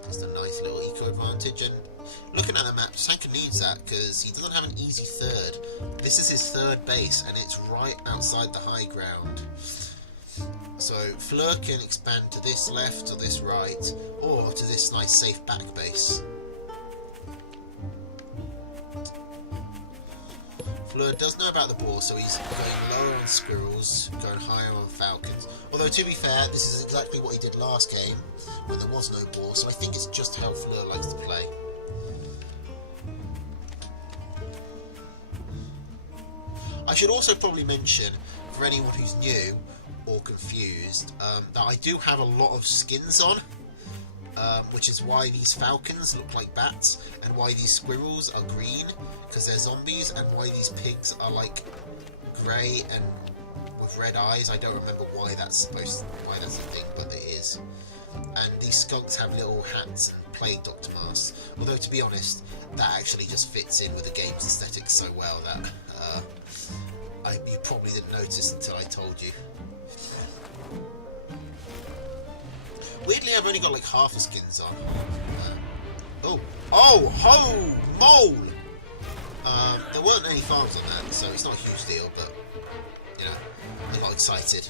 Just a nice little eco advantage, and looking at the map, Tatanka needs that because he doesn't have an easy 3rd. This is his 3rd base, and it's right outside the high ground. So Fleur can expand to this left or this right, or to this nice safe back base. Fleur does know about the Boar, so he's going lower on Squirrels, going higher on Falcons. Although, to be fair, this is exactly what he did last game, when there was no Boar, so I think it's just how Fleur likes to play. I should also probably mention, for anyone who's new or confused, that I do have a lot of skins on, which is why these falcons look like bats, and why these squirrels are green, because they're zombies, and why these pigs are like grey and with red eyes. I don't remember why that's a thing, but it is. And these skunks have little hats and plague doctor masks. Although, to be honest, that actually just fits in with the game's aesthetics so well that you probably didn't notice until I told you. Weirdly, I've only got like half the skins on. Mole! There weren't any farms on that, so it's not a huge deal, but, you know, I got excited.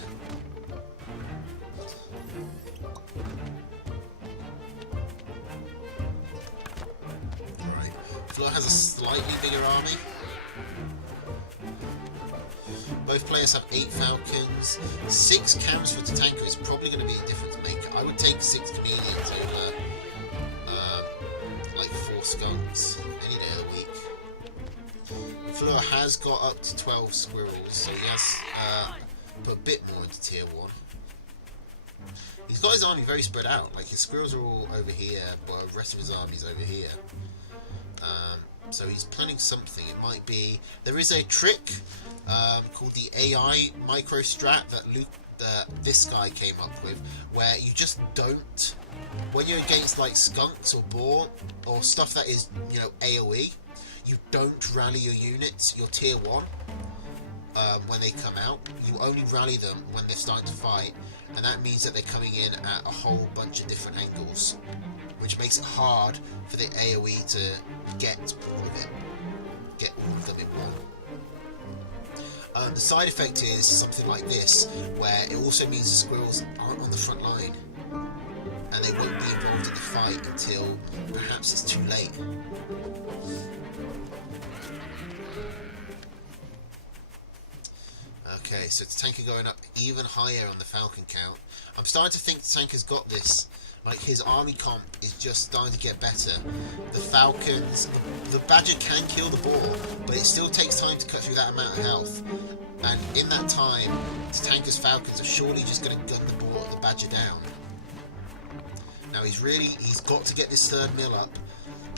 Alright, Fleur has a slightly bigger army. Both players have 8 Falcons. 6 cams for Tatanka is probably going to be a difference maker. I would take 6 chameleons over like 4 skunks any day of the week. Fleur has got up to 12 squirrels, so he has put a bit more into tier 1. He's got his army very spread out. Like, his squirrels are all over here, but the rest of his army's over here. So he's planning something. It might be... There is a trick called the AI micro strat that this guy came up with, where you just don't, when you're against like skunks or boar or stuff that is, you know, AoE, you don't rally your units, your tier 1, when they come out. You only rally them when they're starting to fight, and that means that they're coming in at a whole bunch of different angles, which makes it hard for the AoE to get all of it, get all of them in one. The side effect is something like this, where it also means the squirrels aren't on the front line, and they won't be involved in the fight until perhaps it's too late. Okay, so it's Tanker going up even higher on the Falcon count. I'm starting to think Tanker's got this. Like, his army comp is just starting to get better. The Falcons, the Badger can kill the boar, but it still takes time to cut through that amount of health. And in that time, Tanker's Falcons are surely just going to gun the boar, the Badger down. Now he's got to get this 3rd mill up.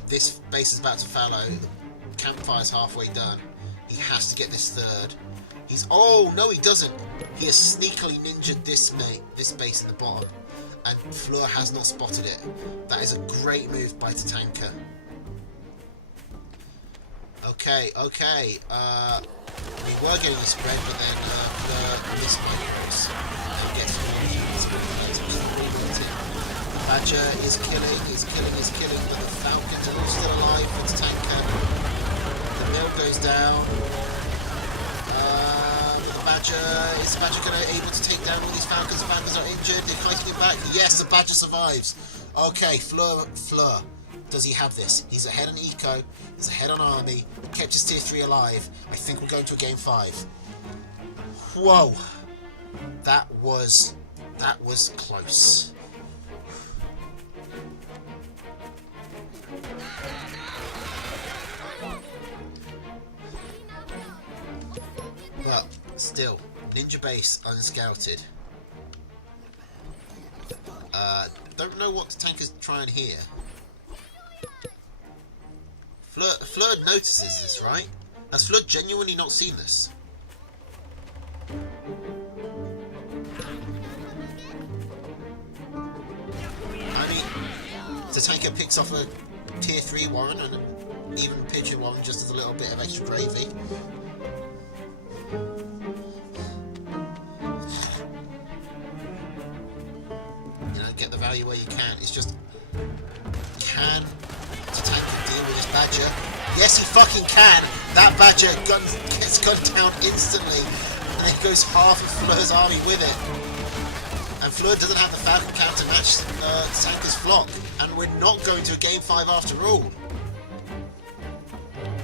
This base is about to fallow. The campfire's halfway done. He has to get this 3rd. Oh no, he doesn't. He has sneakily ninja'd this base in the bottom, and Fleur has not spotted it. That is a great move by Tatanka. Okay. We were getting a spread, but then Fleur mismanaged and gets more units to keep rebuilding. The Badger is killing, but the Falcons are all still alive for Tatanka. The mill goes down. Is the Badger able to take down all these Falcons? The Falcons are injured. They're fighting him back. Yes, the Badger survives. Okay, Fleur. Does he have this? He's ahead on Eco. He's ahead on Army. Kept his tier 3 alive. I think we're going to a game 5. Whoa. That was close. But still, Ninja base unscouted. Don't know what the Tanker's trying here. Fleur notices this, right? Has Fleur genuinely not seen this? I mean, the Tanker picks off a tier 3 Warren and even a Pigeon Warren just as a little bit of extra gravy. Get the value where you can. It's just, can Tatanka deal with this Badger? Yes, he fucking can. That Badger gets gunned down instantly, and then goes half of Fleur's army with it. And Fleur doesn't have the Falcon count to match Tatanka's flock, and we're not going to a game 5 after all.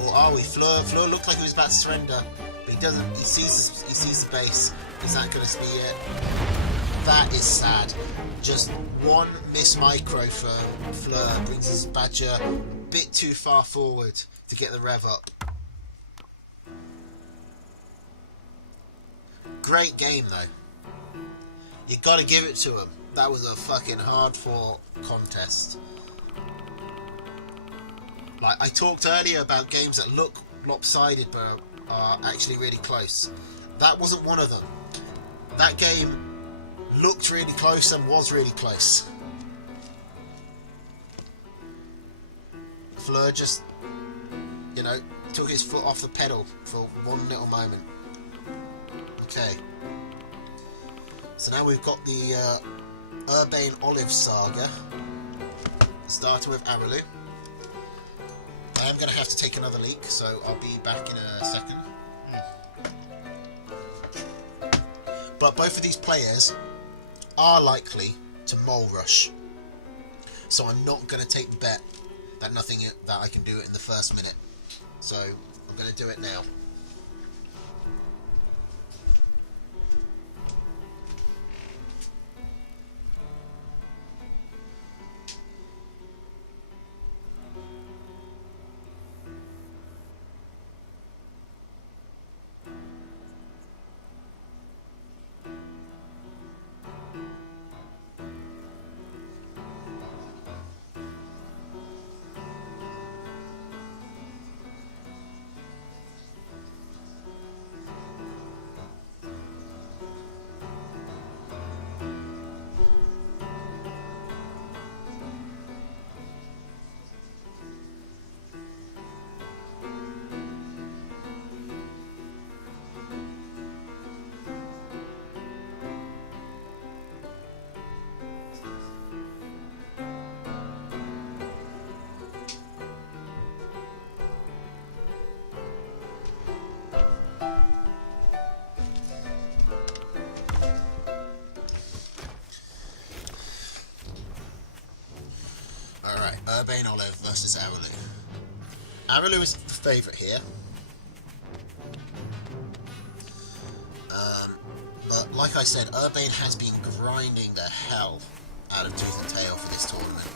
Or are we? Fleur looked like he was about to surrender, but he doesn't. He sees the base. Is that going to be it? That is sad. Just one miss micro for Fleur brings his Badger a bit too far forward to get the rev up. Great game though. You gotta give it to him. That was a fucking hard fought contest. Like, I talked earlier about games that look lopsided but are actually really close. That wasn't one of them. That game looked really close and was really close. Fleur just, you know, took his foot off the pedal for one little moment. Okay. So now we've got the Urbane Olive Saga, starting with Aralu. I am going to have to take another leak, so I'll be back in a second. But both of these players are likely to mole rush, so I'm not going to take the bet that that I can do it in the first minute. So I'm going to do it now. Alright, Urbane Olive versus Araloo. Araloo is the favourite here. But like I said, Urbane has been grinding the hell out of Tooth and Tail for this tournament.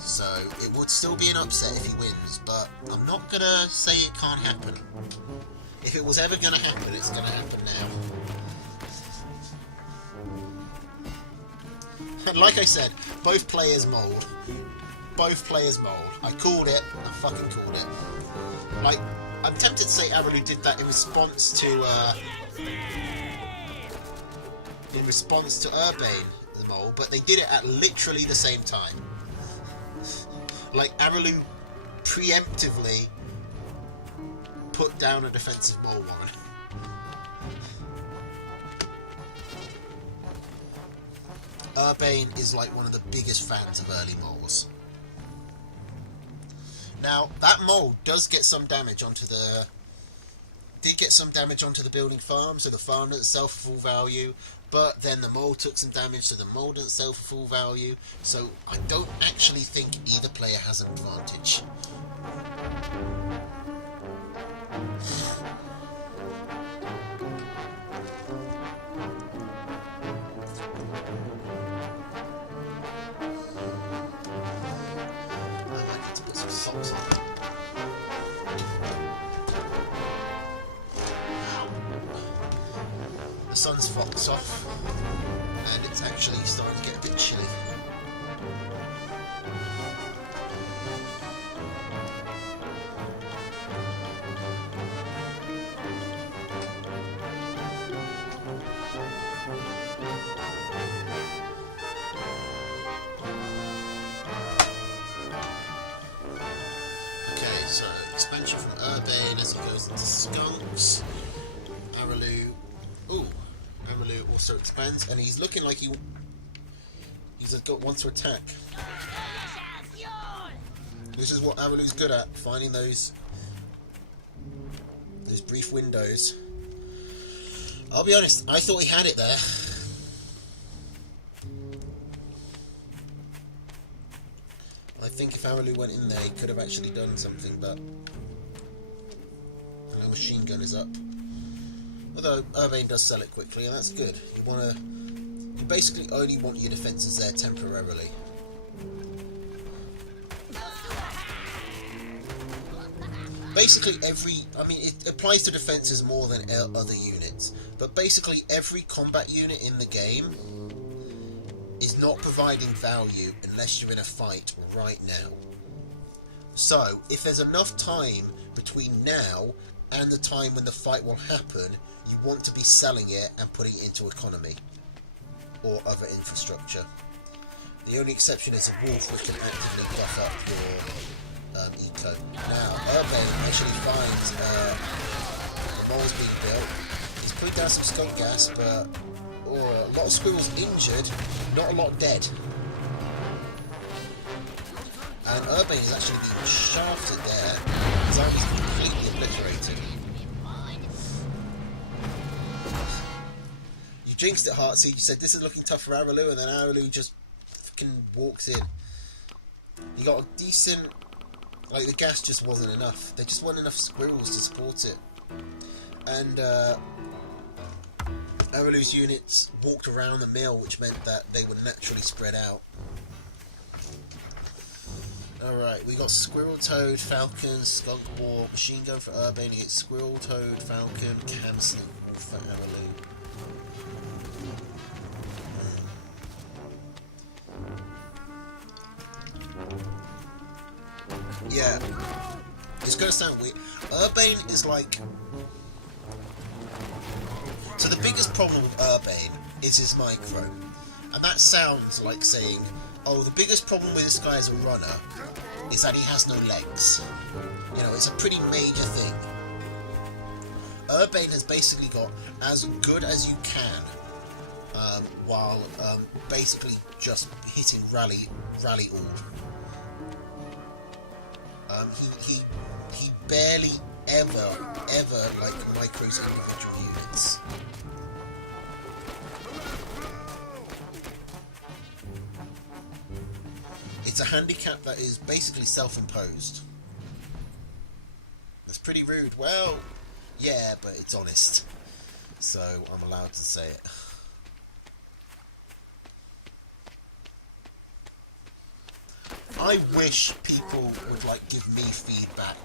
So it would still be an upset if he wins, but I'm not gonna say it can't happen. If it was ever gonna happen, it's gonna happen now. And like I said, both players mold. Both players mold. I called it. I fucking called it. Like, I'm tempted to say Araloo did that in response to Urbane, the mole, but they did it at literally the same time. Like, Araloo preemptively put down a defensive mole woman. Urbane is like one of the biggest fans of early moles. Now, that mole does get some damage onto the... did get some damage onto the building farm, so the farm doesn't sell for full value, but then the mole took some damage, so the mole doesn't sell for full value, so I don't actually think either player has an advantage. I might need to put some socks on. The sun's foxed off, and it's actually starting to get a bit chilly. Okay, so expansion from Urbane as he goes into Skunks. Araloo. Ooh, Araloo also expands, and he's looking like wants to attack. This is what Araloo's good at, finding those brief windows. I'll be honest, I thought he had it there. I think if Araloo went in there, he could have actually done something, but no machine gun is up. Although Urbane does sell it quickly, and that's good. You basically only want your defences there temporarily. Basically it applies to defences more than other units, but basically every combat unit in the game is not providing value unless you're in a fight right now. So, if there's enough time between now and the time when the fight will happen, you want to be selling it and putting it into economy or other infrastructure. The only exception is a wolf, which can actively buff up your eco. Now, Urbane actually finds the mole's being built. He's putting down some skunk gas, but a lot of squirrels injured, not a lot dead. And Urbane is actually being shafted there. His army's completely obliterated. You jinxed it, Heartseed. You said this is looking tough for Araloo, and then Araloo just fucking walks in. You got a decent... Like, the gas just wasn't enough. There just weren't enough squirrels to support it. And Araloo's units walked around the mill, which meant that they were naturally spread out. Alright, we got Squirrel, Toad, Falcon, Skunk War, Machine Gun for Urbane against Squirrel, Toad, Falcon, Canceling Wolf for Araloo. Yeah, it's gonna sound weird. Urbane is like... So the biggest problem with Urbane is his micro. And that sounds like saying, oh, the biggest problem with this guy as a runner is that he has no legs. You know, it's a pretty major thing. Urbane has basically got as good as you can, while basically just hitting rally all. He barely ever like micros individual units. It's a handicap that is basically self-imposed. That's pretty rude. Well, yeah, but it's honest. So I'm allowed to say it. I wish people would like give me feedback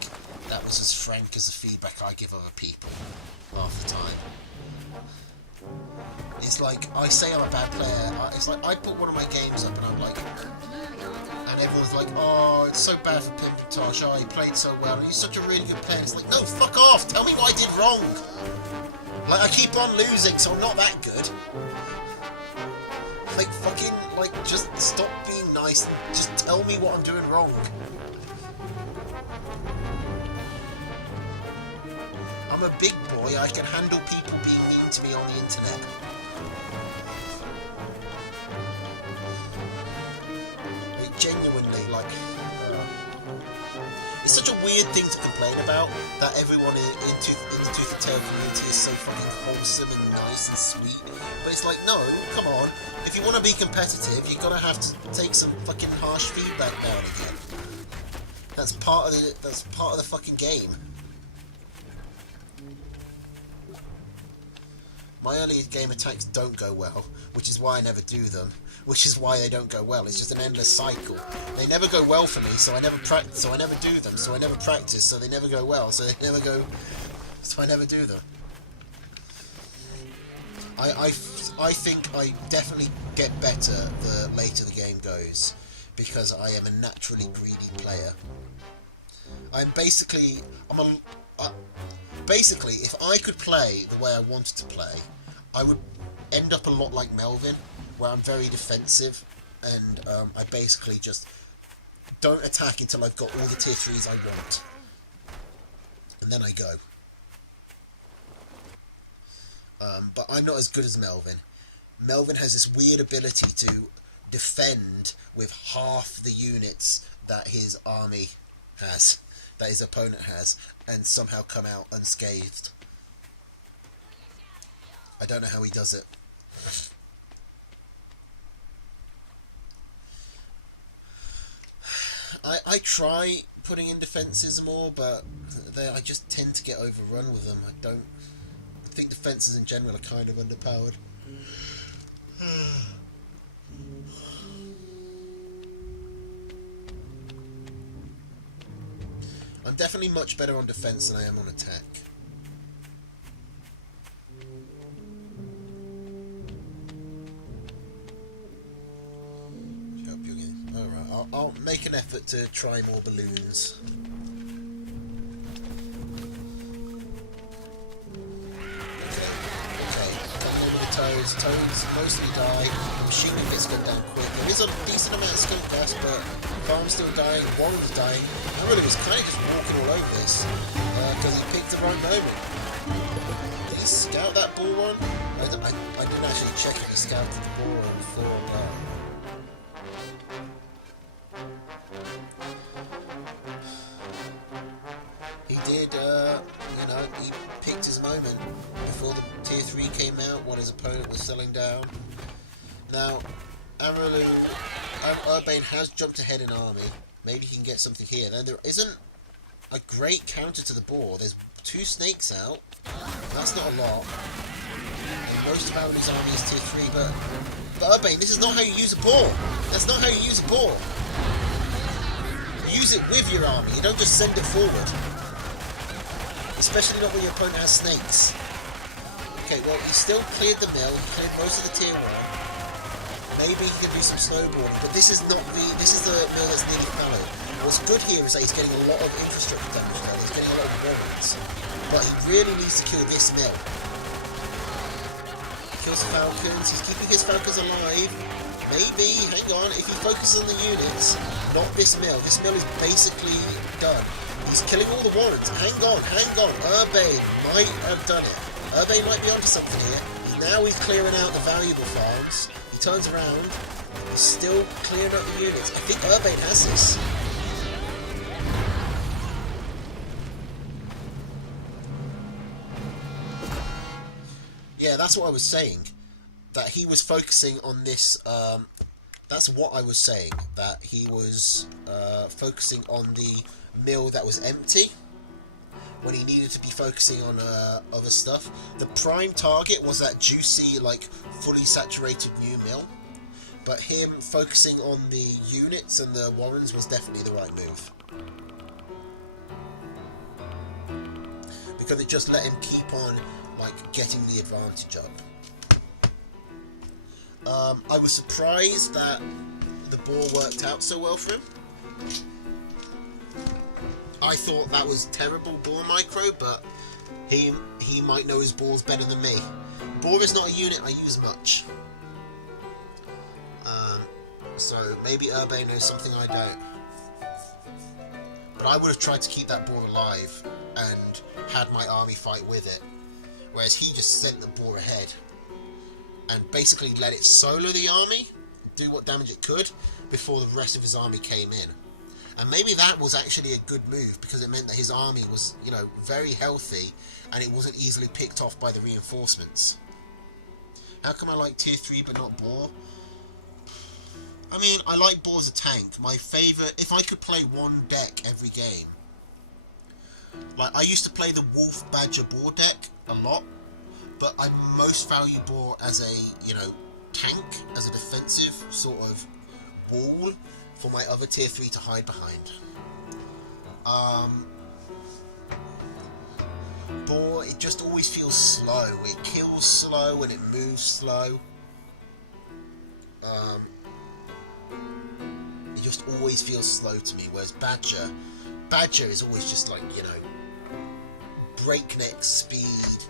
that was as frank as the feedback I give other people half the time. It's like, I say I'm a bad player, it's like I put one of my games up and I'm like, and everyone's like, oh, it's so bad for Pimpintosh, oh, he played so well, he's such a really good player. It's like, no, fuck off, tell me what I did wrong. Like, I keep on losing, so I'm not that good. Like, fucking, like, just stop being nice and just tell me what I'm doing wrong. I'm a big boy, I can handle people being mean to me on the internet. Like, genuinely, like... it's such a weird thing to complain about, that everyone in the Tooth and Tail community is so fucking wholesome and nice and sweet. But it's like, no, come on. If you want to be competitive, you're gonna have to take some fucking harsh feedback now and again. That's part of the fucking game. My early game attacks don't go well, which is why I never do them. Which is why they don't go well. It's just an endless cycle. They never go well for me, so I never practice, so I never do them. So I never practice, so they never go well. So they never go, so I never do them. I think I definitely get better the later the game goes, because I am a naturally greedy player. Basically, if I could play the way I wanted to play, I would end up a lot like Melvin, where I'm very defensive, and I basically just don't attack until I've got all the tier 3s I want. And then I go. But I'm not as good as Melvin. Melvin has this weird ability to defend with half the units that his army has, that his opponent has, and somehow come out unscathed. I don't know how he does it. I try putting in defences more, but I just tend to get overrun with them. I think defences in general are kind of underpowered. I'm definitely much better on defence than I am on attack. Alright, I'll make an effort to try more balloons. Toads mostly die. I'm assuming it's gone down quick. There is a decent amount of skill gas, but Farm's still dying, Warren's dying. I really was kind of just walking all over this because he picked the right moment. Did he scout that bull run? I didn't actually check if he scouted the bull run before. He did, he picked his moment before the tier 3 came out, while his opponent was selling down. Now, Urbane has jumped ahead in army. Maybe he can get something here. Now, there isn't a great counter to the boar. There's 2 snakes out. That's not a lot. And most of Aru's army is tier 3, but Urbane, this is not how you use a boar. That's not how you use a boar. You use it with your army. You don't just send it forward. Especially not when your opponent has snakes. Okay, well, he still cleared the mill, he cleared most of the tier 1. Maybe he can do some snowboarding, but this is the mill that's nearly fallow. What's good here is that he's getting a lot of infrastructure damage done, he's getting a lot of warrants. But he really needs to kill this mill. He kills falcons, he's keeping his falcons alive. Maybe, hang on, if he focuses on the units, not this mill. This mill is basically done. He's killing all the warrants. Hang on. Urbane might have done it. Urbane might be onto something here. Now he's clearing out the valuable farms. He turns around. He's still clearing out the units. I think Urbane has this. Yeah, that's what I was saying. That he was focusing on this That's what I was saying, that he was focusing on the mill that was empty when he needed to be focusing on other stuff. The prime target was that juicy, like, fully saturated new mill, but him focusing on the units and the warrens was definitely the right move. Because it just let him keep on, like, getting the advantage up. I was surprised that the boar worked out so well for him. I thought that was terrible boar micro, but he might know his boars better than me. Boar is not a unit I use much. So maybe Urbane knows something I don't. But I would have tried to keep that boar alive and had my army fight with it. Whereas he just sent the boar ahead and basically let it solo the army, do what damage it could, before the rest of his army came in. And maybe that was actually a good move, because it meant that his army was, you know, very healthy, and it wasn't easily picked off by the reinforcements. How come I like tier 3 but not boar? I mean, I like boar as a tank. My favourite, if I could play one deck every game, like, I used to play the wolf badger boar deck a lot, but I most value boar as a, you know, tank, as a defensive sort of wall for my other tier 3 to hide behind. Boar, it just always feels slow. It kills slow and it moves slow. It just always feels slow to me, whereas Badger is always just like, you know, breakneck speed,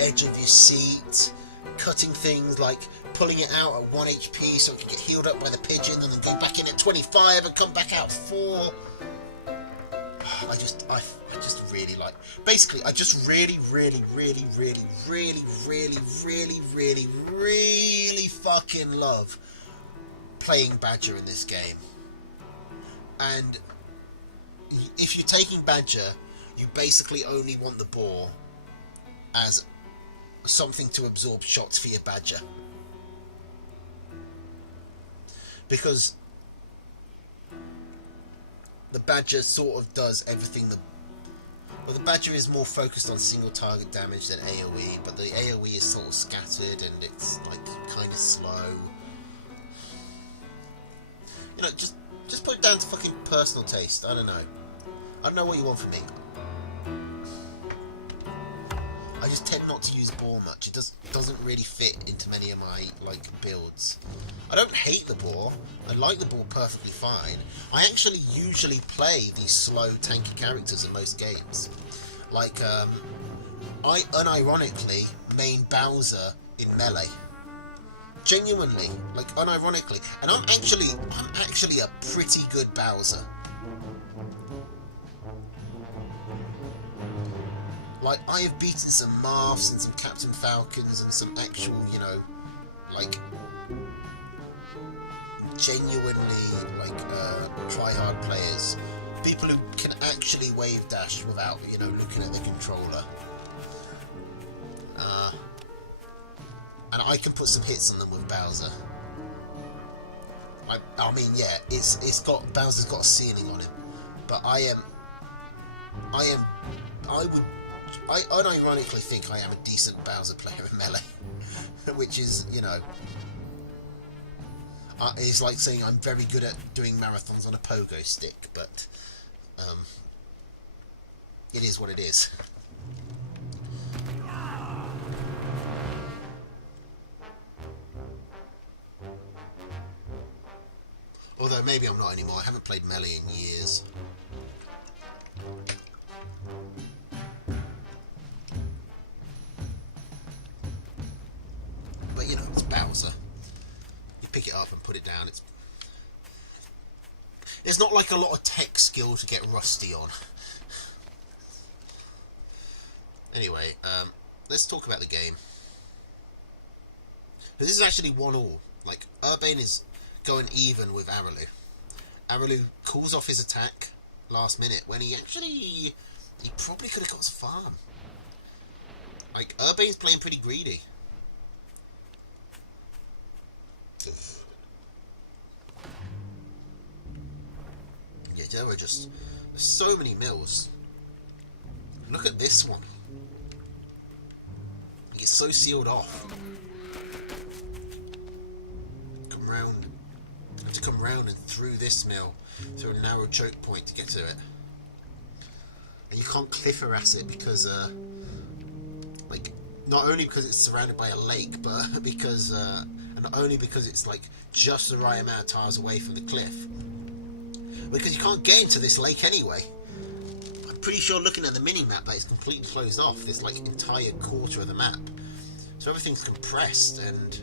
edge of your seat, cutting things, like pulling it out at 1 HP so it can get healed up by the pigeon and then go back in at 25 and come back out 4. I just really like, basically I just really fucking love playing Badger in this game. And if you're taking Badger, you basically only want the boar as something to absorb shots for your Badger, because the Badger sort of does everything. Well, the Badger is more focused on single target damage than AoE, but the AoE is sort of scattered and it's like kind of slow. You know, just put it down to fucking personal taste. I don't know. I don't know what you want from me. I just tend not to use boar much. It doesn't really fit into many of my, like, builds. I don't hate the boar. I like the boar perfectly fine. I actually usually play these slow, tanky characters in most games. Like, I unironically main Bowser in Melee. Genuinely, like, unironically. And I'm actually a pretty good Bowser. Like, I have beaten some Marths and some Captain Falcons and some actual, you know, like, genuinely, like, try-hard players. People who can actually wave dash without, you know, looking at the controller. And I can put some hits on them with Bowser. I mean, yeah, Bowser's got a ceiling on him. But I unironically think I am a decent Bowser player in Melee. Which is, you know, it's like saying I'm very good at doing marathons on a pogo stick, but it is what it is. Although maybe I'm not anymore. I haven't played Melee in years. But, you know, it's Bowser. You pick it up and put it down. It's not like a lot of tech skill to get rusty on. Anyway, let's talk about the game. This is actually 1-1. Like, Urbane is going even with Araloo. Araloo calls off his attack last minute when he probably could have got some farm. Like, Urbane's playing pretty greedy. There are just there's so many mills. Look at this one. It's so sealed off. Come round. I have to come round and through this mill, through a narrow choke point to get to it. And you can't cliff harass it because, like, not only because it's surrounded by a lake, but because, and not only because it's like just the right amount of tiles away from the cliff. Because you can't get into this lake anyway. I'm pretty sure looking at the mini-map that it's completely closed off, this like entire quarter of the map. So everything's compressed and...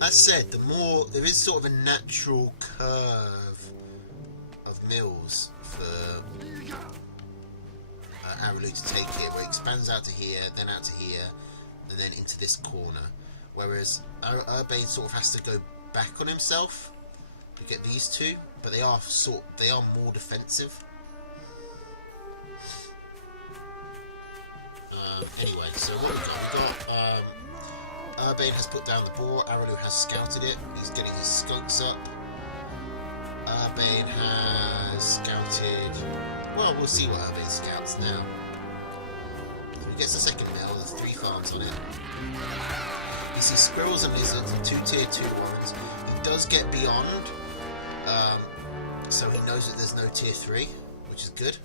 That said, the more... There is sort of a natural curve of mills for Araloo to take here, where it expands out to here, then out to here, and then into this corner. Whereas Urbane sort of has to go back on himself to get these two, but they are more defensive. Anyway, so what we got? Urbane has put down the boar. Araloo has scouted it. He's getting his skunks up. Urbane has scouted. Well, we'll see what Urbane scouts now. So he gets the second mill. There's 3 farms on it. He sees squirrels and lizards and 2 tier 2 ones. He does get beyond, so he knows that there's no tier 3, which is good.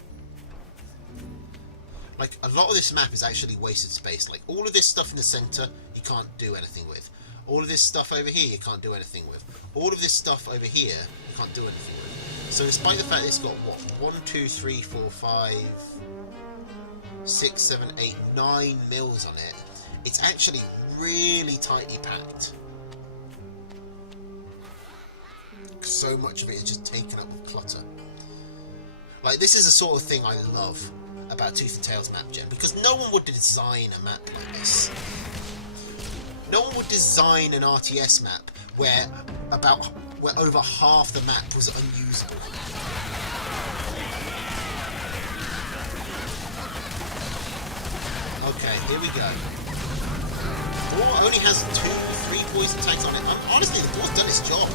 Like, a lot of this map is actually wasted space. Like, all of this stuff in the centre, you can't do anything with. All of this stuff over here, you can't do anything with. All of this stuff over here, you can't do anything with. So despite the fact that it's got, what, 1, 2, 3, 4, 5, 6, 7, 8, 9 mills on it, it's actually really tightly packed. So much of it is just taken up with clutter. Like, this is the sort of thing I love about Tooth and Tail's map gen, because no one would design a map like this. No one would design an RTS map where over half the map was unusable. Okay, here we go. Boar only has 2 or 3 poison tags on it. Honestly, the boar's done its job.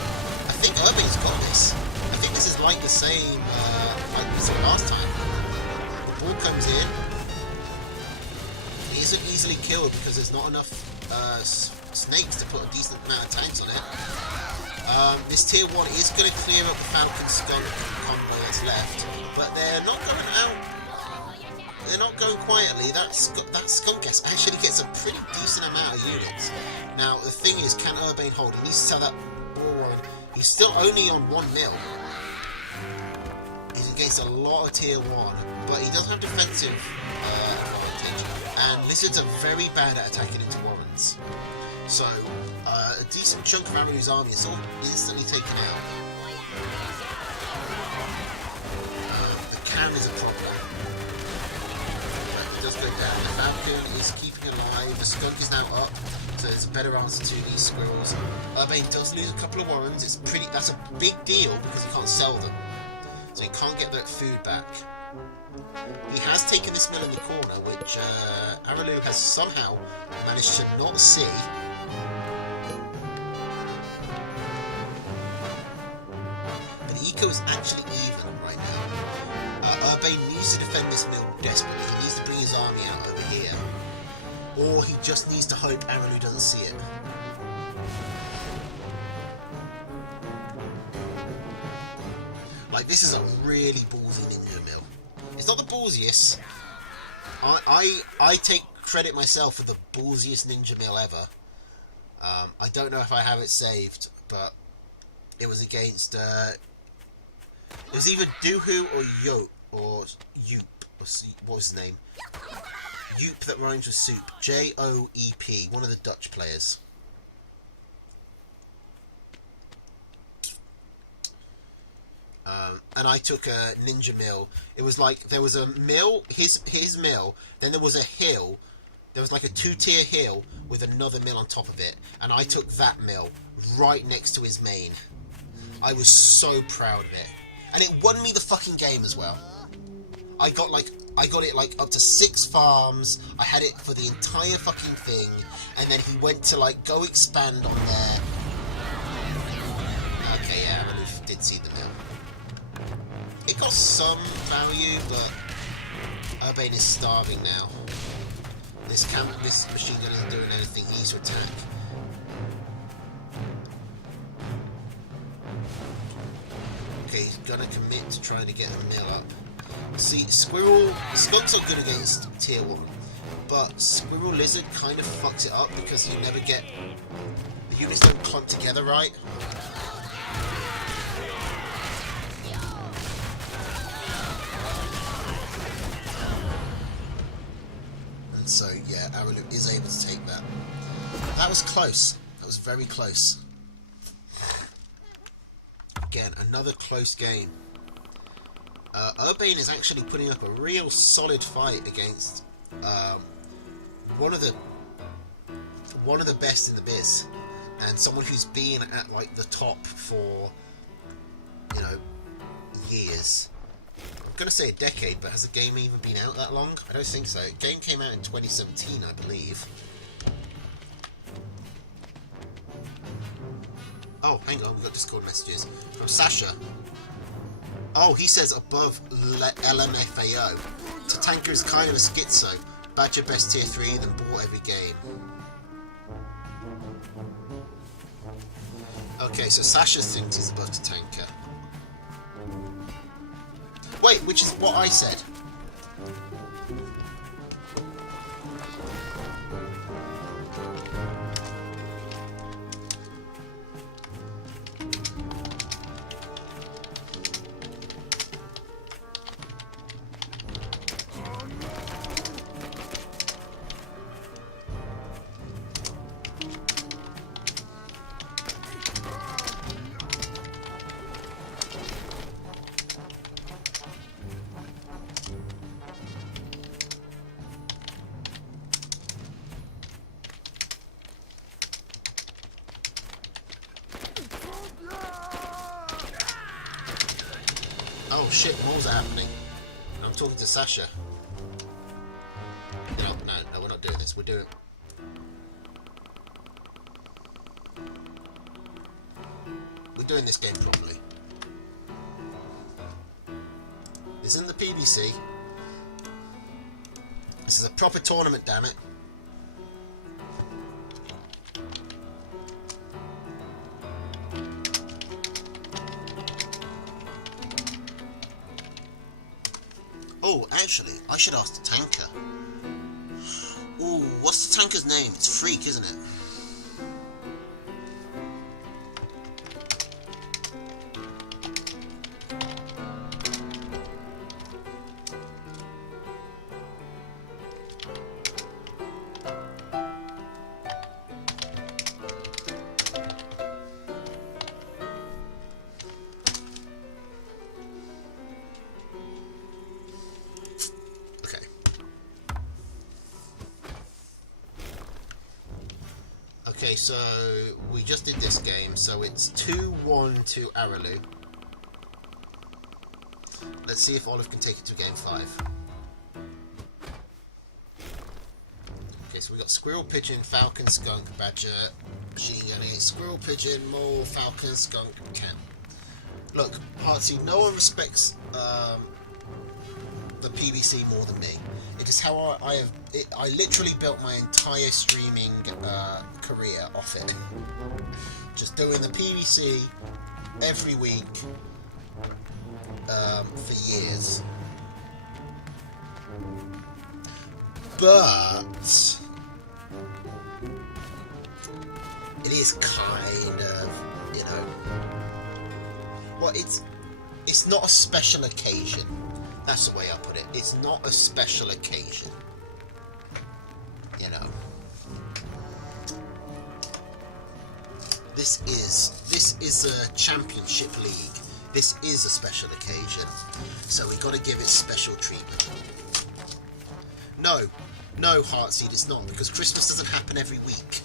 I think Urbane's got this. I think this is like the same, like we saw last time. The boar comes in. He isn't easily killed because there's not enough snakes to put a decent amount of tags on it. This tier 1 is going to clear up the Falcon Skunk combo that's left, but they're not going out. They're not going quietly. That skunk actually gets a pretty decent amount of units. Now, the thing is, can Urbane hold? He needs to sell that boar. He's still only on 1 mil. He's against a lot of tier 1, but he does have defensive advantage. And lizards are very bad at attacking into warrens. So, a decent chunk of Araloo's army is all instantly taken out. The can is a problem. It does go down. The Falcon is keeping alive. The skunk is now up, so there's a better answer to these squirrels. Urbane does lose a couple of warrens. That's a big deal because he can't sell them, so he can't get that food back. He has taken this mill in the corner, which Araloo has somehow managed to not see. But the eco is actually even right now. Urbane needs to defend this mill desperately. He needs to bring his army out over here. Or he just needs to hope Araloo doesn't see it. Like, this is a really ballsy ninja mill. It's not the ballsiest. I take credit myself for the ballsiest ninja mill ever. I don't know if I have it saved, but it was against it was either Doohoo or Yope or Yoop. What was his name? Yoop that rhymes with soup. Joep. One of the Dutch players. And I took a ninja mill. It was like there was a mill, his mill, then there was a hill. There was like a 2-tier hill with another mill on top of it, and I took that mill right next to his main. I was so proud of it, and it won me the fucking game as well. I got it like up to 6 farms. I had it for the entire fucking thing, and then he went to like go expand on there. did see the mill. It got some value, but Urbane is starving now. This machine gun isn't doing anything. He needs to attack. Okay, he's gonna commit to trying to get the mill up. See, Skunks are good against tier 1, but Squirrel Lizard kind of fucks it up because you never get... the units don't clump together right. And so, yeah, Araloo is able to take that. That was close. That was very close. Again, another close game. Urbane is actually putting up a real solid fight against one of the best in the biz, and someone who's been at like the top for, you know, years. I'm gonna say a decade, but has the game even been out that long? I don't think so. The game came out in 2017, I believe. Oh, hang on, we've got Discord messages from Sasha. Oh, he says above LMFAO. Tatanka is kind of a schizo. Badger best tier 3, then bought every game. Okay, so Sasha thinks he's above Tatanka. Wait, which is what I said. Oh shit, wars are happening. I'm talking to Sasha. No, we're not doing this. We're doing this game properly. This isn't the PBC. This is a proper tournament, damn it. Oh, actually, I should ask the tanker. Ooh, what's the tanker's name? It's Freak, isn't it? Okay, so we just did this game, so it's 2-1 to Araloo. Let's see if Olive can take it to game 5. Okay, so we got Squirrel, Pigeon, Falcon, Skunk, Badger, Machine Gunning, Squirrel, Pigeon, Mole, Falcon, Skunk, Cat. Look, Heartsy, no one respects the PVC more than me. It is how I literally built my entire streaming career off it. Just doing the PVC every week for years. But it is kind of, you know, well, it's not a special occasion. That's the way I put it. It's not a special occasion. You know. This is a championship league. This is a special occasion. So we gotta give it special treatment. No, Heartseed, it's not, because Christmas doesn't happen every week.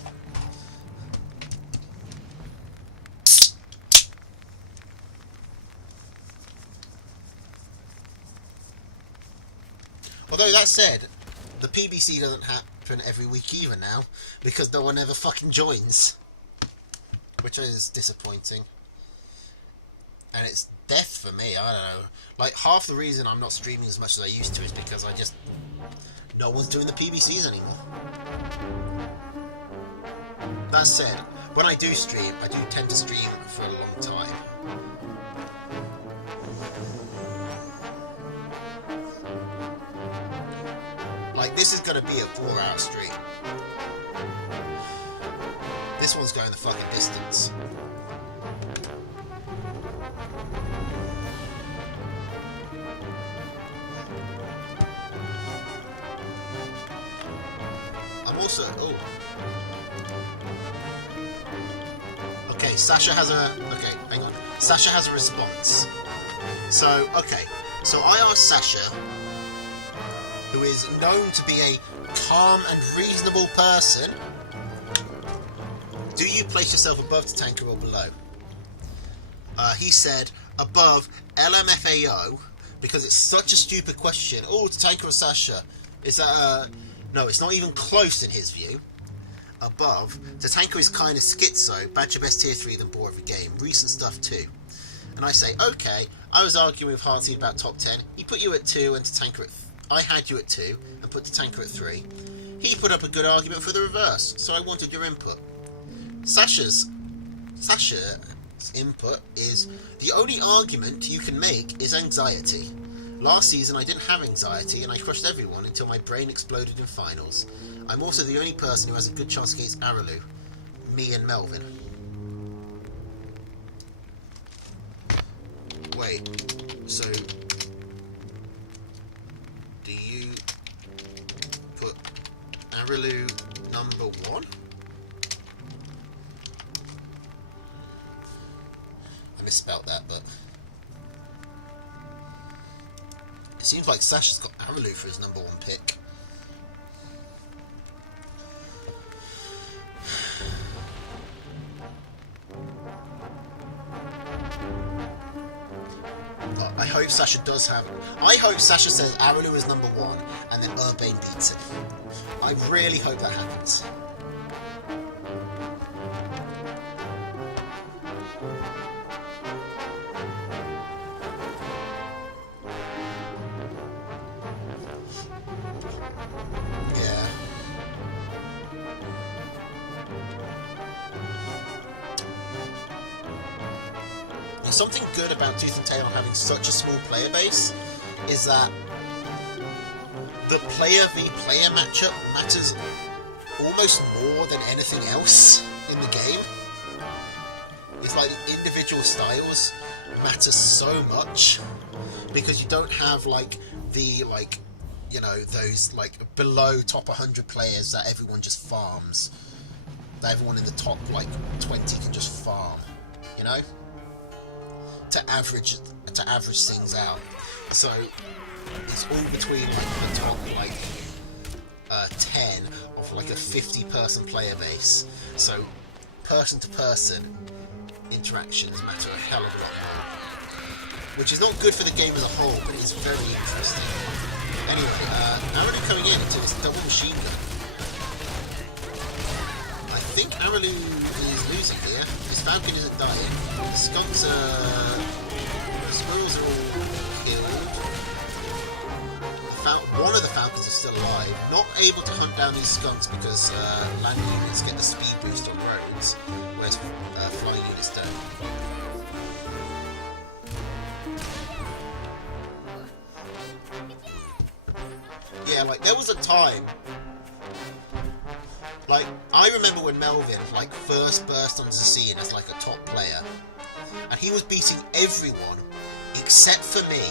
Although that said, the PBC doesn't happen every week either now, because no one ever fucking joins. Which is disappointing. and it's death for me. I don't know. Like, half the reason I'm not streaming as much as I used to is because no one's doing the PBCs anymore. That said, when I do stream, I do tend to stream for a long time. Like, this is going to be a 4-hour stream. This one's going the fucking distance. I'm also... Oh. Okay, Sasha has a... Okay, hang on. Sasha has a response. So, okay. So I asked Sasha, who is known to be a calm and reasonable person, do you place yourself above Tatanka or below? He said above LMFAO, because it's such a stupid question. Oh, Tatanka or Sasha? Is that no, it's not even close in his view. Above, Tatanka is kind of schizo, badge your best tier 3 than bore every game, recent stuff too. And I say, okay, I was arguing with Hearty about top 10, he put you at 2 and Tatanka at I had you at 2 and put Tatanka at 3. He put up a good argument for the reverse, so I wanted your input. Sasha's input is, the only argument you can make is anxiety. Last season I didn't have anxiety and I crushed everyone until my brain exploded in finals. I'm also the only person who has a good chance against Araloo. Me and Melvin. Wait, so... do you put Araloo number 1? I misspelled that, but... it seems like Sasha's got Araloo for his number 1 pick. I hope Sasha does have... I hope Sasha says Araloo is number 1 and then Urbane beats it. I really hope that happens. Yeah. There's something good about Tooth and Tail having such a small player base is that the player v player matchup matters almost more than anything else in the game. It's like the individual styles matter so much because you don't have like the those like below top 100 players that everyone just farms. That everyone in the top like 20 can just farm, you know? To average things out. So it's all between like the top like 10 of like a 50-person player base. So person to person interactions matter a hell of a lot more. Which is not good for the game as a whole, but it's very interesting. Anyway, Araloo coming in into this double machine gun. I think Araloo is losing here. His Falcon isn't dying. The skunks are... the squirrels are all killed. One of the Falcons is still alive. Not able to hunt down these skunks because land units get the speed boost on roads, whereas flying units don't. Yeah, like, there was a time... like, I remember when Melvin, like, first burst onto the scene as, like, a top player. And he was beating everyone except for me.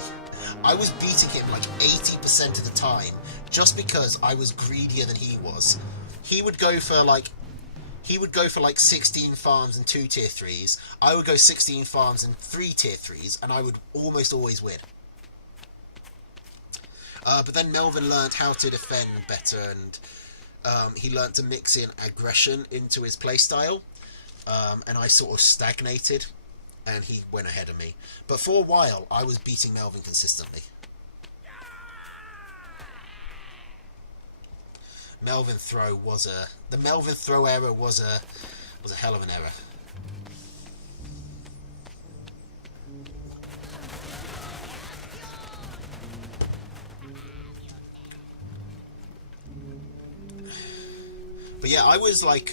I was beating him, like, 80% of the time. Just because I was greedier than he was. He would go for, like... 16 farms and 2 tier 3s. I would go 16 farms and 3 tier 3s. And I would almost always win. But then Melvin learned how to defend better, and he learned to mix in aggression into his playstyle, and I sort of stagnated, and he went ahead of me. But for a while, I was beating Melvin consistently. The Melvin throw error was a hell of an error. But yeah, I was like,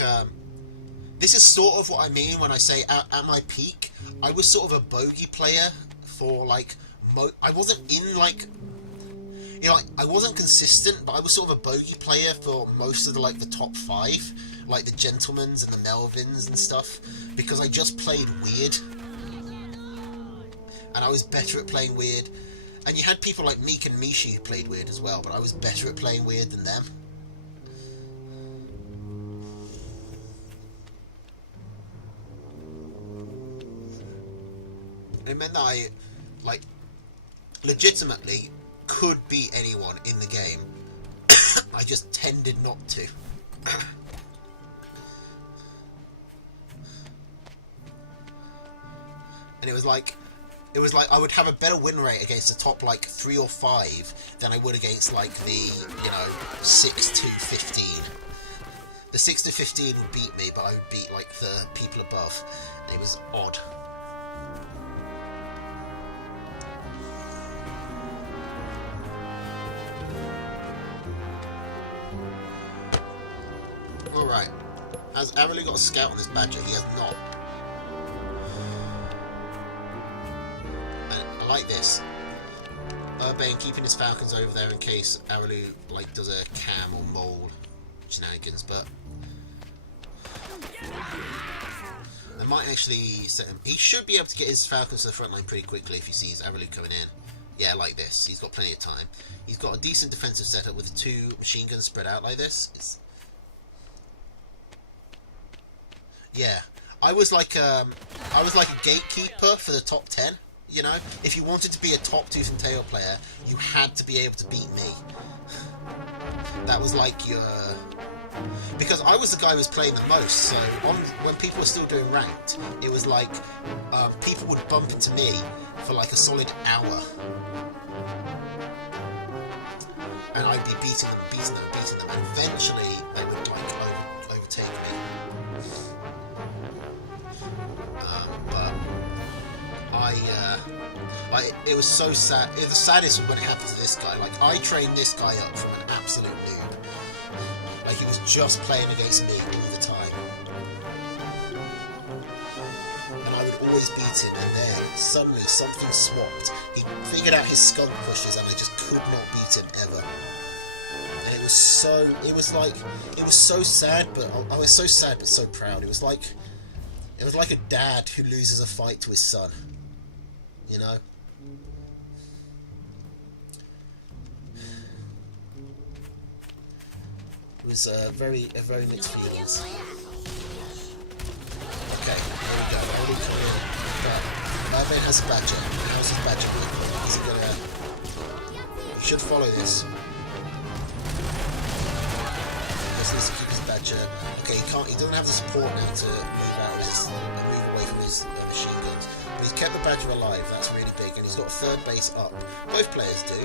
this is sort of what I mean when I say at my peak, I was sort of a bogey player for like, I wasn't in like, you know, like, I wasn't consistent, but I was sort of a bogey player for most of the like the top 5, like the Gentlemans and the Melvins and stuff, because I just played weird, and I was better at playing weird. And you had people like Meek and Mishi who played weird as well, but I was better at playing weird than them. It meant that I, like, legitimately could beat anyone in the game. I just tended not to. And it was like I would have a better win rate against the top like 3 or 5 than I would against like the, you know, 6 to 15. The 6 to 15 would beat me, but I would beat like the people above. And it was odd. Alright. Has Aralu got a scout on this badger? He has not. And I like this. Urbane keeping his falcons over there in case Aralu like does a cam or mole shenanigans, but I might actually set him. He should be able to get his falcons to the front line pretty quickly if he sees Aralu coming in. Yeah, like this. He's got plenty of time. He's got a decent defensive setup with 2 machine guns spread out like this. Yeah, I was like a gatekeeper for the top 10. You know, if you wanted to be a top Tooth and Tail player, you had to be able to beat me. That was like your, because I was the guy who was playing the most. So when people were still doing ranked, it was like people would bump into me for like a solid hour, and I'd be beating them, and eventually they would like overtake me. But it was so sad. The saddest was when it happened to this guy. Like, I trained this guy up from an absolute noob. Like, he was just playing against me all the time. And I would always beat him, and then suddenly something swapped. He figured out his skunk pushes, and I just could not beat him ever. And it was so sad, but I was so sad but so proud. It was like a dad who loses a fight to his son. You know? It was very mixed feelings. Okay, here we go. Already coming in. Right. Mermaid has a badger. How's his badger doing? Is he gonna... He should follow this. He needs to keep his badger. Okay, he doesn't have the support now to move away from his machine guns. But he's kept the badger alive, that's really big, and he's got 3rd base up. Both players do.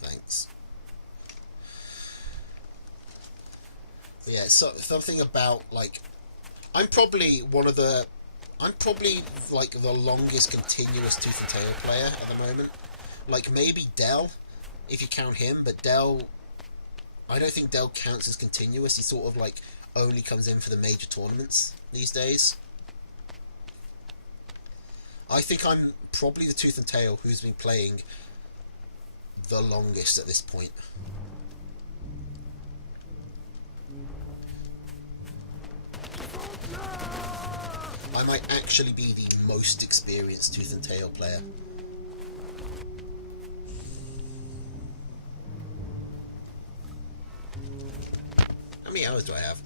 Thanks. But yeah, so something about, like, I'm probably like the longest continuous Tooth and Tail player at the moment. Like, maybe Dell, if you count him, but Dell, I don't think Dell counts as continuous. He sort of, like, only comes in for the major tournaments these days. I think I'm probably the Tooth and Tail who's been playing the longest at this point. I might actually be the most experienced Tooth and Tail player. How many hours do I have?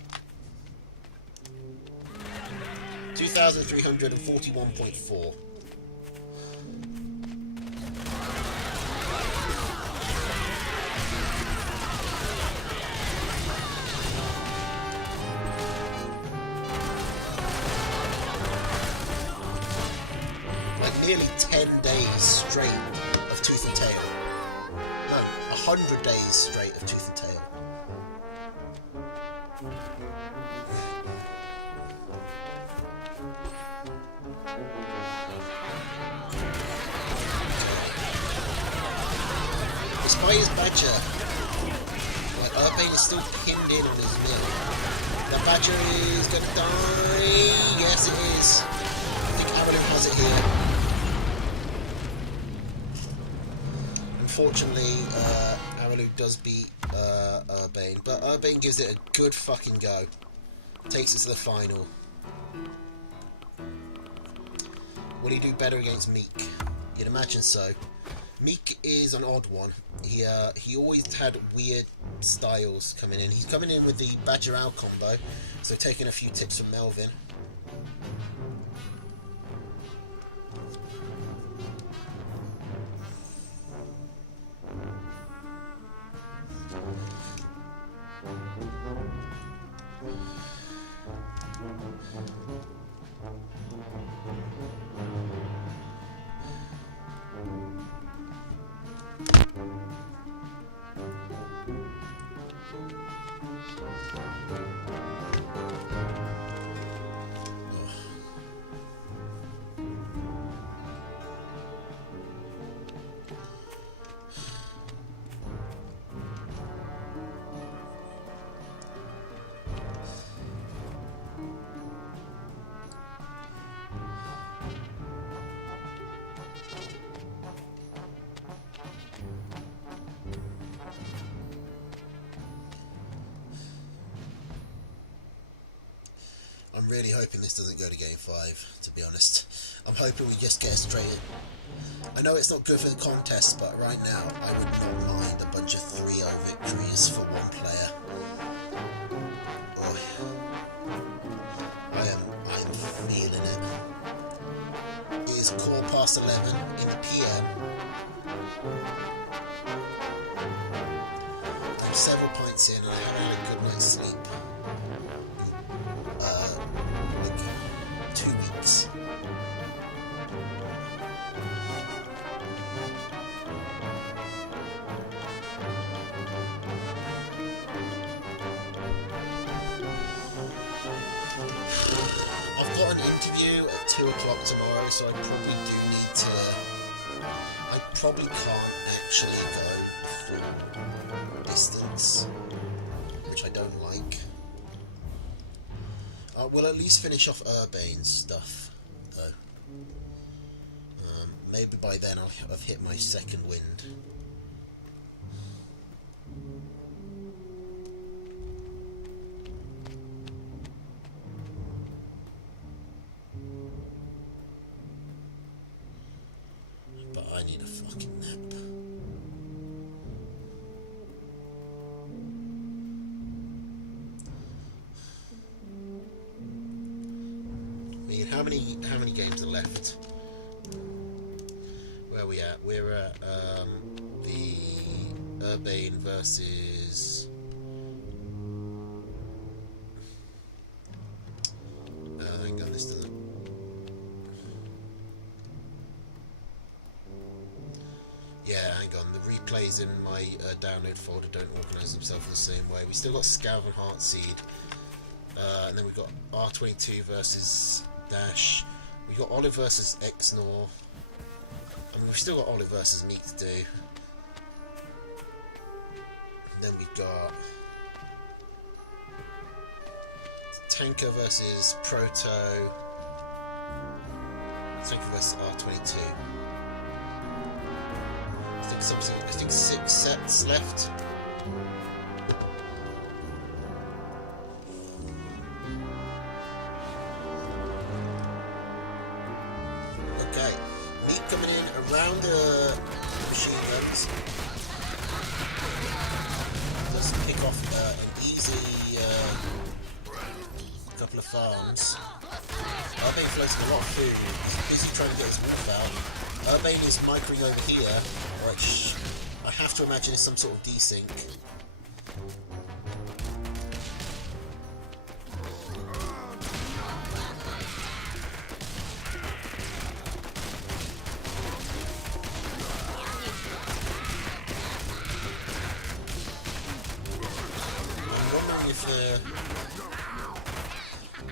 2,341.4. Nearly 10 days straight of Tooth and Tail. No, 100 days straight of Tooth and Tail. Why is Badger? Like, Urbane is still pinned in on his mill. The Badger is gonna die. Yes, it is. I think Avalon has it here. Unfortunately, Avalon does beat Urbane, but Urbane gives it a good fucking go. Takes it to the final. Will he do better against Meek? You'd imagine so. Meek is an odd one. He always had weird styles coming in. He's coming in with the Badger Owl combo, so taking a few tips from Melvin. I'm really hoping this doesn't go to game 5, to be honest. I'm hoping we just get straight in. I know it's not good for the contest, but right now I would not mind a bunch of 3-0 victories for one player. Oh, I am feeling it. It is 11:15 in the PM. I'm several pints in and I haven't had a good night's sleep. Like 2 weeks. I've got an interview at 2 o'clock tomorrow, so I probably do need to... I probably can't actually go full distance, which I don't like. We'll at least finish off Urbane's stuff, though. Maybe by then I'll have hit my second wind. But I need a fucking nap. How many games are left? Where are we at? We're at the Urbane versus hang on, this doesn't. Yeah, hang on. The replays in my download folder don't organise themselves the same way. We still got Scav and Heartseed, and then we've got R22 versus Dash. We've got Olive versus Exnor. I mean, we've still got Olive versus Meek to do. And then we've got Tanker versus Proto. Tanker versus R22. I think 6 sets left. Okay, Meek coming in around the machine guns. Let's pick off an easy couple of farms. Urbane floating a lot of food. He's busy trying to get his wolf out. Urbane is microing over here. Right, I have to imagine it's some sort of desync.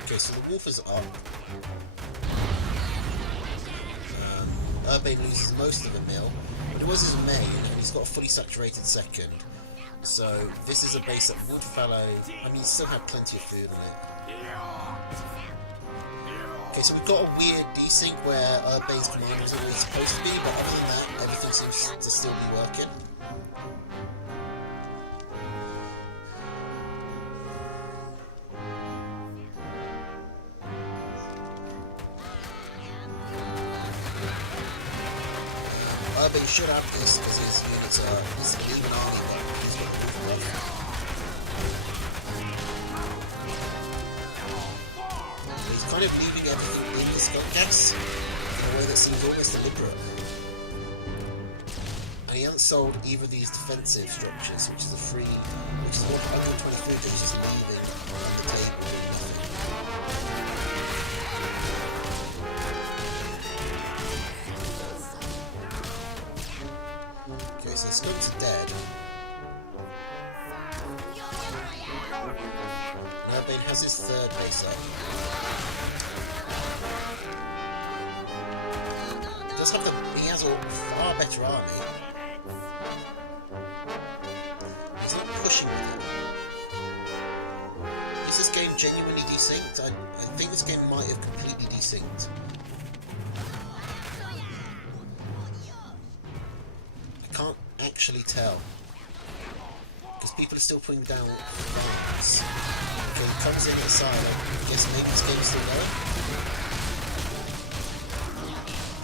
Okay, so the wolf is up. Urbane loses most of a mil, but it was his main, and he's got a fully saturated second. So this is a base that would follow. I mean, you still have plenty of food on it. Okay, so we've got a weird desync where Urbane's commander is always supposed to be, but other than that, everything seems to still be working. Urbane should have this because his units are his even army, but he's got a good buff. He's kind of leaving everything in the Scott gas in a way that seems almost deliberate. And he hasn't sold either of these defensive structures, which is a free, which is 123, which is just leaving on the table doing nothing. Okay, so Skunks are dead. Urbane has his third base up. He has a far better army. He's not pushing with it. Is this game genuinely desynced? I think this game might have completely desynced. I can't actually tell. Because people are still putting down farms. Okay, he comes in at side. I guess maybe this game's still going.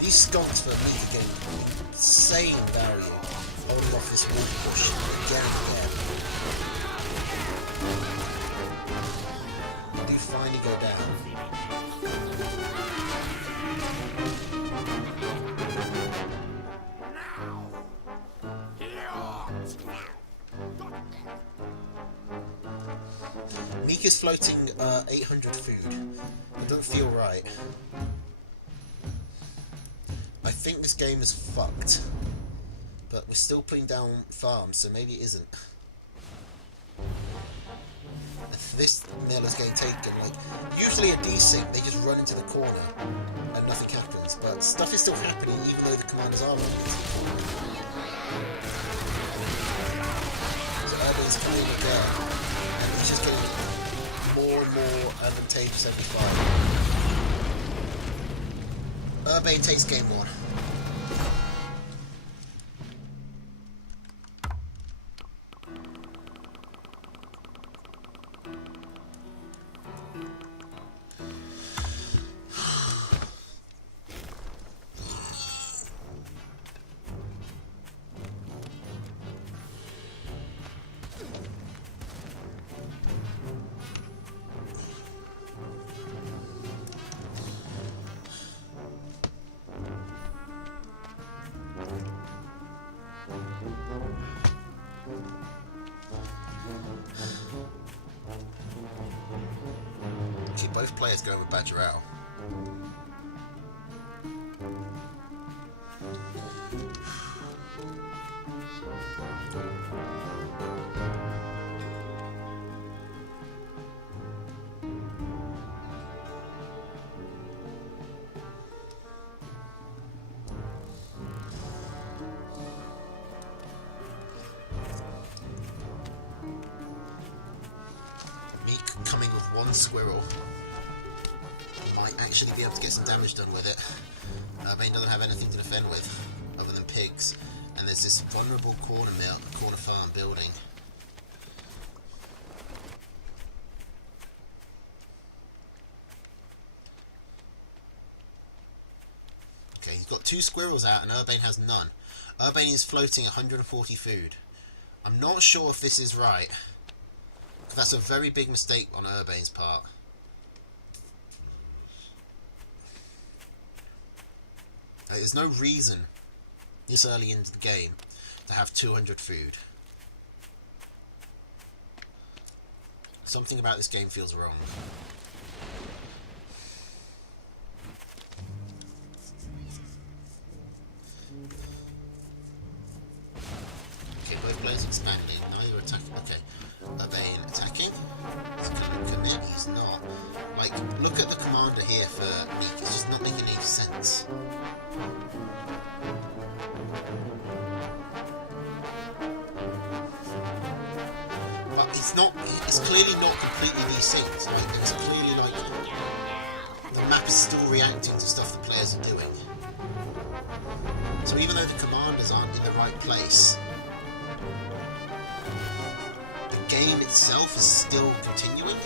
These skunks for me again, insane value, holding off this wall push again and again. Do you finally go down? Meek is floating 800 food. It doesn't feel right. I think this game is fucked, but we're still putting down farms, so maybe it isn't. If this mill is getting taken, like, usually a desync, they just run into the corner and nothing happens, but stuff is still happening even though the commanders are running into the corner. So Urbane's coming in there, and he's just getting more and more advantageous every fight. Urbane takes game one. See, both players go with Badger out. Meek coming with one squirrel. Might actually be able to get some damage done with it. Bane doesn't have anything to defend with other than pigs. And there's this vulnerable corner farm building. Okay, he's got 2 squirrels out and Urbane has none. Urbane is floating 140 food. I'm not sure if this is right. That's a very big mistake on Urbane's part. There's no reason this early into the game to have 200 food. Something about this game feels wrong. Okay, both players expanding, neither attacking. Okay, Urbane attacking. He's not. Like, look at the commander here for Meek. It's just not making any sense. not. It's clearly not completely desynced. Like, it's clearly like the map is still reacting to stuff the players are doing. So even though the commanders aren't in the right place, the game itself is still continuing.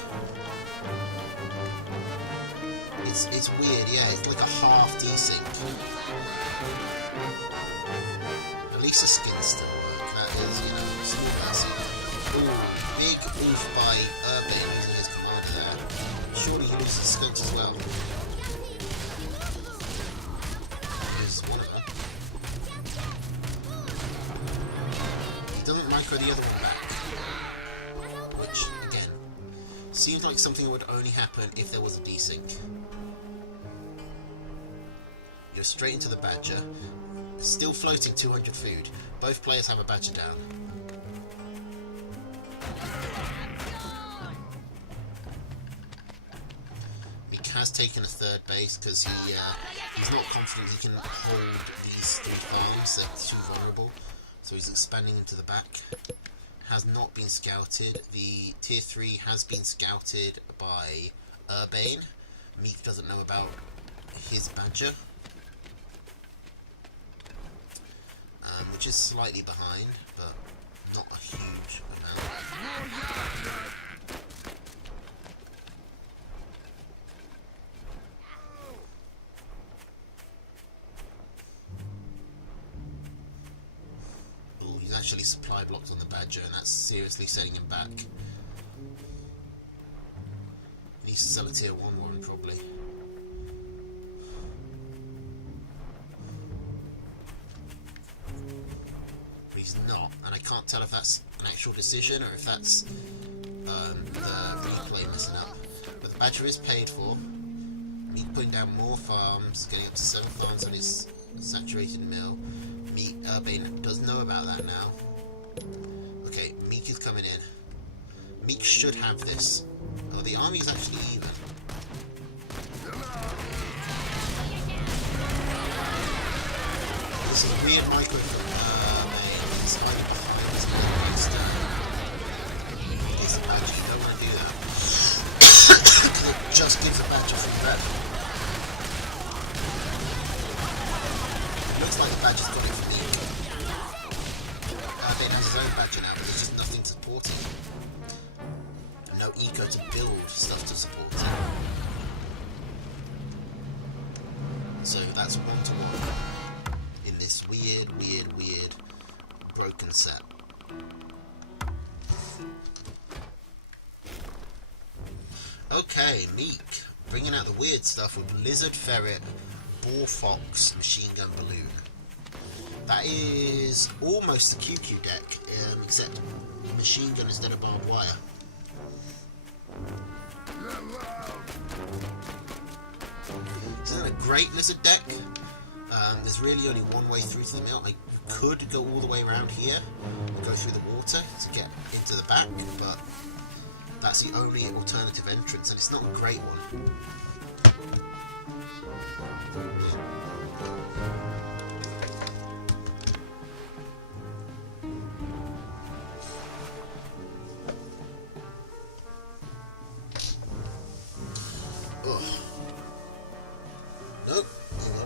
It's weird, yeah. It's like a half desync. At least the skins still work. That is, you know, small mercy. Ooh, big oof by Urban using his commander there. Surely he loses skunks as well. Here's one of them. He doesn't micro the other one back. Which, again, seems like something that would only happen if there was a desync. Go straight into the Badger. Still floating 200 food. Both players have a Badger down. Meek has taken a third base because he's not confident he can hold these 3 farms. They're too vulnerable. So he's expanding into the back. Has not been scouted. The tier 3 has been scouted by Urbane. Meek doesn't know about his Badger. Which is slightly behind, but not a huge amount. Ooh, he's actually supply blocked on the Badger, and that's seriously setting him back. He needs to sell a tier 1 one, probably. He's not, and I can't tell if that's an actual decision or if that's the replay messing up. But the Badger is paid for. Meek putting down more farms, getting up to 7 farms on his saturated mill. Meek, Urbane does know about that now. Okay, Meek is coming in. Meek should have this. Oh, the army is actually even. This is a weird micro from slightly behind his monster. This Badger, you don't want to do that. It just gives a Badger free red. Looks like the Badger's got it for me. Urbane has his own Badger now, but there's just nothing to support it. No eco to build stuff to support it. So that's 1-to-1 in this weird broken set. Okay, Meek bringing out the weird stuff with Lizard Ferret, Boar Fox, Machine Gun Balloon. That is almost the QQ deck, except machine gun instead of barbed wire. This isn't a great Lizard deck. There's really only one way through to the mill. I could go all the way around here and go through the water to get into the back, but that's the only alternative entrance, and it's not a great one. Ugh. Nope. Hang on.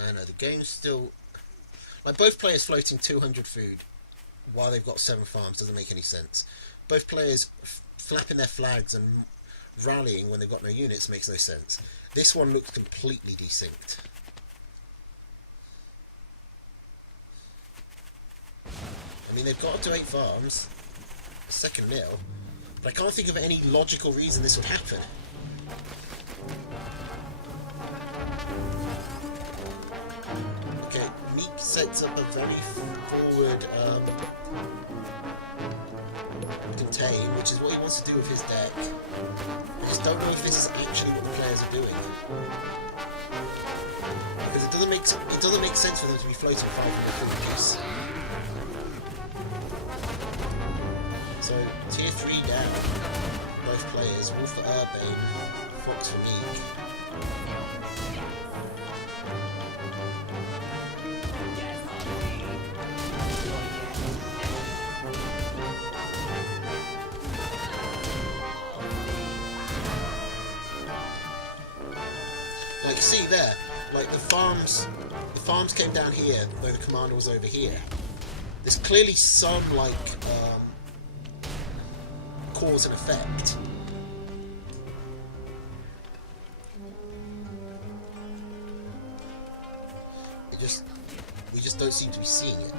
I know, the game's still... Like, both players floating 200 food while they've got 7 farms doesn't make any sense. Both players flapping their flags and rallying when they've got no units makes no sense. This one looks completely desynced. I mean, they've got up to 8 farms, a second nil, but I can't think of any logical reason this would happen. Okay, Meek sets up a very forward contain, which is what he wants to do with his deck. I just don't know if this is actually what the players are doing. Because it doesn't make sense for them to be floating 500 villages. So, tier 3 down, both players, Wolf for Urbane, Fox for Meek. Like you see there, like the farms came down here, though the commander was over here. There's clearly some like cause and effect. We just don't seem to be seeing it.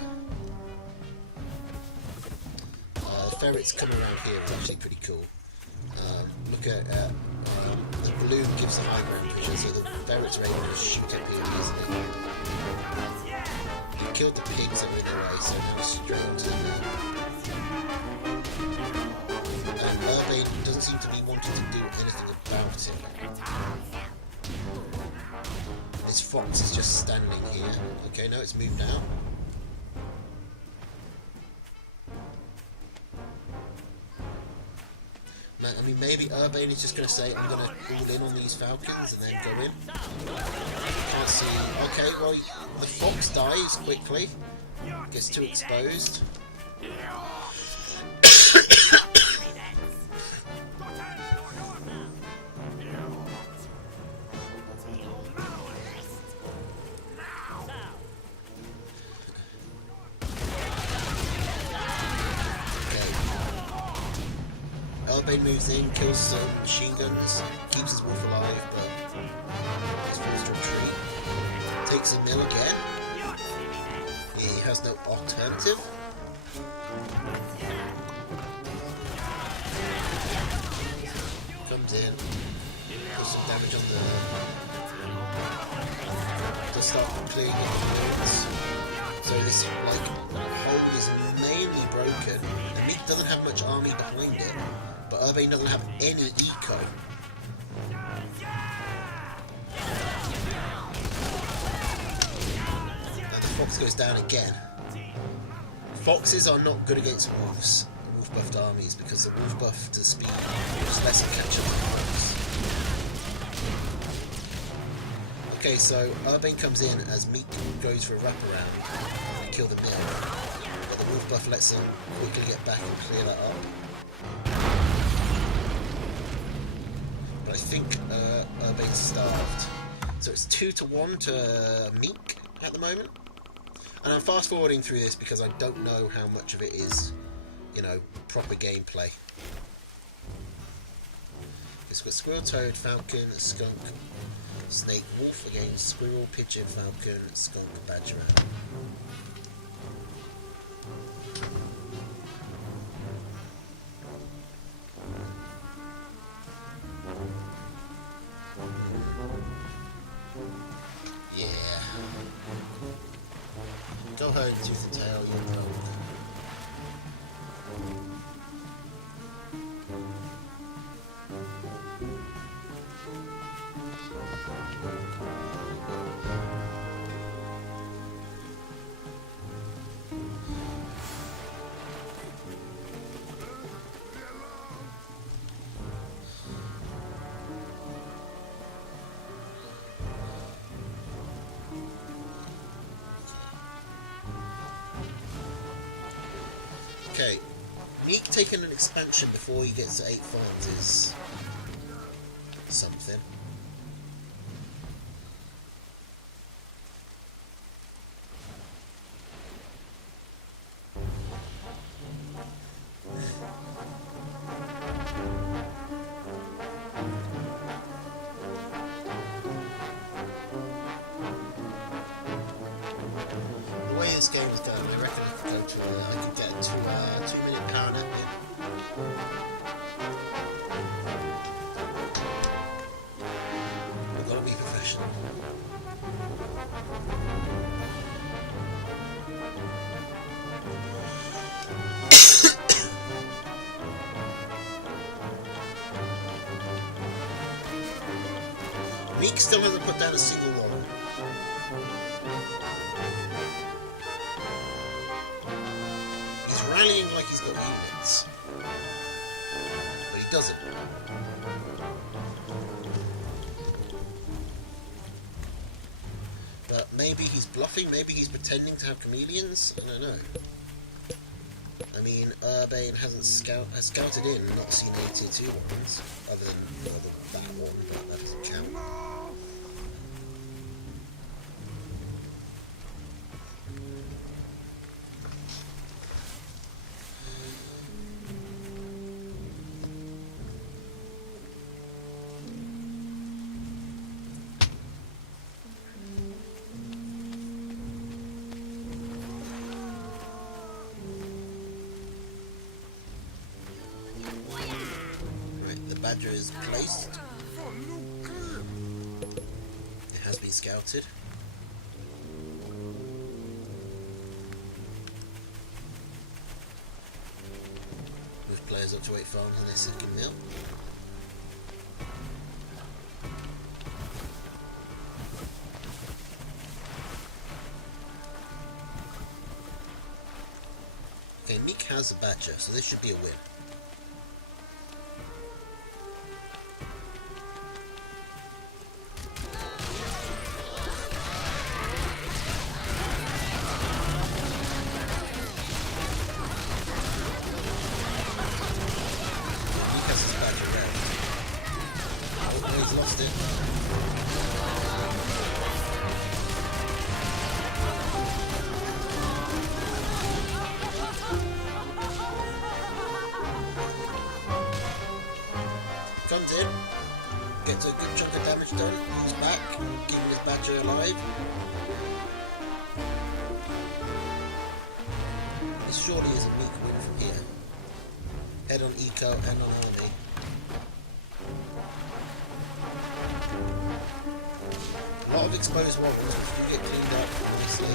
The ferrets coming around here is actually pretty cool. Look at the balloon gives a high ground pressure, so the ferrets are able to shoot at people easily. He killed the pigs over the way, so now straight onto them. And Urbane doesn't seem to be wanting to do anything about it. This fox is just standing here. Okay, no, it's moved now. I mean, maybe Urbane is just going to say, I'm going to all in on these falcons and then go in. Can't see. Okay, well, the fox dies quickly. Gets too exposed. Urbane moves in, kills some machine guns, keeps his wolf alive, but he's forced to retreat. Takes a mill again. He has no alternative. Comes in, does some damage on the... to start clearing up the fields. So this hole is mainly broken. The Meek doesn't have much army behind it, but Urbane doesn't have any eco. Now the fox goes down again. Foxes are not good against wolves, wolf buffed armies, because the wolf buff to speed is less of catch up than wolves. Okay, so Urbane comes in as Meek goes for a wraparound and kill the mill, but the wolf buff lets him quickly get back and clear that up. But I think Urbane's starved. So it's 2-1 to Meek at the moment. And I'm fast forwarding through this because I don't know how much of it is, you know, proper gameplay. It's got Squirrel, Toad, Falcon, Skunk, Snake, Wolf against Squirrel, Pigeon, Falcon, Skunk, Badger. Yeah. Go home, tooth and tail, you dog. Okay, Meek taking an expansion before he gets to 8 farms is something. The way this game is going, I reckon I could get a 2-minute power nap in. Meek still hasn't put down a single one. He's rallying like he's got units. But he doesn't. But maybe he's bluffing, maybe he's pretending to have chameleons, I don't know. I mean, Urbane hasn't scouted in, not seen any tier 2 ones, other than that one, but that doesn't count. Badger is placed. It has been scouted. Move players up to 8 farms in their second mill. Okay, Meek has a Badger, so this should be a win. Comes in, gets a good chunk of damage done, he's back, keeping his Badger alive. This surely is a Meek win from here. Head on Eco and on Army. A lot of exposed wobbles, which will get cleaned up nicely.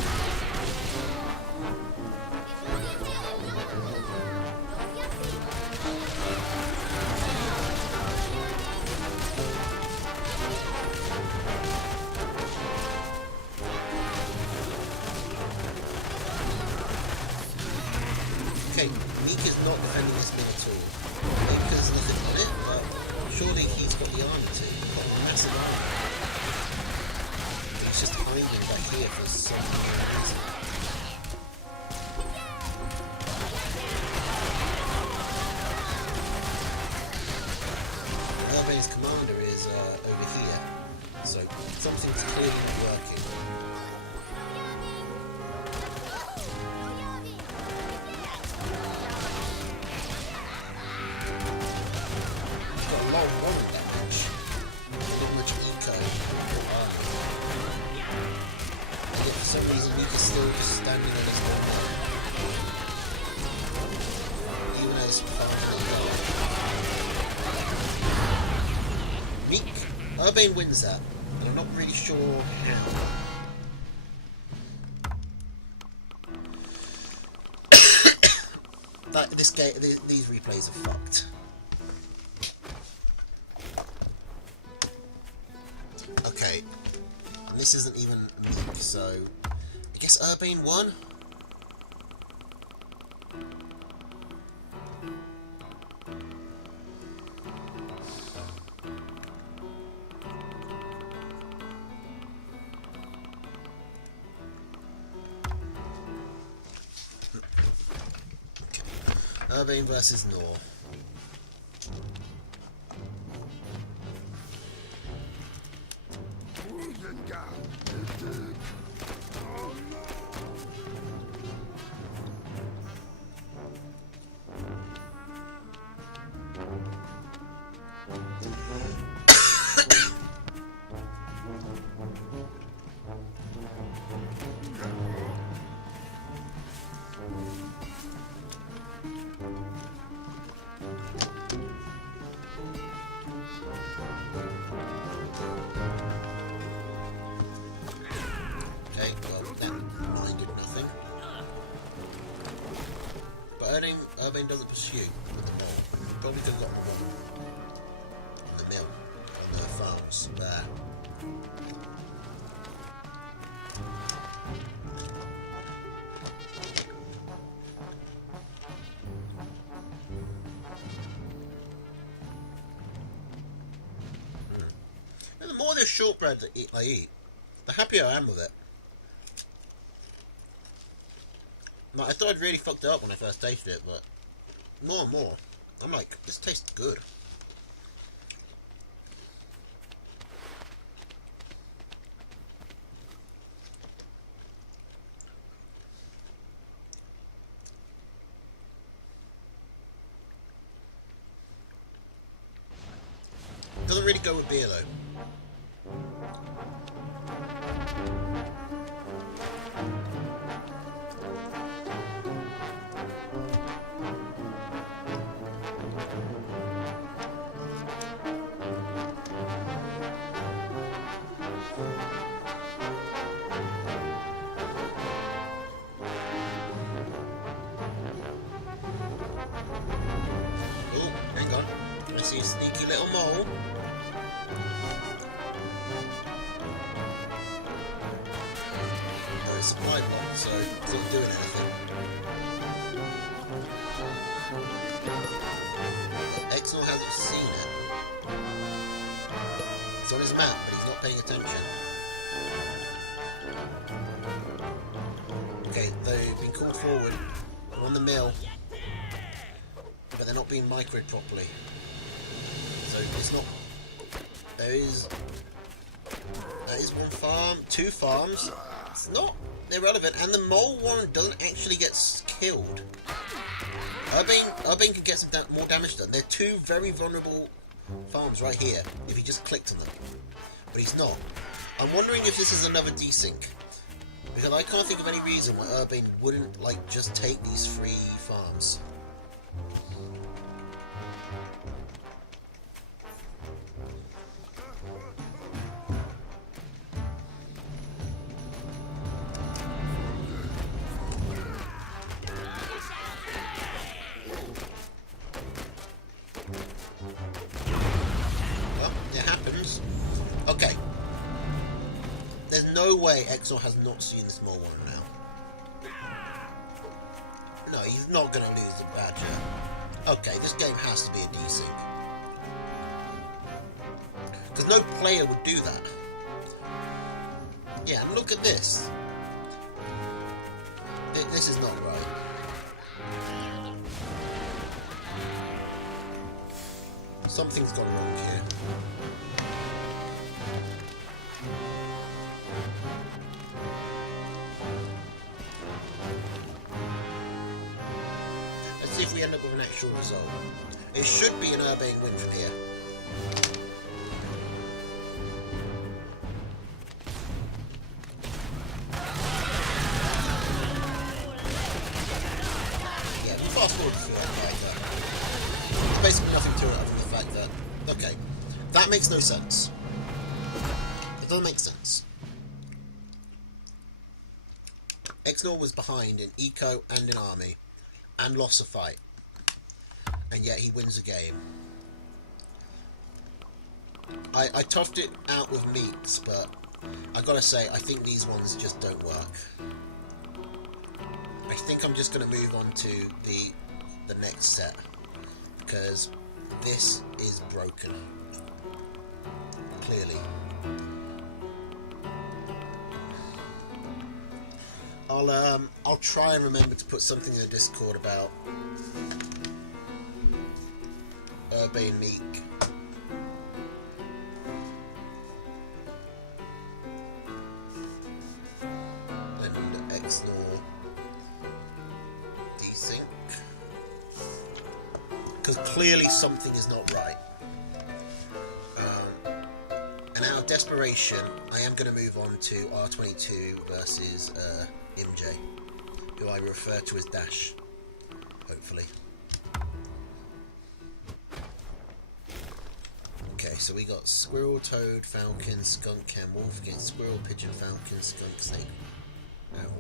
Okay, Meek is not defending this mid at all. Maybe because there's nothing on it, but surely he's got the armor too. He's got a massive armor. He's just hiding back here for some reason. Urbane's commander is over here, so something's clearly not working. For some reason, Meek is still just standing on his own. Even as Meek, Urbane wins that, and I'm not really sure how. This game, these replays are fucked. Okay, and this isn't even Meek, so I guess Urbane won. Okay, Urbane versus Nor. Okay, well, that minded nothing. But Urbane doesn't pursue with the mill. Probably could have got the one in the mill, on the farms, there. And the more of this shortbread I eat, the happier I am with it. Like, I thought I'd really fucked it up when I first tasted it, but more and more, I'm like, this tastes good. Doesn't really go with beer though. Oh, hang on. I see a sneaky little mole. Oh, it's supply block, so it's not doing anything. Oh, Exnor hasn't seen it. It's on his map, but he's not paying attention. Okay, they've been called forward. They're on the mill. But they're not being microed properly. So it's not... There is one farm, 2 farms. It's not irrelevant, and the mole one doesn't actually get killed. Urbane can get some more damage done. They're 2 very vulnerable farms right here, if he just clicked on them. But he's not. I'm wondering if this is another desync. Because I can't think of any reason why Urbane wouldn't, like, just take these 3 farms. Okay. There's no way Exor has not seen the small one now. No, he's not going to lose the Badger. Okay, this game has to be a desync. Because no player would do that. Yeah, and look at this. This is not right. Something's gone wrong here. Let's see if we end up with an actual result. It should be an Urbane win from here. Yeah, we'll fast forward through it like that. There's basically nothing to it other than the fact that... Okay, that makes no sense. It doesn't make sense. Exnor was behind in eco and in army, and lost a fight, and yet he wins a game. I toughed it out with meats, but I gotta say, I think these ones just don't work. I think I'm just gonna move on to the next set, because this is broken. Clearly. I'll try and remember to put something in the Discord about Urbane Meek. And Exnor desync. Because clearly something is not right. And out of desperation, I am going to move on to R22 versus MJ, who I refer to as Dash, hopefully. Okay, so we got Squirrel, Toad, Falcon, Skunk, Cam, Wolf against Squirrel, Pigeon, Falcon, Skunk, Snake, Owl.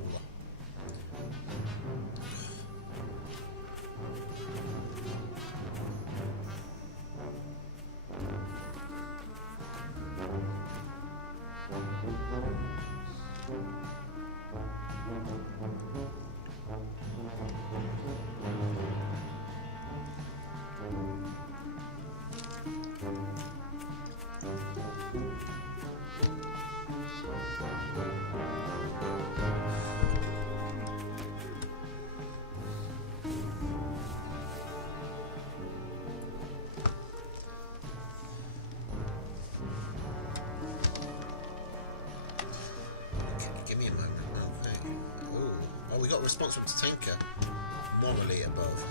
Give me a moment. Okay. Ooh. Oh, we got a response from Tatanka. Normally above.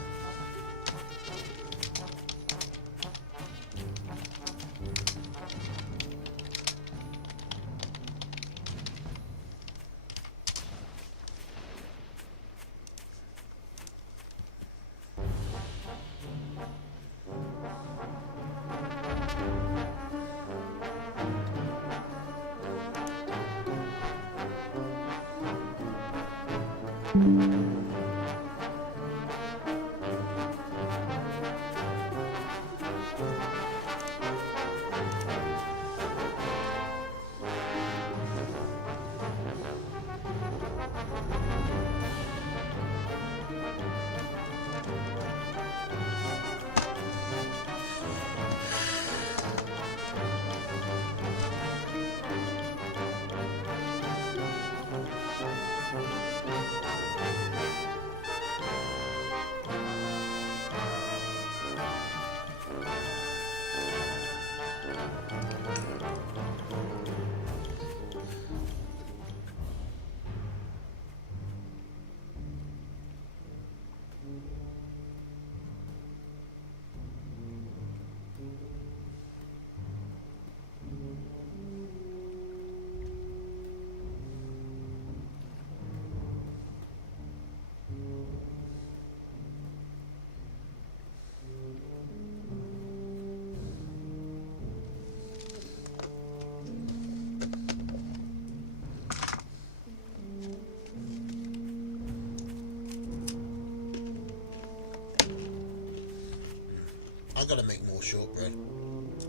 I gotta make more shortbread.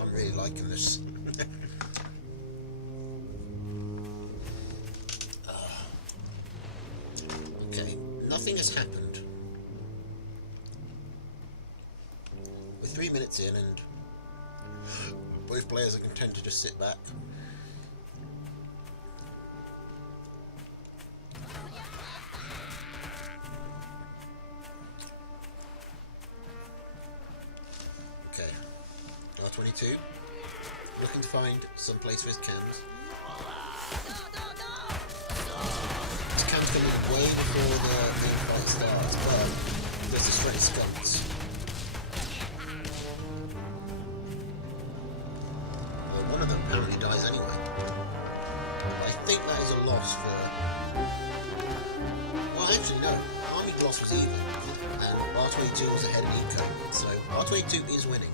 I'm really liking this. Okay, nothing has happened. We're 3 minutes in and both players are content to just sit back. Okay, R22, looking to find some place for his cams. His cams come in way before the fight starts, but there's a straight skunks. Well, one of them apparently dies anyway. I think that is a loss for... Well, actually no, Army Gloss was even, and R22 was ahead in Eco, so R22 is winning.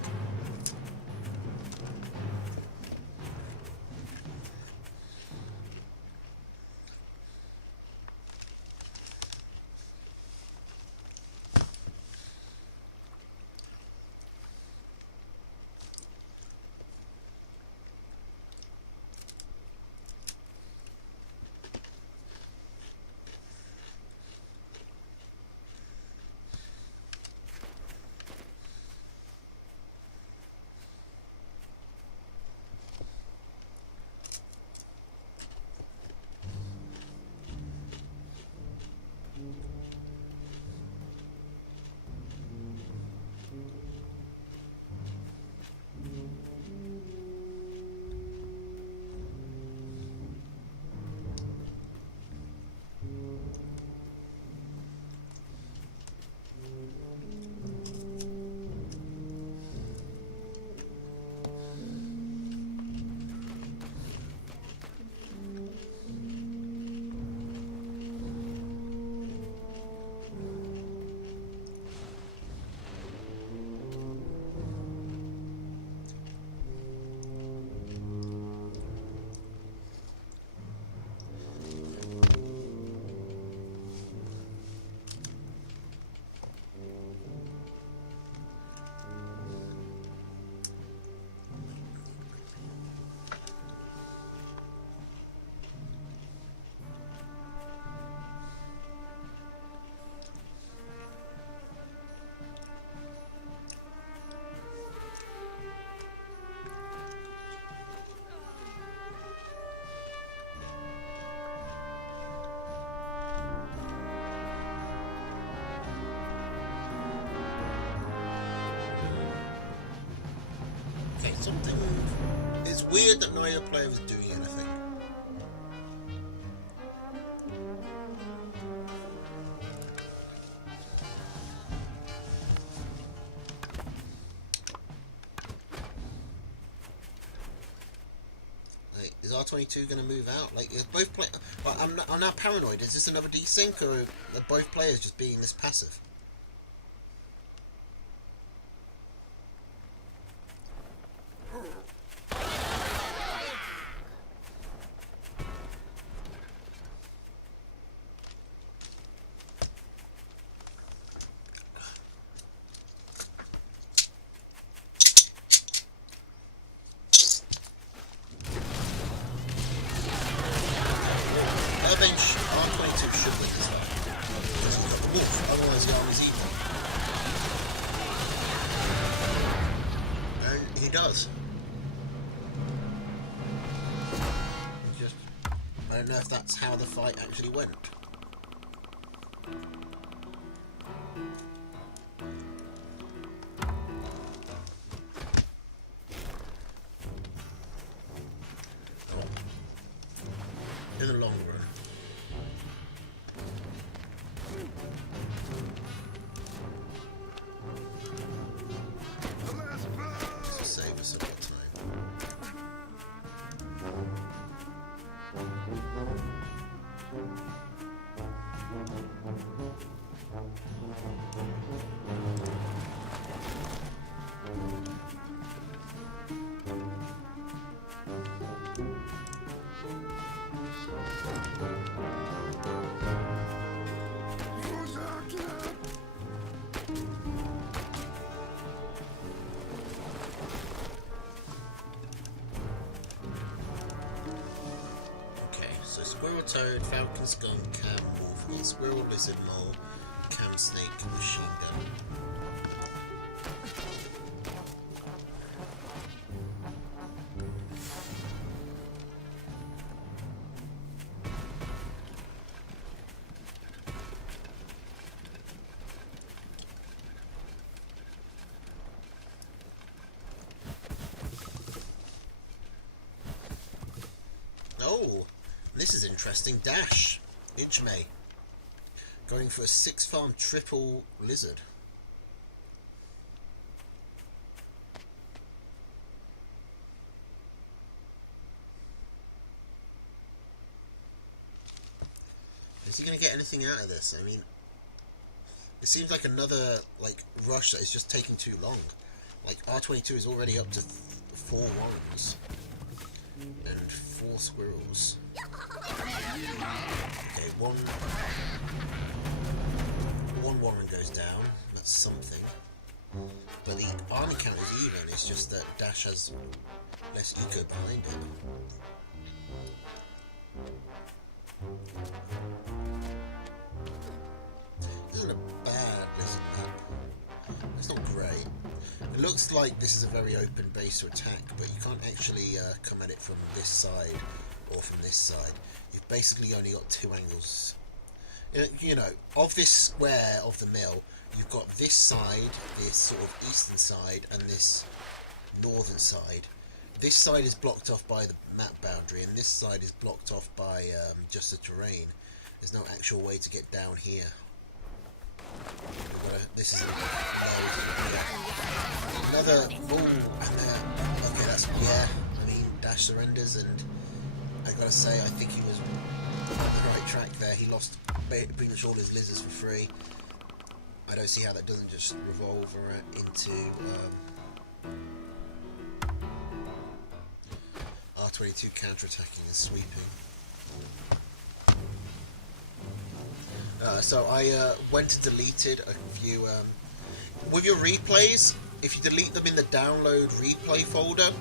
Something... It's weird that neither player was doing anything. Like, is R22 going to move out? Like, is both play... Well, I'm now paranoid. Is this another desync, or are both players just being this passive? R22 should win this one. Because he's got the wolf, otherwise the army's evil. And he does. Just, I don't know if that's how the fight actually went. In the long run. This will save us a lot of time. So Squirrel, Toad, Falcon, Skunk, Cam, Wolf, Squirrel, Lizard, Mole, Cam, Snake, Machine Gun. Oh! This is interesting. Dash. Ijme. Going for a 6-farm triple lizard. Is he going to get anything out of this? I mean, it seems like another rush that is just taking too long. Like, R22 is already up to 4 warrens. And 4 squirrels. Okay, one warren goes down. That's something. But the army count is even. It's just that Dash has less eco behind it. Isn't a bad lizard map. It's not great. It looks like this is a very open base to attack, but you can't actually come at it from this side or from this side. You've basically only got 2 angles. You know, of this square of the mill, you've got this side, this sort of eastern side, and this northern side. This side is blocked off by the map boundary, and this side is blocked off by just the terrain. There's no actual way to get down here. This is another. Okay, that's I mean, Dash surrenders, and I gotta say, I think he was on the right track there. He lost pretty much all his lizards for free. I don't see how that doesn't just revolve into R22 counter-attacking and sweeping. So I went and deleted a few... with your replays, if you delete them in the download replay folder,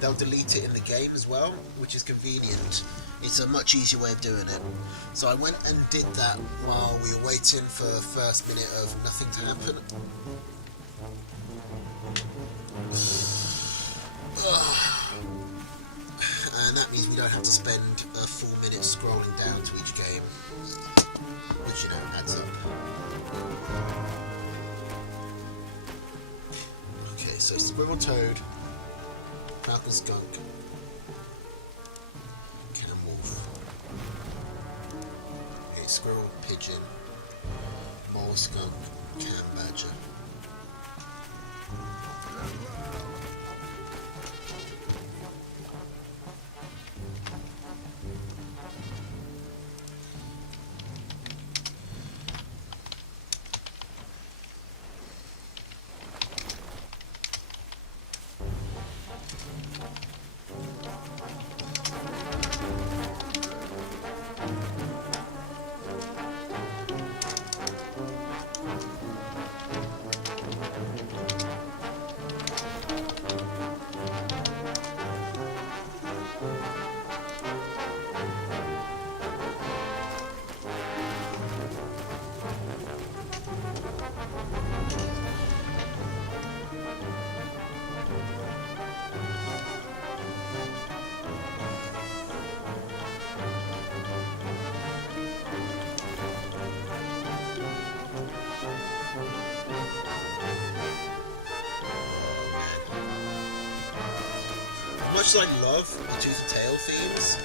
they'll delete it in the game as well, which is convenient. It's a much easier way of doing it. So I went and did that while we were waiting for the first minute of nothing to happen. And that means we don't have to spend a full minute scrolling down to each game, which, you know, adds up. Okay, so Squirrel, Toad, Falcon skunk. Cam wolf. Okay, squirrel, pigeon. Mole skunk, cam badger. Much as I love the Tooth and Tail themes,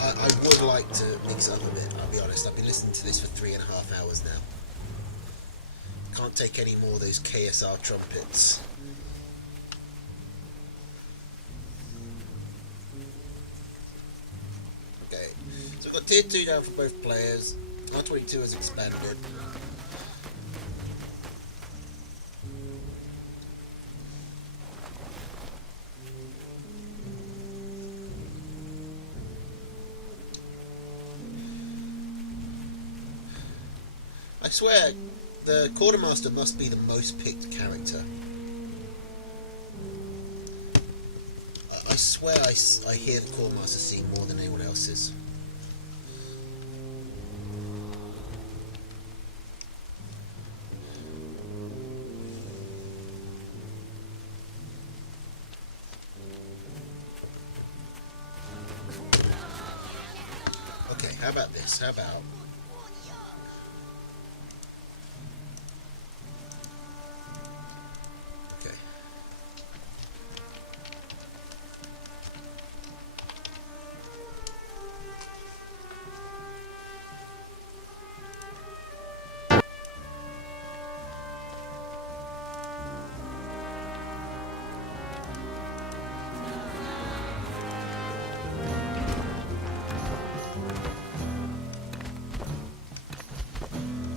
I would like to mix it up a bit, I'll be honest. I've been listening to this for 3.5 hours now. Can't take any more of those KSR trumpets. Okay, so we've got Tier 2 down for both players. R22 has expanded. I swear, the Quartermaster must be the most picked character. I swear I hear the Quartermaster sing more than anyone else's. Okay, how about this? How about... Okay.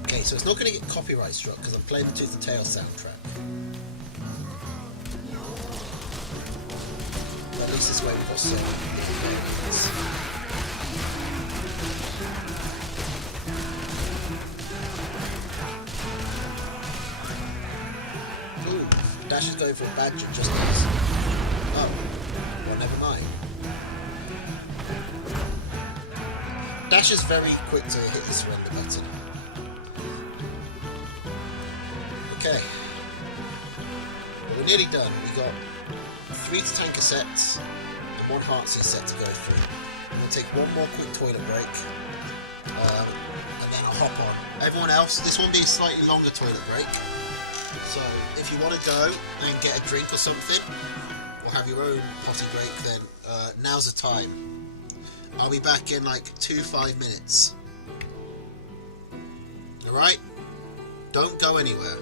Okay, so it's not going to get copyright struck because I'm playing the Tooth and Tail soundtrack. But at least this way we've got some variants. Ooh, Dash is going for a badger just as... Oh, well, never mind. Dash is very quick to hit the surrender button. Okay, well, we're nearly done. We got 3 tanker sets and 1 Heartsea set to go through. I'm going to take one more quick toilet break, and then I'll hop on. Everyone else, this one will be a slightly longer toilet break, so if you want to go and get a drink or something, or have your own potty break, then now's the time. I'll be back in like 5 minutes. Alright? Don't go anywhere.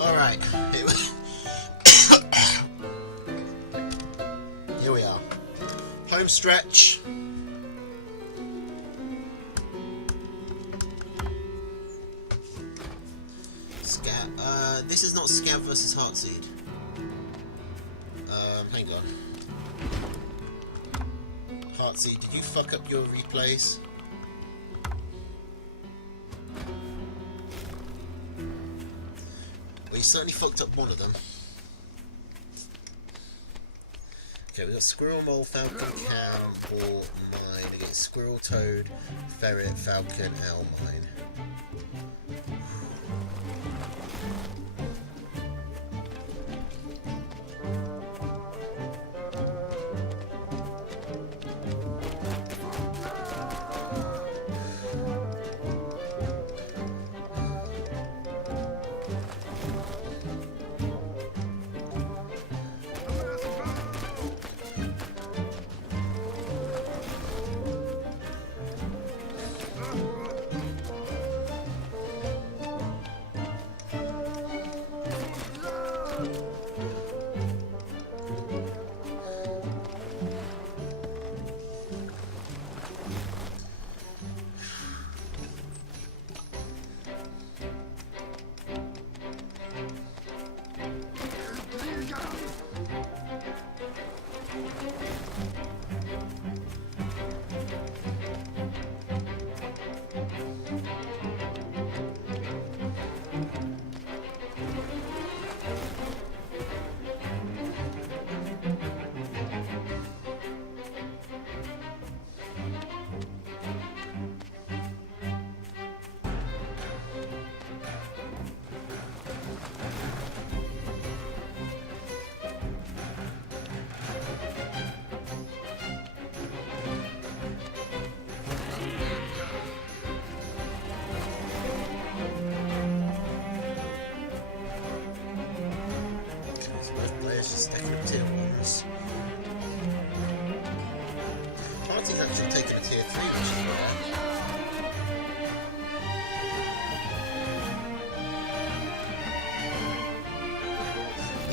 Alright, here we are. Home stretch. This is not Scav versus Heartseed. Hang on. Heartseed, did you fuck up your replays? Well, you certainly fucked up one of them. Okay, we've got Squirrel, Mole, Falcon, Cam, Boar, Mine against Squirrel, Toad, Ferret, Falcon, Owl, Mine.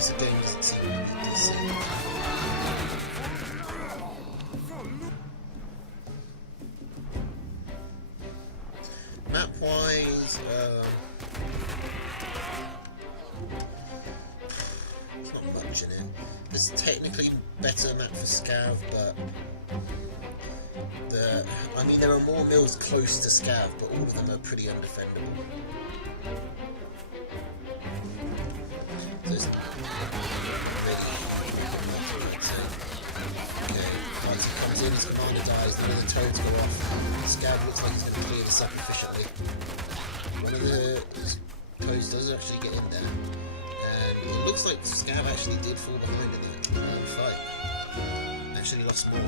piece of game doesn't seem to be decent. Map-wise, there's not much in it. There's technically better map for Scav, but I mean, there are more mills close to Scav, but all of them are pretty undefendable. So it's okay, once he comes in, his commander dies, then the toads go off. Scav looks like he's going to clear this up efficiently. One of the toads does actually get in there, and it looks like Scav actually did fall behind in that fight. Actually lost more.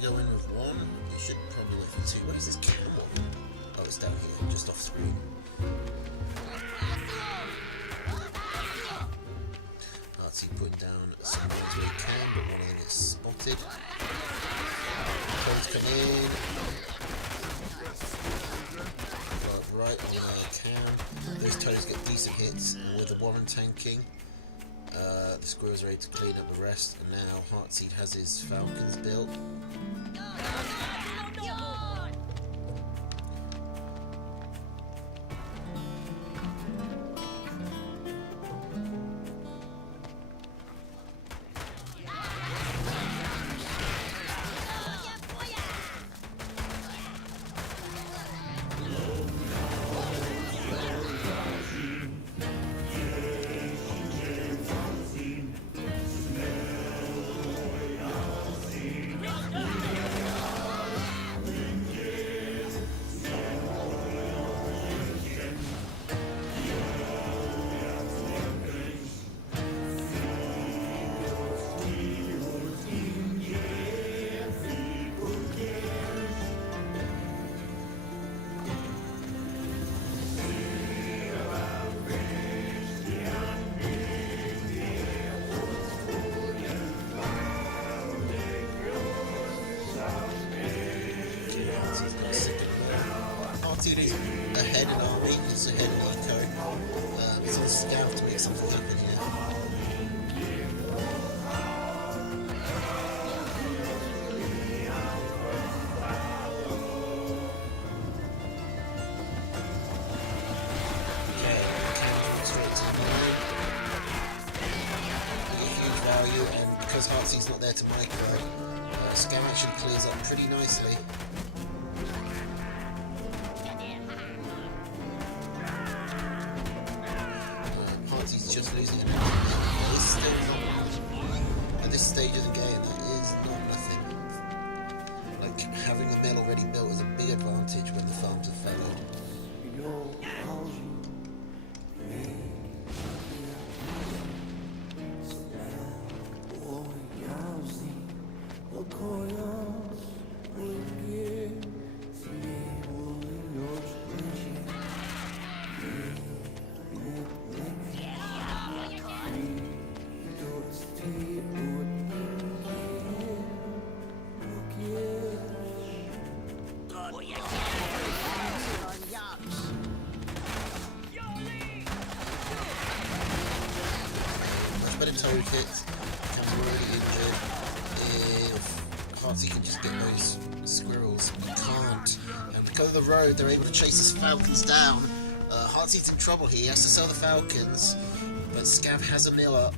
Go in with one. You should probably wait for two. Where's this camel? Oh, it's down here, just off screen. Artsy putting down some ones where he can, but one of them gets spotted. Toads come in. Right on the cam. Those toads get decent hits, and with the Warren tanking, the squirrels are ready to clean up the rest, and now Heartseed has his falcons built. He's ahead in army, he's ahead in eco. He's on scout to make something happen here. Okay, straight to the huge value, and because Heartseed's not there to micro, Scam actually clears up pretty nicely. Just losing it. It's still not, at this stage of the game, that is not nothing. Like, having the mill already built is a big advantage when the farms are fallow. Better toad hits, becomes already injured. If Heartsy can just get those squirrels, he can't. And because of the road, they're able to chase his falcons down. Heartseed's in trouble here, he has to sell the falcons, but Scav has a mill up.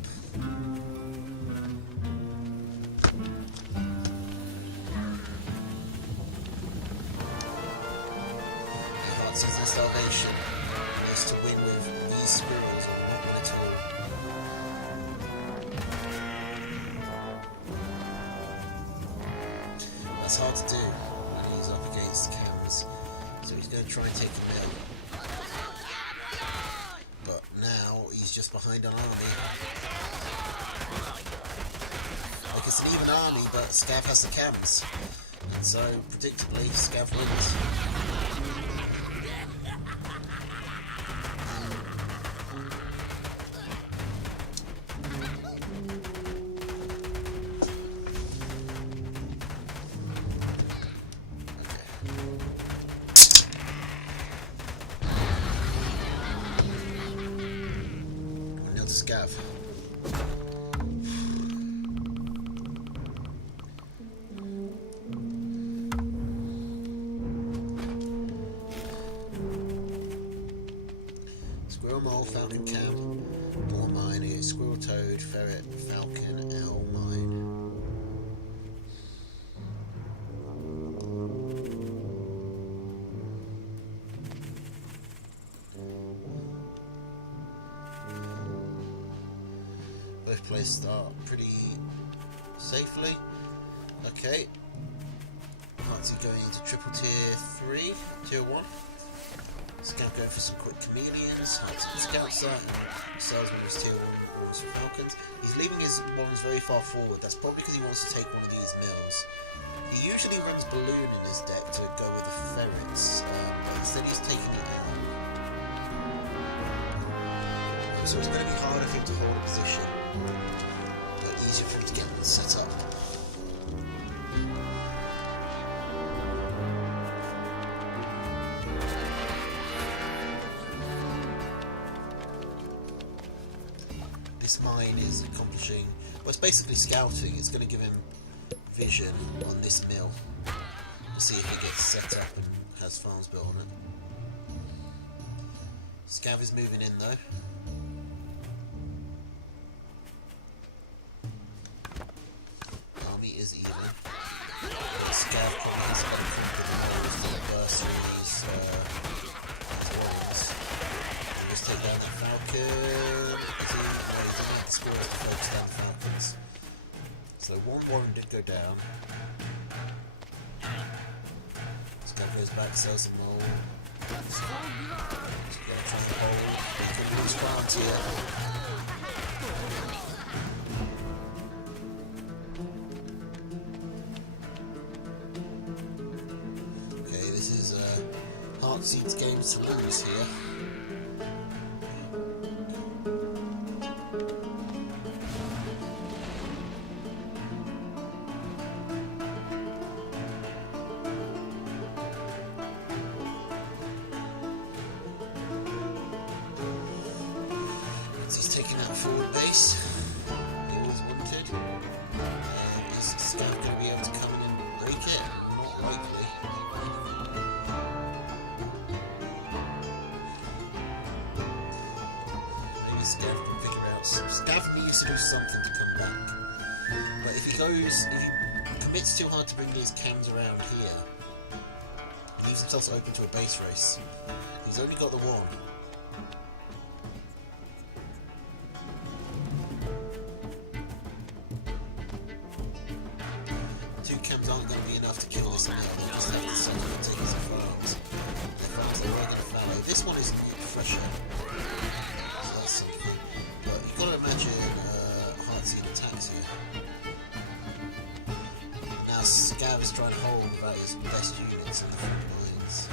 Heartseed's in starvation. He has to win with these squirrels or not win at all. That's hard to do when he's up against cams, so he's going to try and take the mill. But now he's just behind an army. Like, it's an even army, but Scav has the cams, and so predictably Scav wins. to Scav. Squirrel, mole, falcon, cam, more mine, squirrel, toad, ferret, falcon, owl, mine. Both places start pretty safely. Okay. Heartsy going into triple tier 3, tier 1. Scout going for some quick chameleons. Heartsy scouts that. Salesman is tier 1 ones for falcons. He's leaving his ones very far forward. That's probably because he wants to take one of these mills. He usually runs balloon in his deck to go with the ferrets, but instead he's taking it out. So it's going to be harder for him to hold a position, but easier for him to get one set up. This mine is accomplishing, well, it's basically scouting. It's going to give him vision on this mill to see if it gets set up and has farms built on it. Scav is moving in though. Army is even. Scav probably expecting the bursaries, warriors. Just take down that falcon. He's not the squirrels to focus down the falcons. So one warren did go down. Scav goes back, sells some more. So we're gonna try and hold. We could lose ground here. Heartseed's games to lose here. He's taking out forward base. He always wanted. Is Scav going to be able to come in and break it? Not likely. Scav can figure out. Scav needs to do something to come back. But if he commits too hard to bring these cams around here, he leaves himself open to a base race. He's only got the one. Two cams aren't going to be enough to kill this mill. They just have to suddenly take his farms. The farms they were going to fallow. This one is fresher. Something. But you've got to imagine Heartseed attacks here. Now Scav is trying to hold without his best units in the front lines.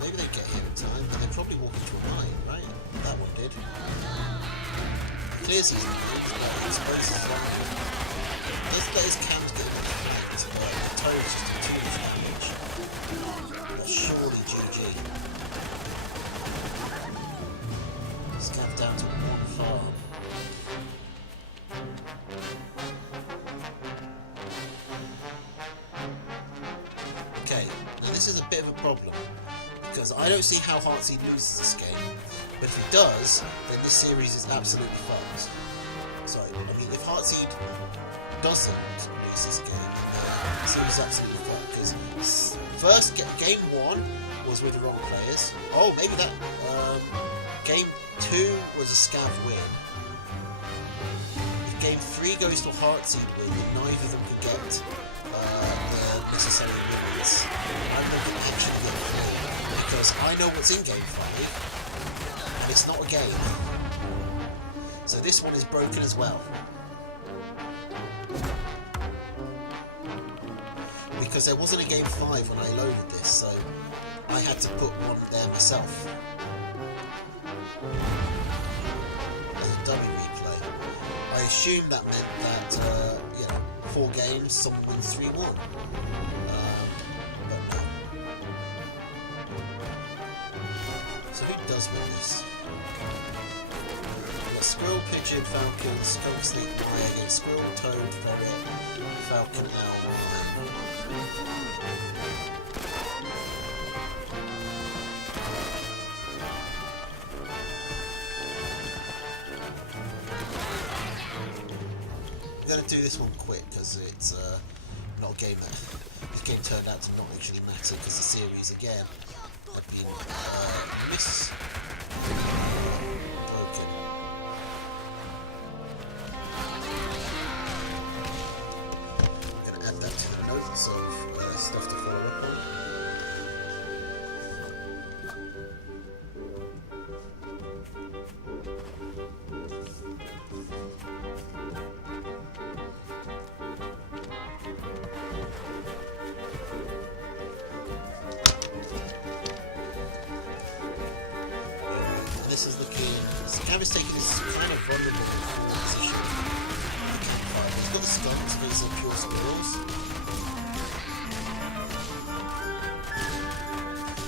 Maybe they get here in time, but they probably walk into a mine, right? That one did. Clears his mines, but he exposes his line. Doesn't let his cams get him flanked, but the turret's just doing too much damage. That's surely GG. Scav down to one farm. Okay, now this is a bit of a problem, because I don't see how Heartseed loses this game, but if he does, then this series is absolutely fucked. Sorry, I mean, if Heartseed doesn't lose this game, then the series is absolutely fucked, because first, game 1 was with the wrong players. Oh, maybe that, game 2 was a Scav win. If game 3 goes to a Heartseed win, then neither of them could get the necessary wins. I'm looking actually get 3, because I know what's in game 5, and it's not a game. So this one is broken as well. Because there wasn't a game 5 when I loaded this, so I had to put one there myself. As a dummy replay. I assumed that meant that, 4 games, someone wins 3-1. But no. So who does win this? Squirrel, Pigeon, Falcon, Skunk, Snake, Maya against Squirrel, Toad, Ferret, Falcon, Owl, I'm going to do this one quick because it's not a game that this game turned out to not actually matter because the series again had been broken. I'm going to add that to the notes of stuff to follow up on. This is looking. Scav is taking this kind of vulnerable position. He's got the skunks, but it's pure squirrels.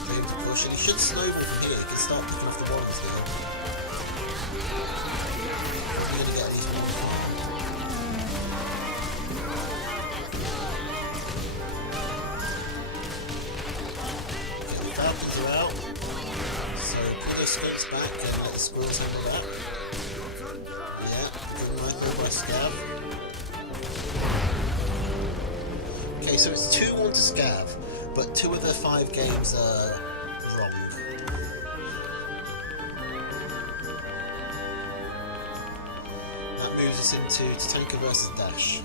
Be able to push, and he should snowball from here. He can start picking off the bottoms here. He's going to get at least one farm. Okay, the Falcons are out. Skunks back and let the squirrels handle that. Yeah, good line there by Scav. Okay, so it's 2-1 to Scav, but 2 of the 5 games are wrong. That moves us into Tatanka versus Dash.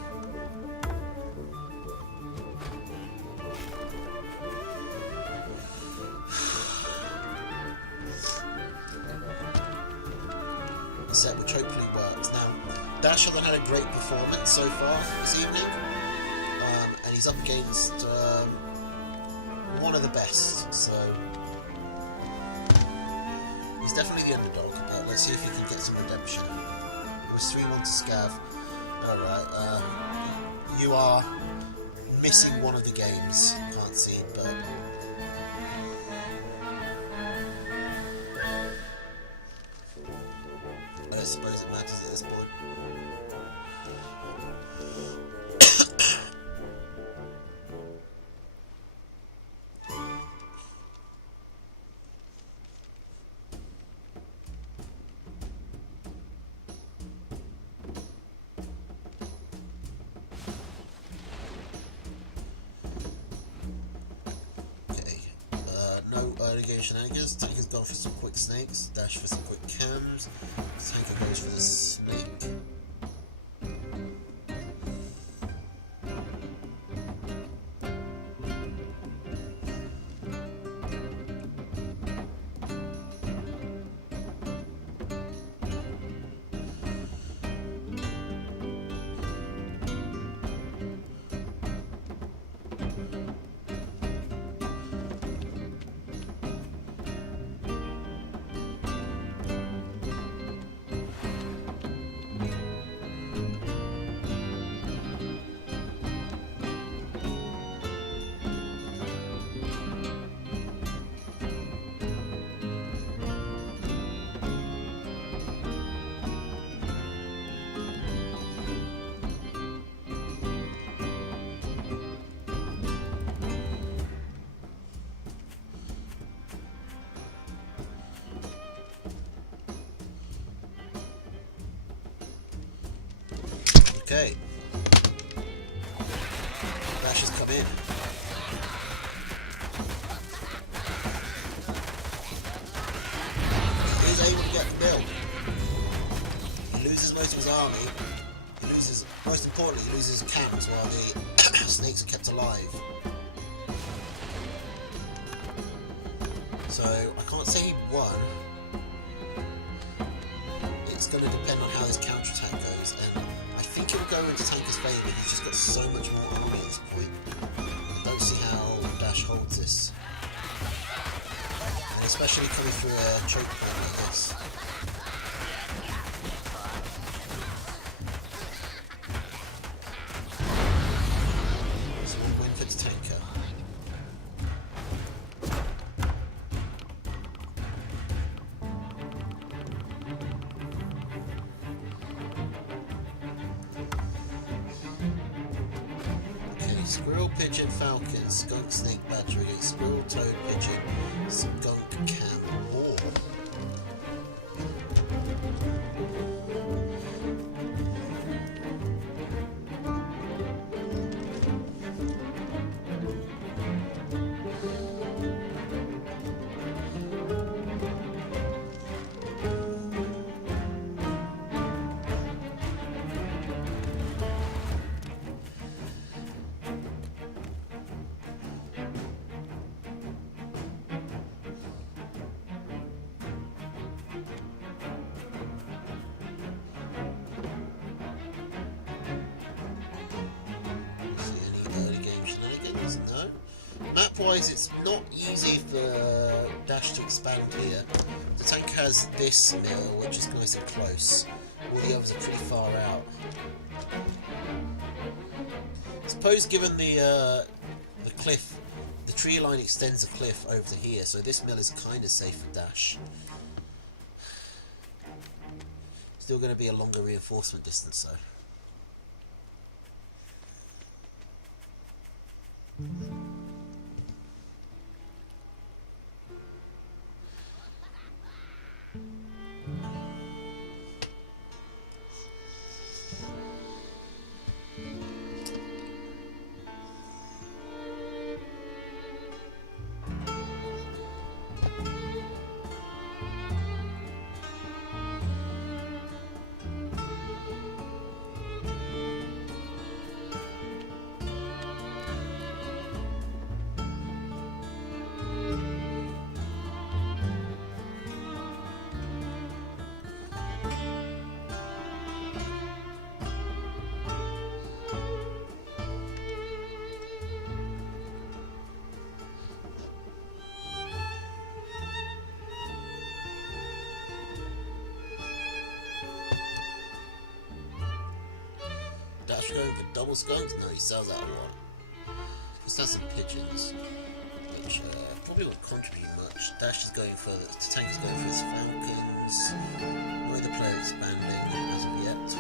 Set which hopefully works. Now, Dash hasn't had a great performance so far this evening, and he's up against one of the best, so he's definitely the underdog. Let's see if he can get some redemption. It was 3-1 to Scav. Alright, you are missing one of the games, can't see, but I suppose it matters at this point. Okay, no early game shenanigans. Tanker's gone for some quick snakes, Dash for some quick cams. Tanker goes for the snake. Okay. Dash has come in. He's able to get the build. He loses most of his army. He loses, most importantly, he loses cams while the snakes are kept alive. So, I can't say he won. It's going to depend on how this counterattack goes, and I think it will go into Tanker's favour. He's just got so much more army at this point. I don't see how Dash holds this. And especially coming through a choke point like this. So we win for Tatanka. Squirrel, pigeon, falcon, skunk, snake, badger against squirrel, toad, pigeon, skunk, can, boar. No. Map-wise, it's not easy for Dash to expand here. The tank has this mill, which is nice and close. All the others are pretty far out. I suppose given the cliff, the tree line extends the cliff over to here, so this mill is kind of safe for Dash. Still going to be a longer reinforcement distance though. Dash going for double skunks? No, he sells out one. Just has some pigeons, which probably won't contribute much. Dash is going for, the tank is going for his falcons. No other player expanding as of yet.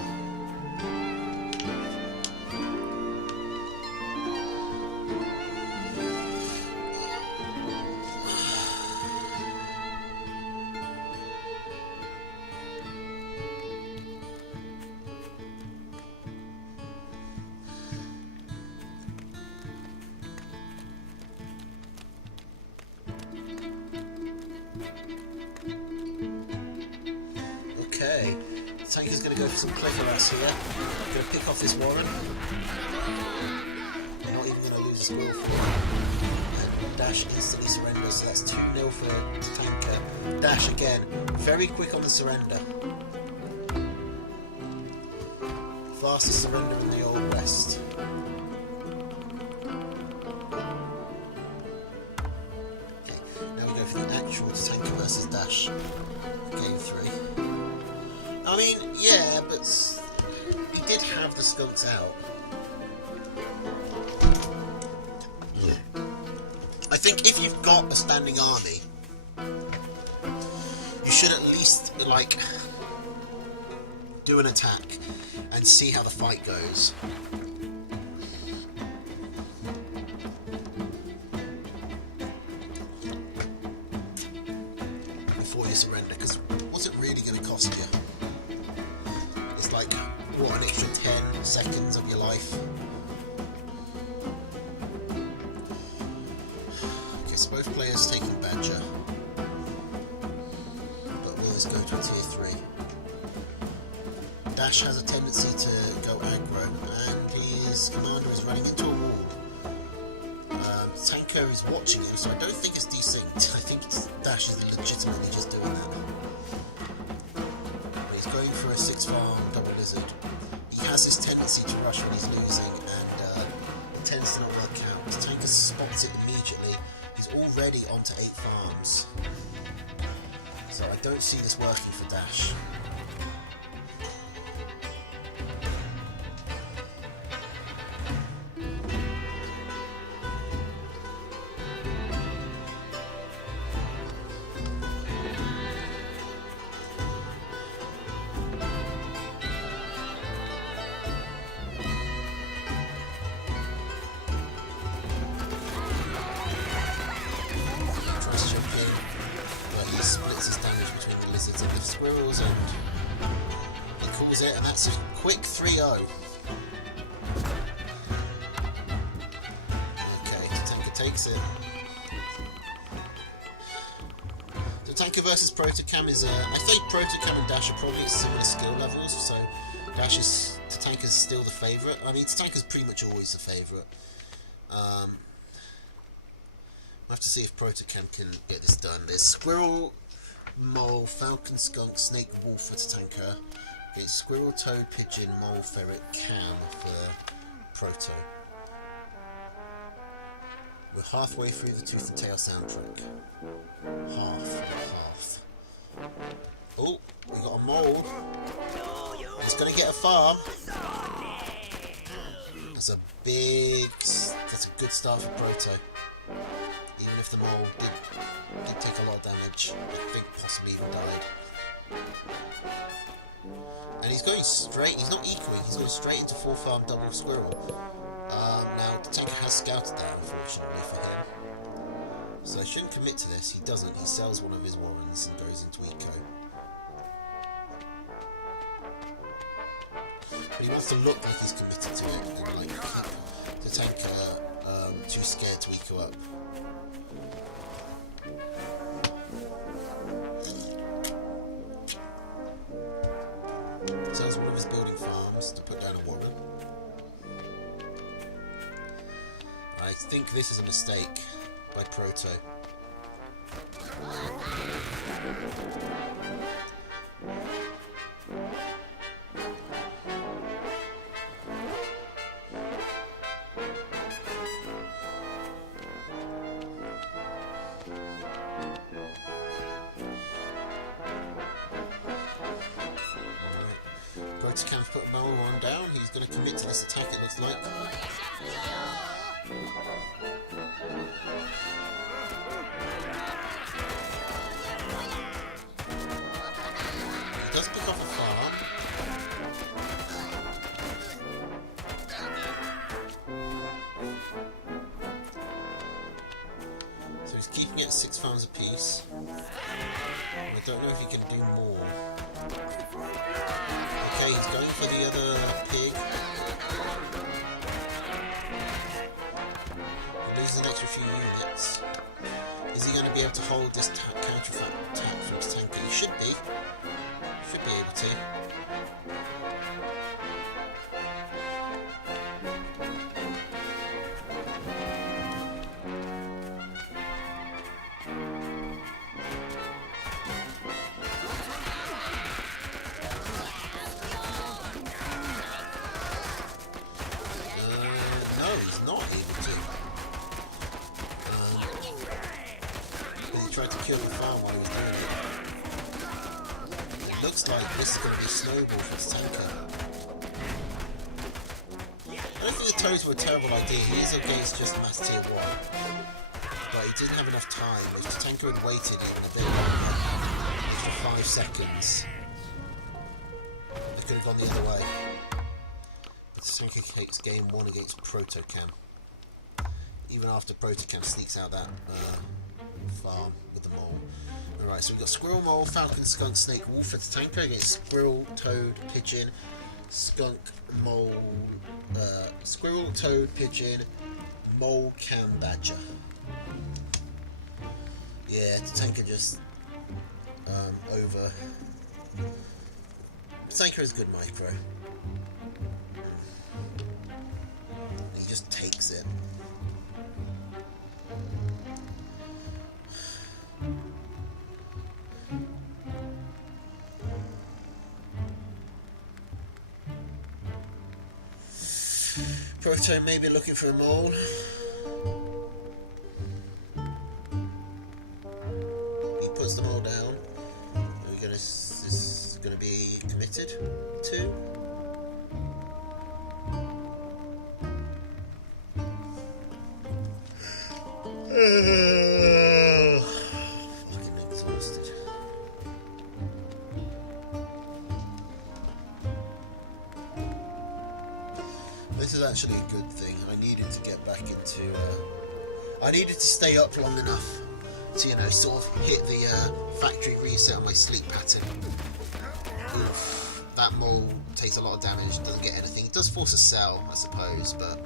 Okay, the tank is going to go for some clicker ass here. I'm going to pick off this Warren. They're not even going to lose a squirrel for it. And Dash instantly surrenders, so that's 2-0 for the tanker. Dash again, very quick on the surrender. Fastest surrender in the Old West. Okay, now we go for the actual tanker versus Dash. Game 3. I mean, yeah, but he did have the skunks out. Yeah. I think if you've got a standing army, you should at least, like, do an attack and see how the fight goes. Before you surrender, because what's it really going to cost you? It's like, what, an extra 10 seconds of your life? Okay, so both players taking Badger. But will this go to a tier 3? Dash has a tendency to go aggro, and his commander is running into a wall. Tanker is watching him, so I don't think it's desynced. I think Dash is legitimately just doing that. But he's going for a 6-farm double lizard. He has this tendency to rush when he's losing, and it tends to not work out. The Tanker spots it immediately. He's already onto 8 farms. So I don't see this working for Dash. calls, and he calls it, and that's a quick 3-0. Okay, Tatanka takes it. Tatanka versus Protocam is I think Protocam and Dash are probably at similar skill levels, so Tatanka's still the favourite. I mean, Tatanka's pretty much always the favourite. We'll have to see if Protocam can get this done. There's Squirrel, Mole, Falcon, Skunk, Snake, Wolf for Tatanka. Against Squirrel, Toad, Pigeon, Mole, Ferret, Cam for Proto. We're halfway through the Tooth and Tail soundtrack. Half. Oh, we got a mole. He's gonna get a farm. That's a good start for Proto. Even if the mole did take a lot of damage, I think possibly even died. And he's going straight, he's not ecoing, he's going straight into full farm double squirrel. Now, Tatanka has scouted that, unfortunately for him. So I shouldn't commit to this. He doesn't. He sells one of his warrens and goes into eco. But he wants to look like he's committed to it and like keep Tatanka too scared to eco up. Sells one of his building farms to put down a warren. I think this is a mistake by Proto. Protocam's put Mole on down. He's going to commit to this attack, it looks like. He does pick off a farm. So he's keeping it at 6 farms apiece. I don't know if he can do more. Okay, he's going for the other pig. He loses an extra few units. Is he going to be able to hold this counter attack from Tatanka? He should be. Should be able to. Tried to kill the farm while he was doing it. It looks like this is going to be a snowball for Tatanka. I don't think the toads were a terrible idea. He is against just mass tier 1. But he didn't have enough time. If Tatanka had waited even a bit longer, for 5 seconds, they could have gone the other way. But Tatanka takes game 1 against Protocam. Even after Protocam sneaks out that farm with the mole. Alright, so we've got Squirrel, Mole, Falcon, Skunk, Snake, Wolf for Tatanka against Squirrel, Toad, Pigeon, Skunk, Mole, Squirrel, Toad, Pigeon, Mole, Cam, Badger. Yeah, Tatanka just over. Tatanka is good micro. He just takes it. Proto maybe looking for a mole. He puts the mole down. Is this going to be committed to? Fucking exhausted. This is actually a good thing. I needed to get back into... I needed to stay up long enough to, you know, sort of hit the factory reset on my sleep pattern. Oof. That mole takes a lot of damage, doesn't get anything. It does force a sell, I suppose, but...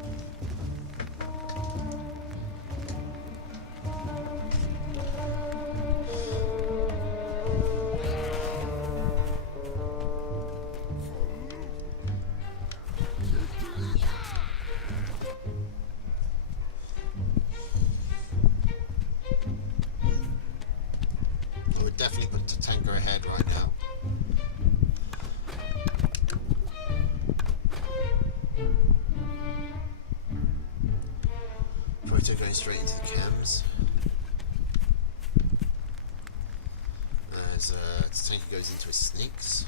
I would definitely put the tanker ahead right now. Proto going straight into the chems. As tanker goes into his snakes.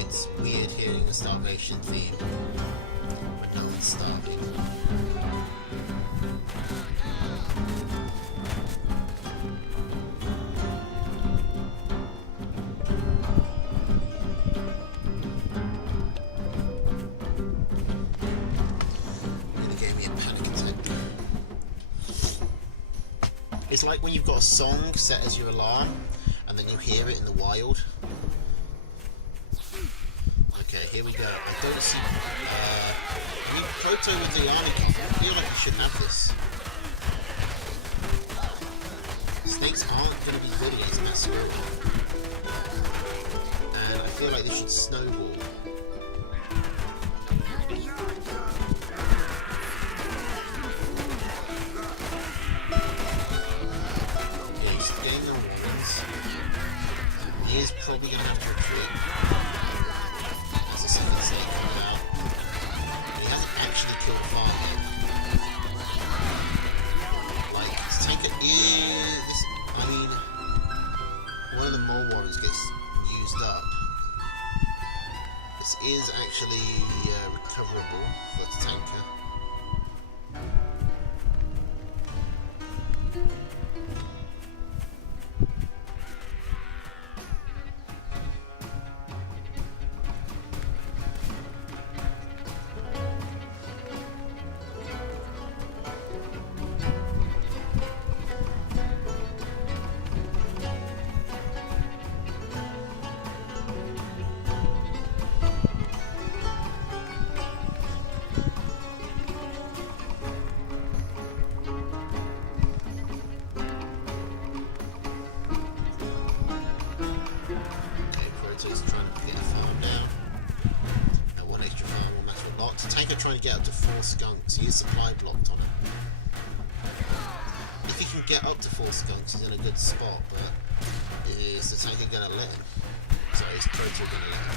It's weird hearing the starvation theme when no one's starving. Really gave me a panic attack. It's like when you've got a song set as your alarm and then you hear it in the wild. Okay, here we go. I don't see... I mean, Proto with the army I feel like he should have this. Snakes aren't going to be good against that squirrel. And I feel like this should snowball. Okay, he's getting the warnings. He is probably going to have to retreat. He hasn't actually killed a farm yet. Like, his tanker is... This, I mean, one of the mole warriors gets used up. This is actually recoverable for the tanker. Trying to get up to 4 skunks. He is supply blocked on it. If he can get up to 4 skunks, he's in a good spot, but is the tanker going to let him? So is Proto going to let him?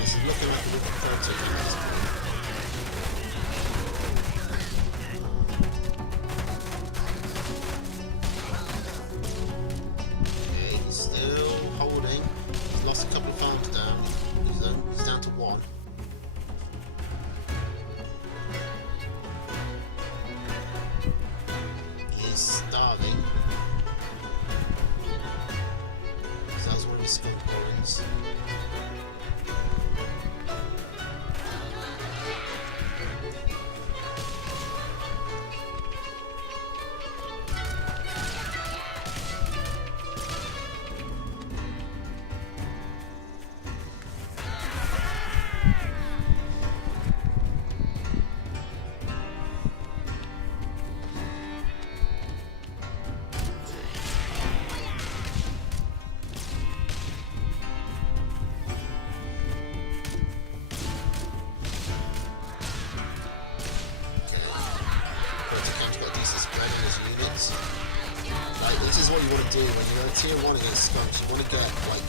This is looking like the Proto at this point. Okay, he's still holding. He's lost a couple of farms down. He's down to 1. He is starving. So that was one of his skunk points. what you want to do when you're a tier 1 against skunks. You want to get like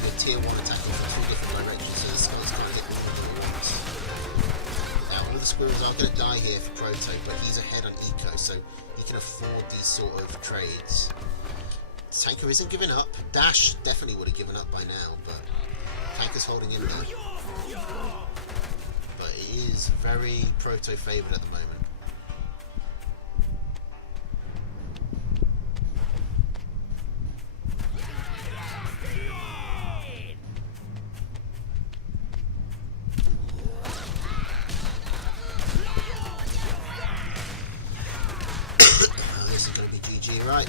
your tier 1 attacking from 2 different directions, so the skunks can't get all of them at once. Now, all the squirrels are going to die here for Proto, but he's ahead on eco, so he can afford these sort of trades. Tanker isn't giving up. Dash definitely would have given up by now, but Tanker's holding in there. But it is very Proto favoured at the moment. This is going to be GG, right?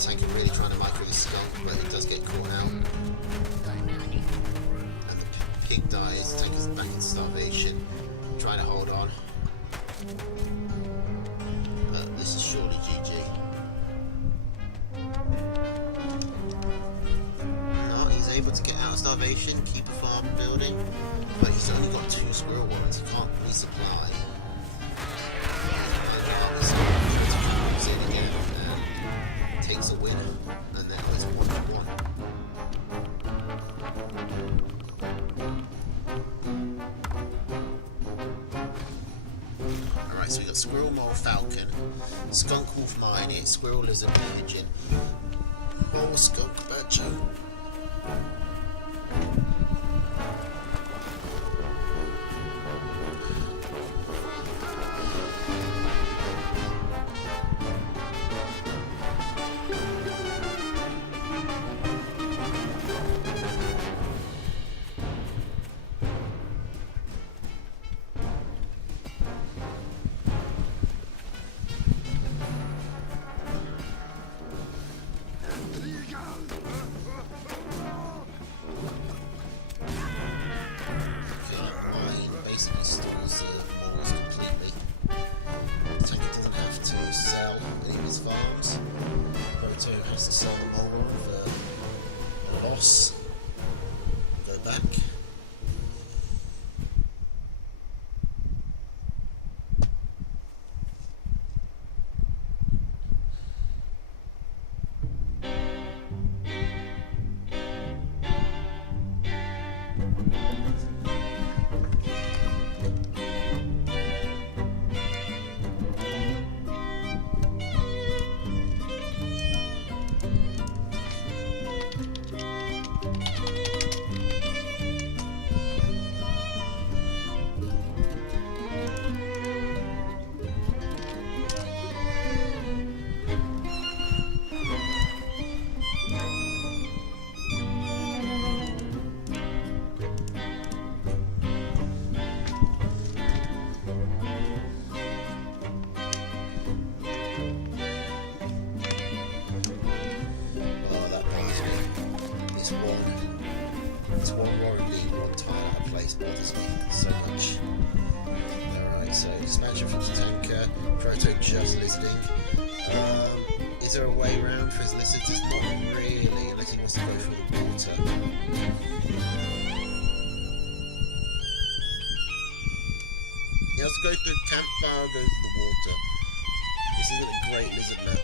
Tanker really trying to micro the skunk, but he does get caught out. And the pig dies. Tanker's back in starvation, trying to hold on. But this is surely GG. No, he's able to get out of starvation, keep a farm building, but he's only got 2 squirrel warrants. He can't resupply. Takes a win, and now it's 1-1. Alright, so we got Squirrel, Mole, Falcon, Skunk, Wolf, Miney, Squirrel, Lizard, Pigeon, Mole, Skunk, Badger. Go back. It's one Warren League, one tile out of place, bothers me so much. Alright, so expansion from Tanker, Proto just listening. Is there a way around for his listens? It's not really, unless he wants to go through the water. He has to go through the campfire, go through the water. This isn't a great lizard map.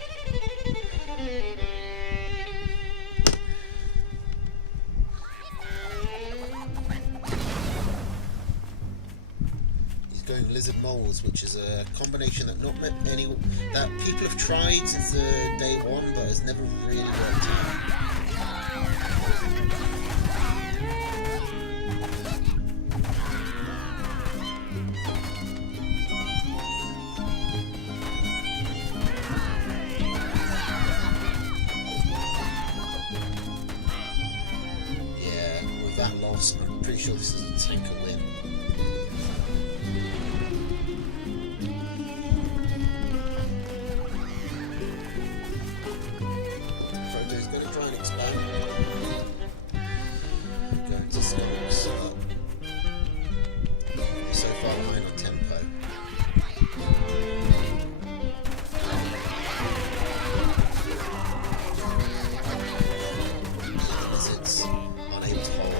Going lizard moles, which is a combination that not many that people have tried since day one, but has never really worked out. Yeah, with that loss, I'm pretty sure this is a Tanker win. So far behind on tempo. The lizards unable to hold.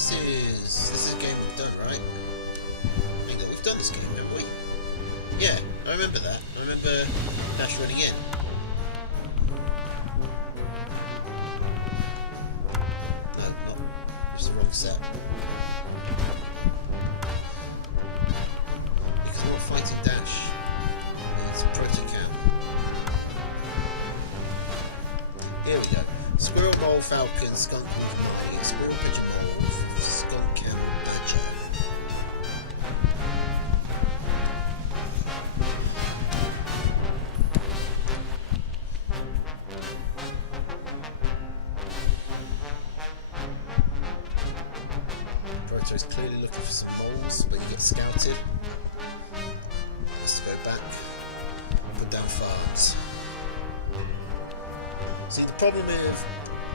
This is a game we've done, right? I think that we've done this game, haven't we? Yeah, I remember that. I remember Dash running in. No, not. It's the wrong set. Because we're not fighting Dash. It's Proto Camp. Here we go. Squirrel, Mole, Falcon, Skunk, Wolf, Squirrel, Pigeon, Mole, Skunk, Camp, Badger. Proto is clearly looking for some moles, but he gets scouted. He has to go back, put down farms. See, the problem with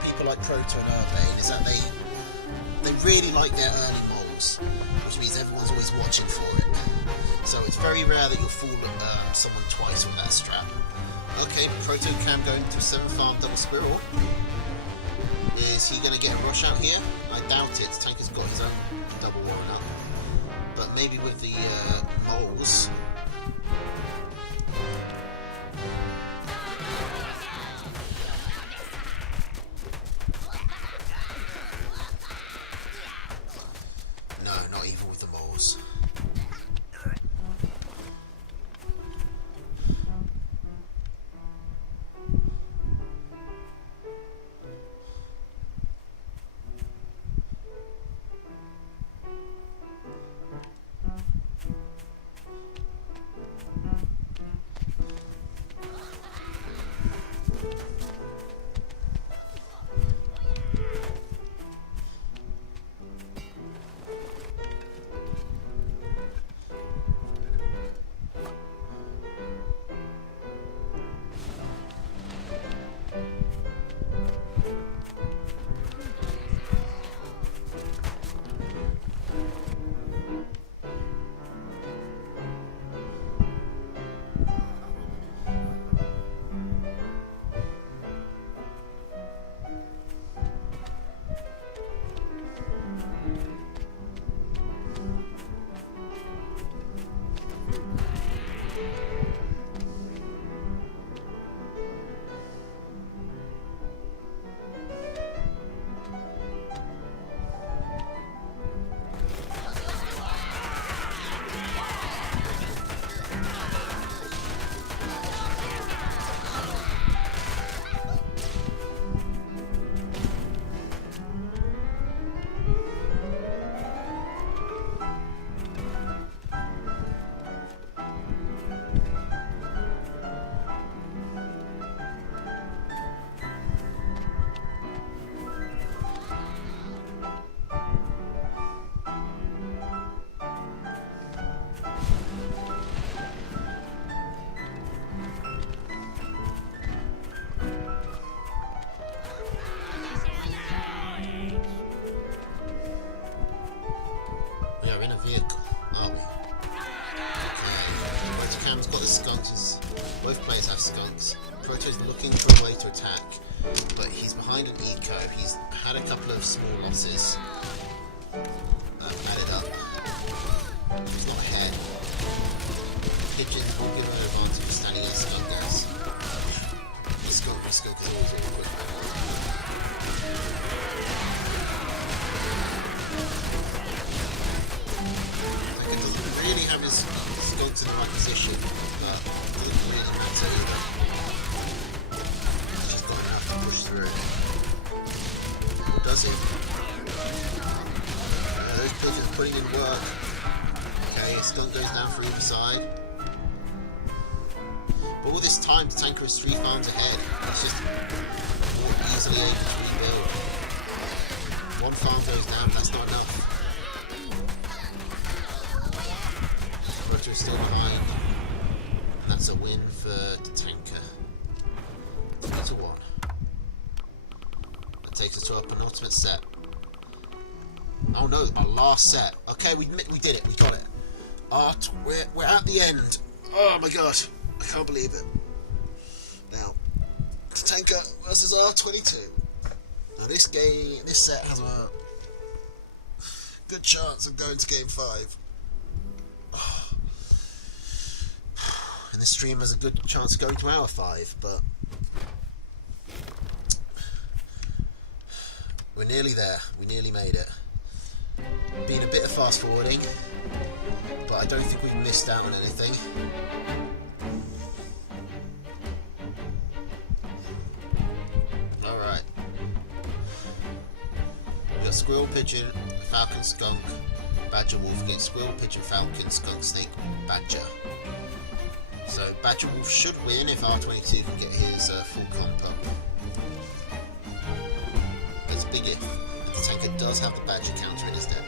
people like Proto and Urbane is that they really like their early moles, which means everyone's always watching for it. So it's very rare that you'll fool someone twice with that strap. Okay, Proto Cam going to 7 farm double squirrel. Is he going to get a rush out here? I doubt it. Tanker's got his own double warren up. But maybe with the moles. No, not even with the moles. Cam's got the skunks. Both players have skunks. Proto's looking for a way to attack, but he's behind an eco. He's had a couple of small losses. Added up. He's not ahead. Pigeon will give him an advantage for standing in skunk gas. The skunk is always really quick. He doesn't really have his skunks in the right position, but it doesn't really matter either. He's just going to have to push through. Or does he? Those pigeons putting in work. Okay, skunk goes down for either side. But all this time, the tanker is 3 farms ahead. It's just more easily able to rebuild. 1 farm goes down, that's not enough. Roger is still behind. And that's a win for the tanker. 3-1. That takes us to our penultimate set. Oh no, our last set. Okay, we did it. We got it. We're at the end. Oh my god, I can't believe it. Now, tanker versus R22. Now this set has a good chance of going to game 5. And the stream has a good chance of going to hour 5, but we're nearly there. We nearly made it. Been a bit of fast forwarding, but I don't think we've missed out on anything. Alright. We've got Squirrel, Pigeon, Falcon, Skunk, Badger, Wolf against Squirrel, Pigeon, Falcon, Skunk, Snake, Badger. So Badger Wolf should win if R22 can get his full comp up. It's a big if. The tanker does have the Badger counter in his deck.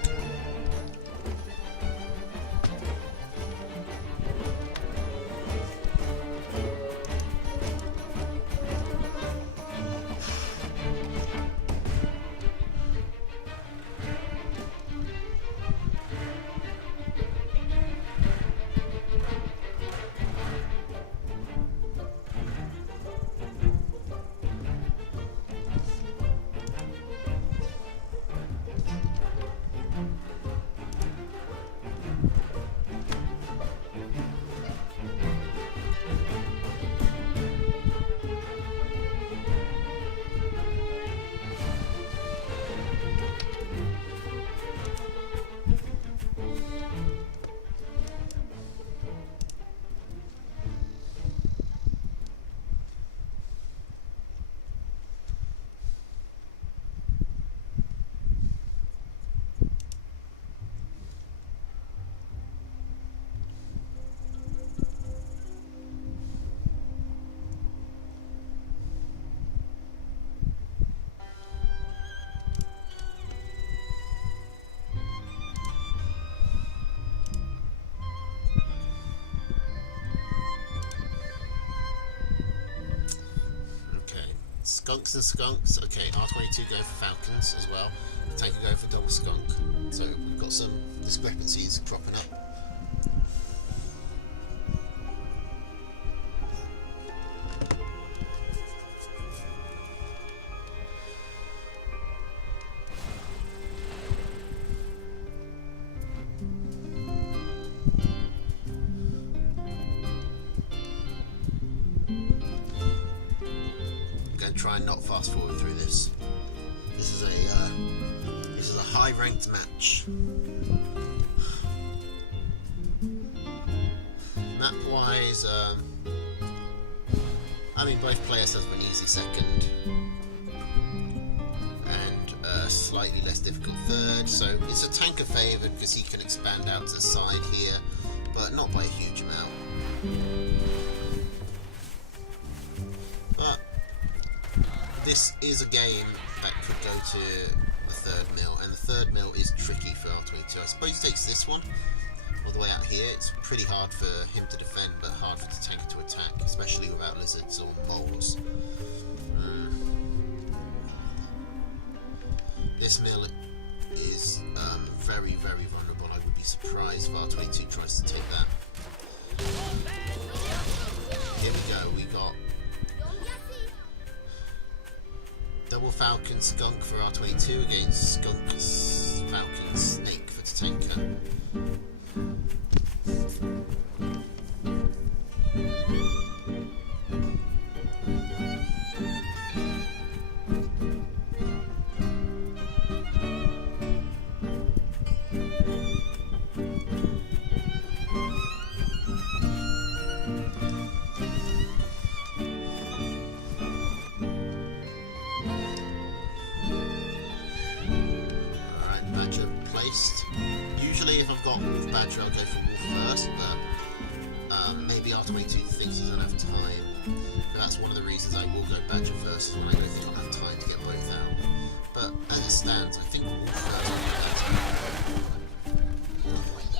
Skunks and Skunks. Okay, R22 going for Falcons as well. The tanker going for double Skunk. So we've got some discrepancies cropping up. Try and not fast forward through this. This is a high ranked match. Map wise, I mean both players have an easy second and a slightly less difficult third. So it's a tanker favoured because he can expand out to the side here, but not by a huge amount. But this is a game that could go to the third mill, and the third mill is tricky for R22. I suppose he takes this one all the way out here. It's pretty hard for him to defend, but hard for the tanker to attack, especially without lizards or moles. This mill is very, very vulnerable. I would be surprised if R22 tries to take that. Here we go, we got double Falcon Skunk for R22 against Skunk Falcon Snake for Tatanka. Usually if I've got Wolf Badger I'll go for Wolf first, but maybe R22 thinks he doesn't have time. But that's one of the reasons I will go Badger first, when I don't think I'll have time to get both out. But as it stands, I think Wolf first.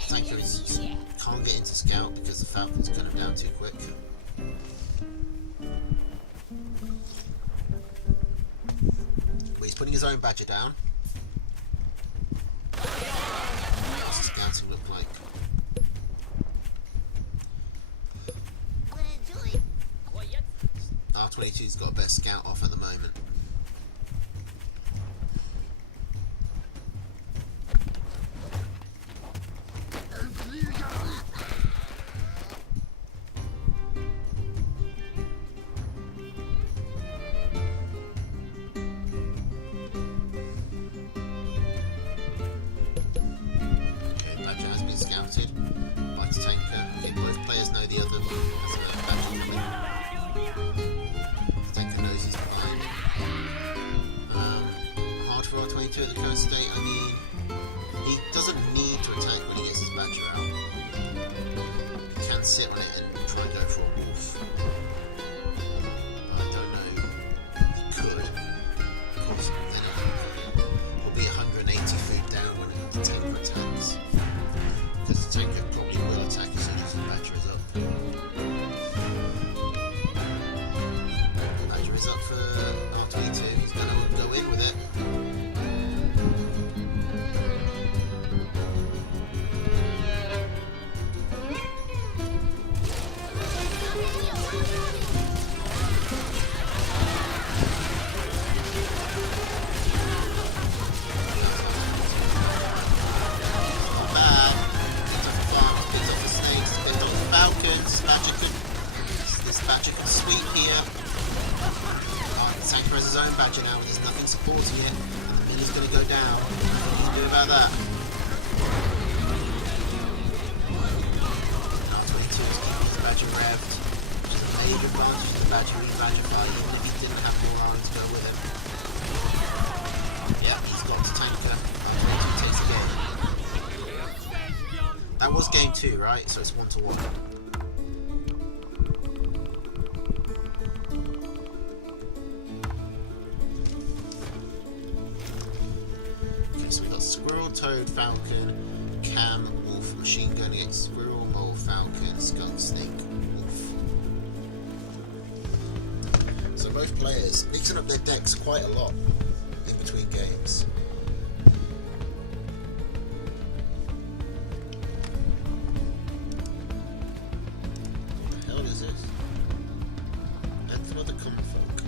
Tanker can't get into Scout because the Falcon's cut him down too quick. But he's putting his own Badger down. What's his scouting look like? R22's got a best scout off at the moment. zone badger now, and there's nothing supporting it. And the mill is going to go down. What can you do about that? R22 is keeping his badger revved, which is a major advantage to the badger in badger fight, even if he didn't have more iron to go with him. Yeah, he's got to tanker. R22 takes the game. That was game 2, right? So it's 1-1. So we got Squirrel, Toad, Falcon, Cam, Wolf, Machine Gun against Squirrel, Mole, Falcon, Skunk, Snake, Wolf. So both players mixing up their decks quite a lot in between games. What the hell is this? Anthem of the Common Folk.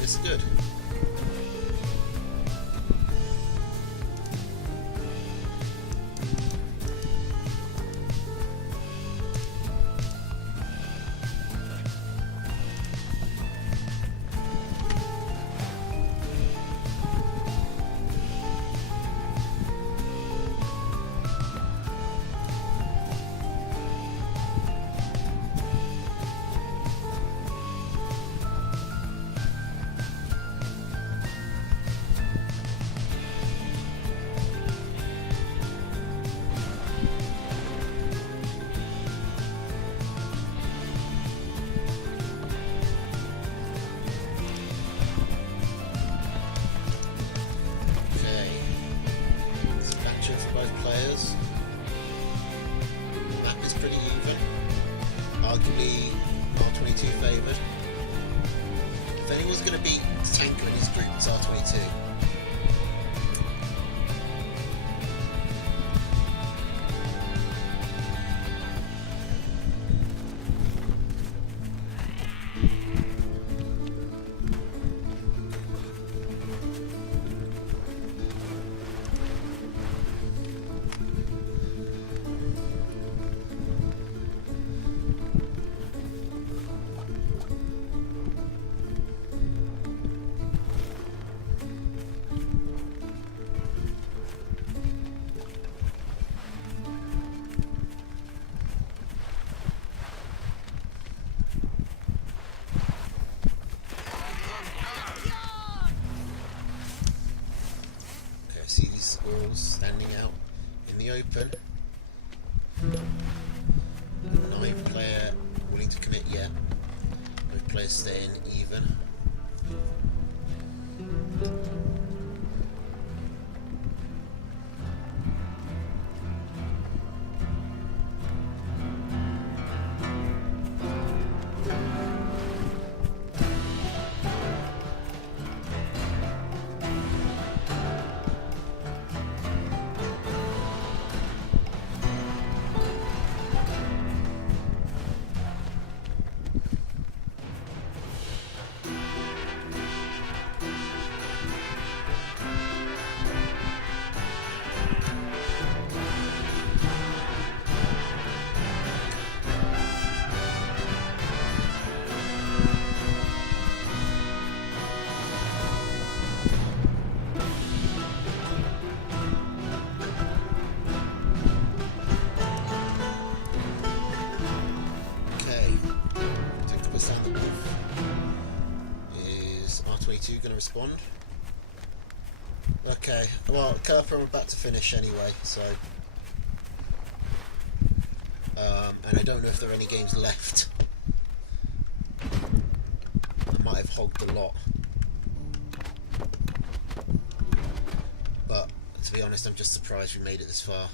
This is good. Arguably R22 favoured. If anyone's going to beat Tanker in his group, it's R22. See these squirrels standing out in the open. Neither player willing to commit yet. Both players staying even. Going to respond. Okay, well, Kerper, I'm about to finish anyway, so and I don't know if there are any games left. I might have hogged a lot, but to be honest, I'm just surprised we made it this far.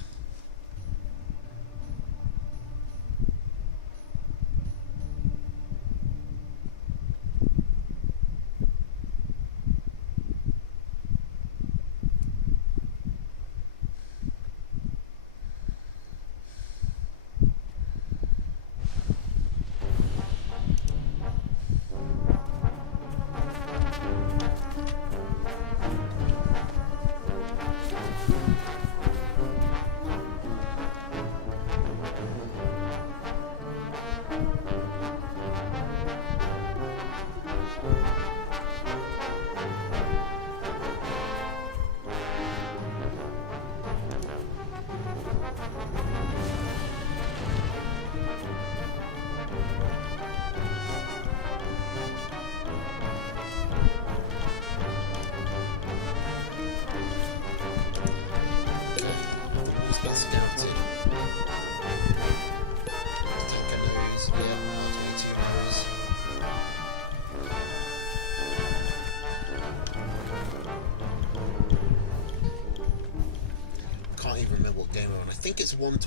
think it's 1-1 at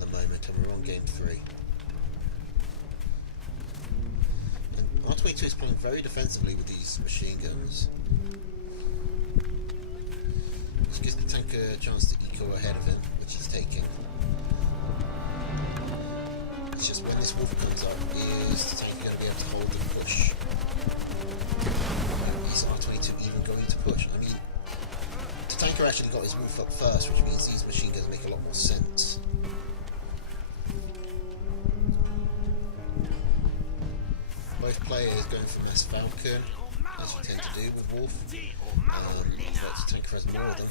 the moment, and we're on game 3. And R22 is playing very defensively with these machine guns. This gives the tank a chance to eco ahead of him, which he's taking. It's just when this wolf comes up, is the tank going to be able to hold and push? Is R22 even going to push? I mean, the tanker actually got his wolf up first, which means these machine guns make a lot more sense. Both players going for Mass Falcon, as you tend to do with Wolf. But the tanker has more of them.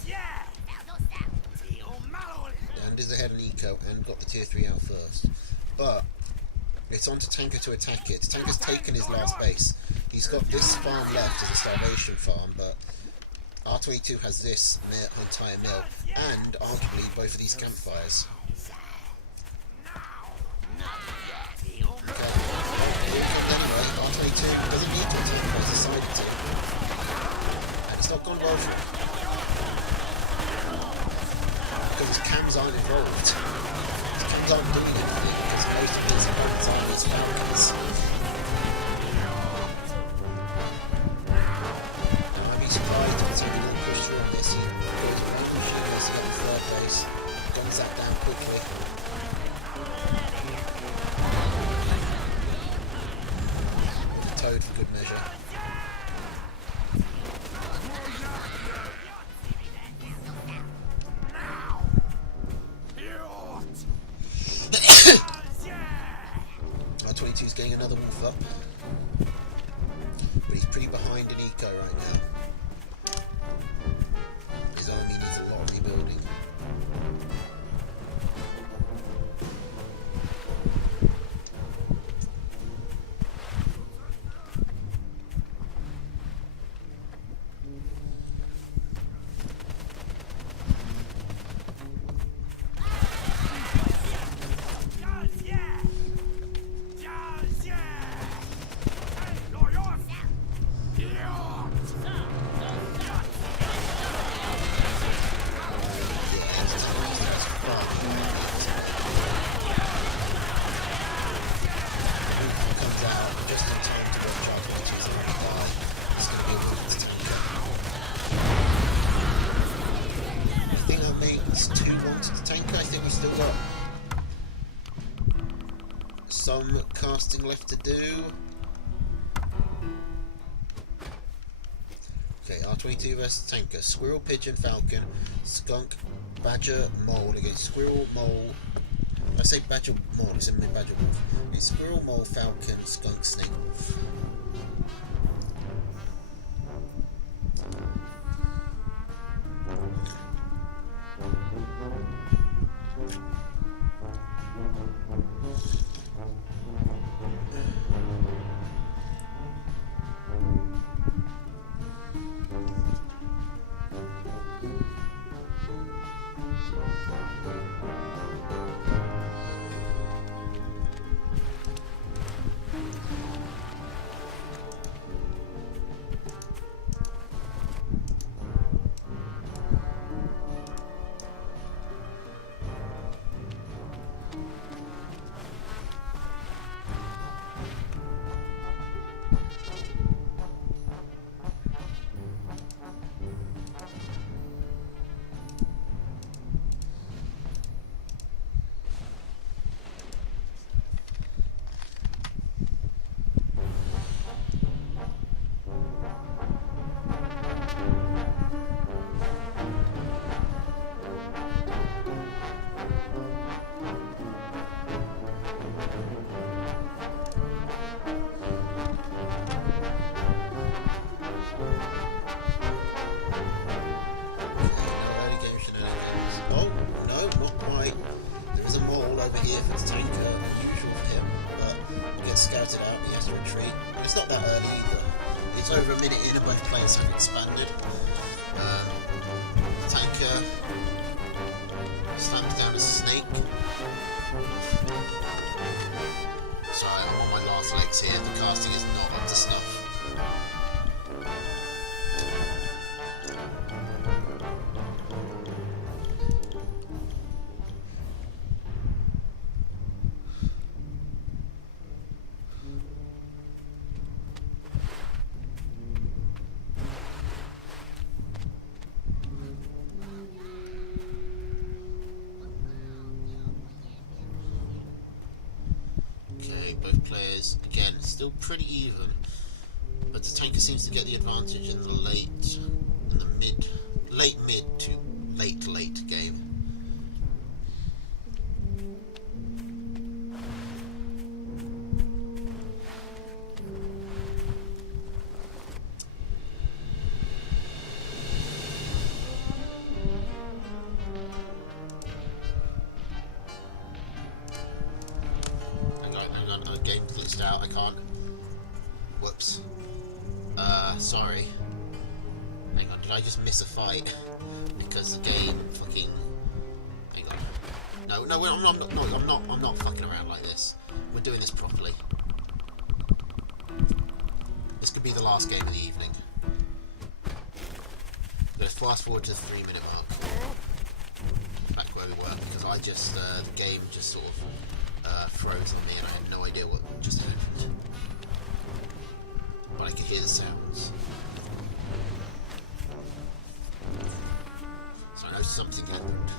And is ahead in eco and got the tier 3 out first. But it's on to tanker to attack it. Tanker's taken his last base. He's got this farm left as a starvation farm, but R22 has this entire mill, and arguably both of these campfires. Anyway, R22 doesn't need to attack, but he's decided to. And it's not gone well for him. Because his cams aren't involved. His cams aren't doing anything, because most of his opponents are his Falcons. Now I'd be surprised if it's going to push through on this here. Goes around the machine, goes to get the third base, guns that down quickly. Toad for good measure. R22's getting another wolf up, but he's pretty behind in eco right now. His army needs a lot of rebuilding. Some casting left to do. Okay, R22 versus tanker. Squirrel, pigeon, falcon, skunk, badger, mole against squirrel, mole. I say badger, mole, it's a badger wolf. It's squirrel, mole, falcon, skunk, snake, wolf. Scouted out, he has to retreat. And it's not that early either. It's over a minute in and both players have expanded. Tanker slams down a snake. Sorry, I'm on my last legs here. The casting is not up to snuff. Both players, again, still pretty even, but the tanker seems to get the advantage in the late mid to late game. Hang on, our game glitched out, I can't. Whoops. Sorry. Hang on, did I just miss a fight? Because the game fucking... Hang on. No, I'm not fucking around like this. We're doing this properly. This could be the last game of the evening. I'm going to fast forward to the 3-minute mark. Back where we were, because I just, the game just sort of froze on me and I had no idea what just happened. But I could hear the sounds. So I know something happened.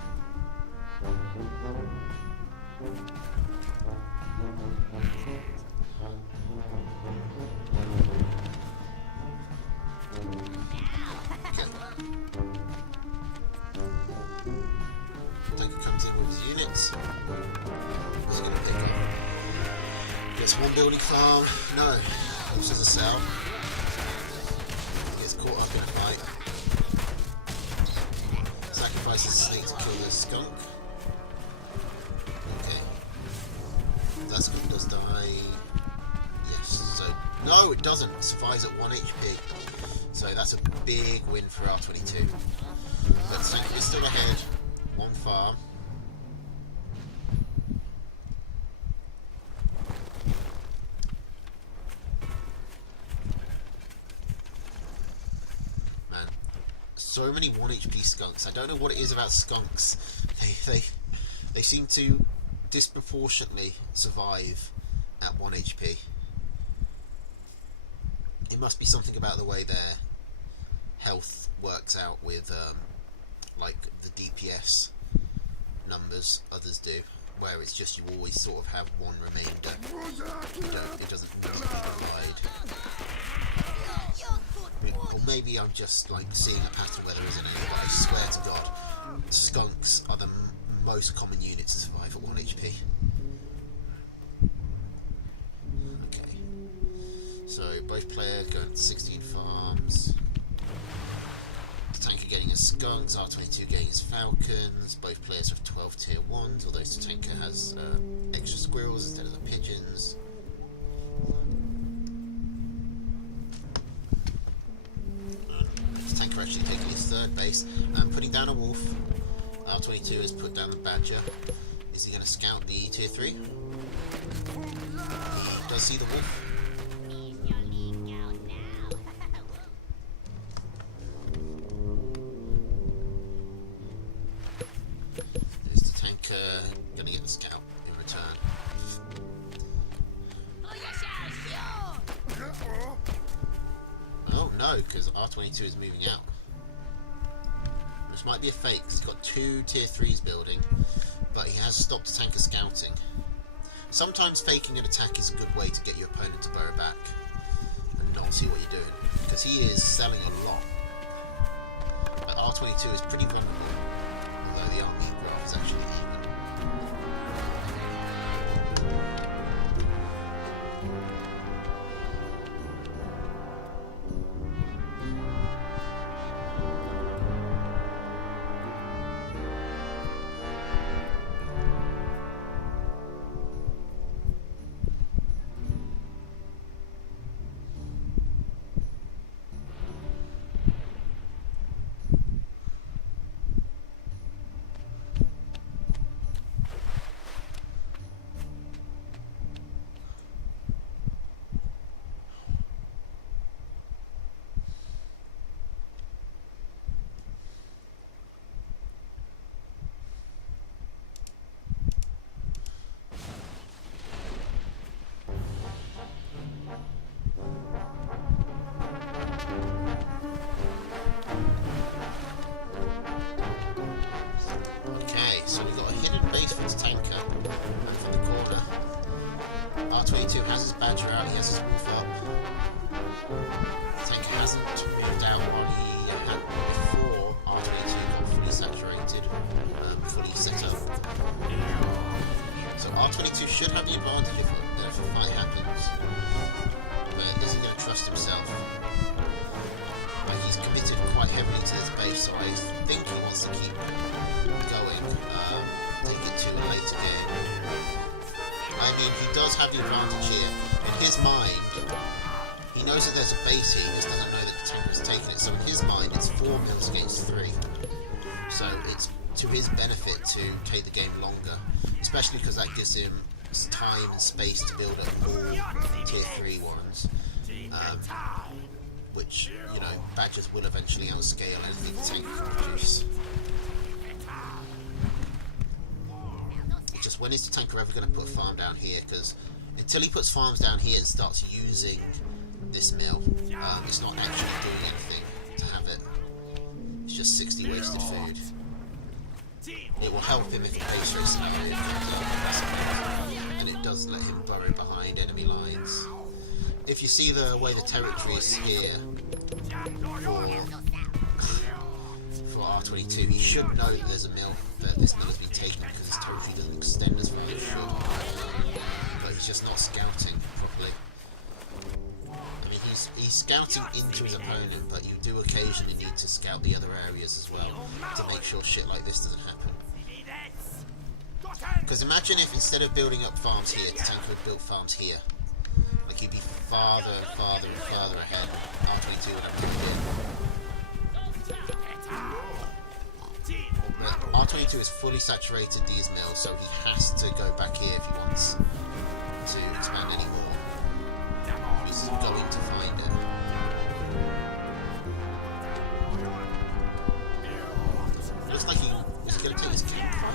Tanker comes in with his units. He's going to pick up. Gets one building farm. No. Loses a cell. Gets caught up in a fight. Sacrifices a snake to kill the skunk. Okay. That skunk does die. Yes. So no, it doesn't. It survives at 1 HP. So that's a big win for R22. But the tank is still ahead. One farm. Man, so many 1 HP skunks. I don't know what it is about skunks. They seem to disproportionately survive at 1 HP. It must be something about the way their health works out with like the DPS numbers others do, where it's just you always sort of have one remainder. It doesn't divide. Or maybe I'm just like seeing a pattern where there isn't any, but I swear to God, skunks are the most common unit to survive at 1 HP. Okay. So both players going to 16 farms. Tanker getting his skunks, R22 getting his falcons. Both players have 12 tier 1s, although the tanker has extra squirrels instead of the pigeons. The tanker actually taking his 3rd base and putting down a wolf. R22 has put down the badger. Is he going to scout the tier 3? He does see the wolf. Gonna get the scout in return. Oh no, because R22 is moving out. Which might be a fake, because he's got 2 tier 3s building, but he has stopped the tanker scouting. Sometimes faking an attack is a good way to get your opponent to burrow back and not see what you're doing, because he is selling a lot. But R22 is pretty vulnerable, although the army graph is actually even. quite heavily to this base, so I think he wants to keep going. Take it to a later game. I mean, he does have the advantage here. In his mind, he knows that there's a base here, he just doesn't know that the tanker's taken it. So in his mind, it's 4 mils against 3. So it's to his benefit to take the game longer, especially because that gives him time and space to build up all tier 3 ones, which, you know, badgers will eventually outscale anything the tank can produce. Just when is the tanker ever going to put a farm down here? Because until he puts farms down here and starts using this mill, it's not actually doing anything to have it. It's just 60 wasted food. It will help him if the base race scenario comes up, and it does let him burrow behind enemy lines. If you see the way the territory is here for R22, he should know that there's a mill, that this mill has been taken, because his territory doesn't extend as far as it should. But he's just not scouting properly. I mean, he's scouting into his opponent, but you do occasionally need to scout the other areas as well to make sure shit like this doesn't happen. Because imagine if instead of building up farms here, the tanker had built farms here. Like he'd be farther and farther and farther ahead. R22 would have to win. R22 is fully saturated these mills, so he has to go back here if he wants to expand any more. He's going to find it. Looks like he's going to take his campfire.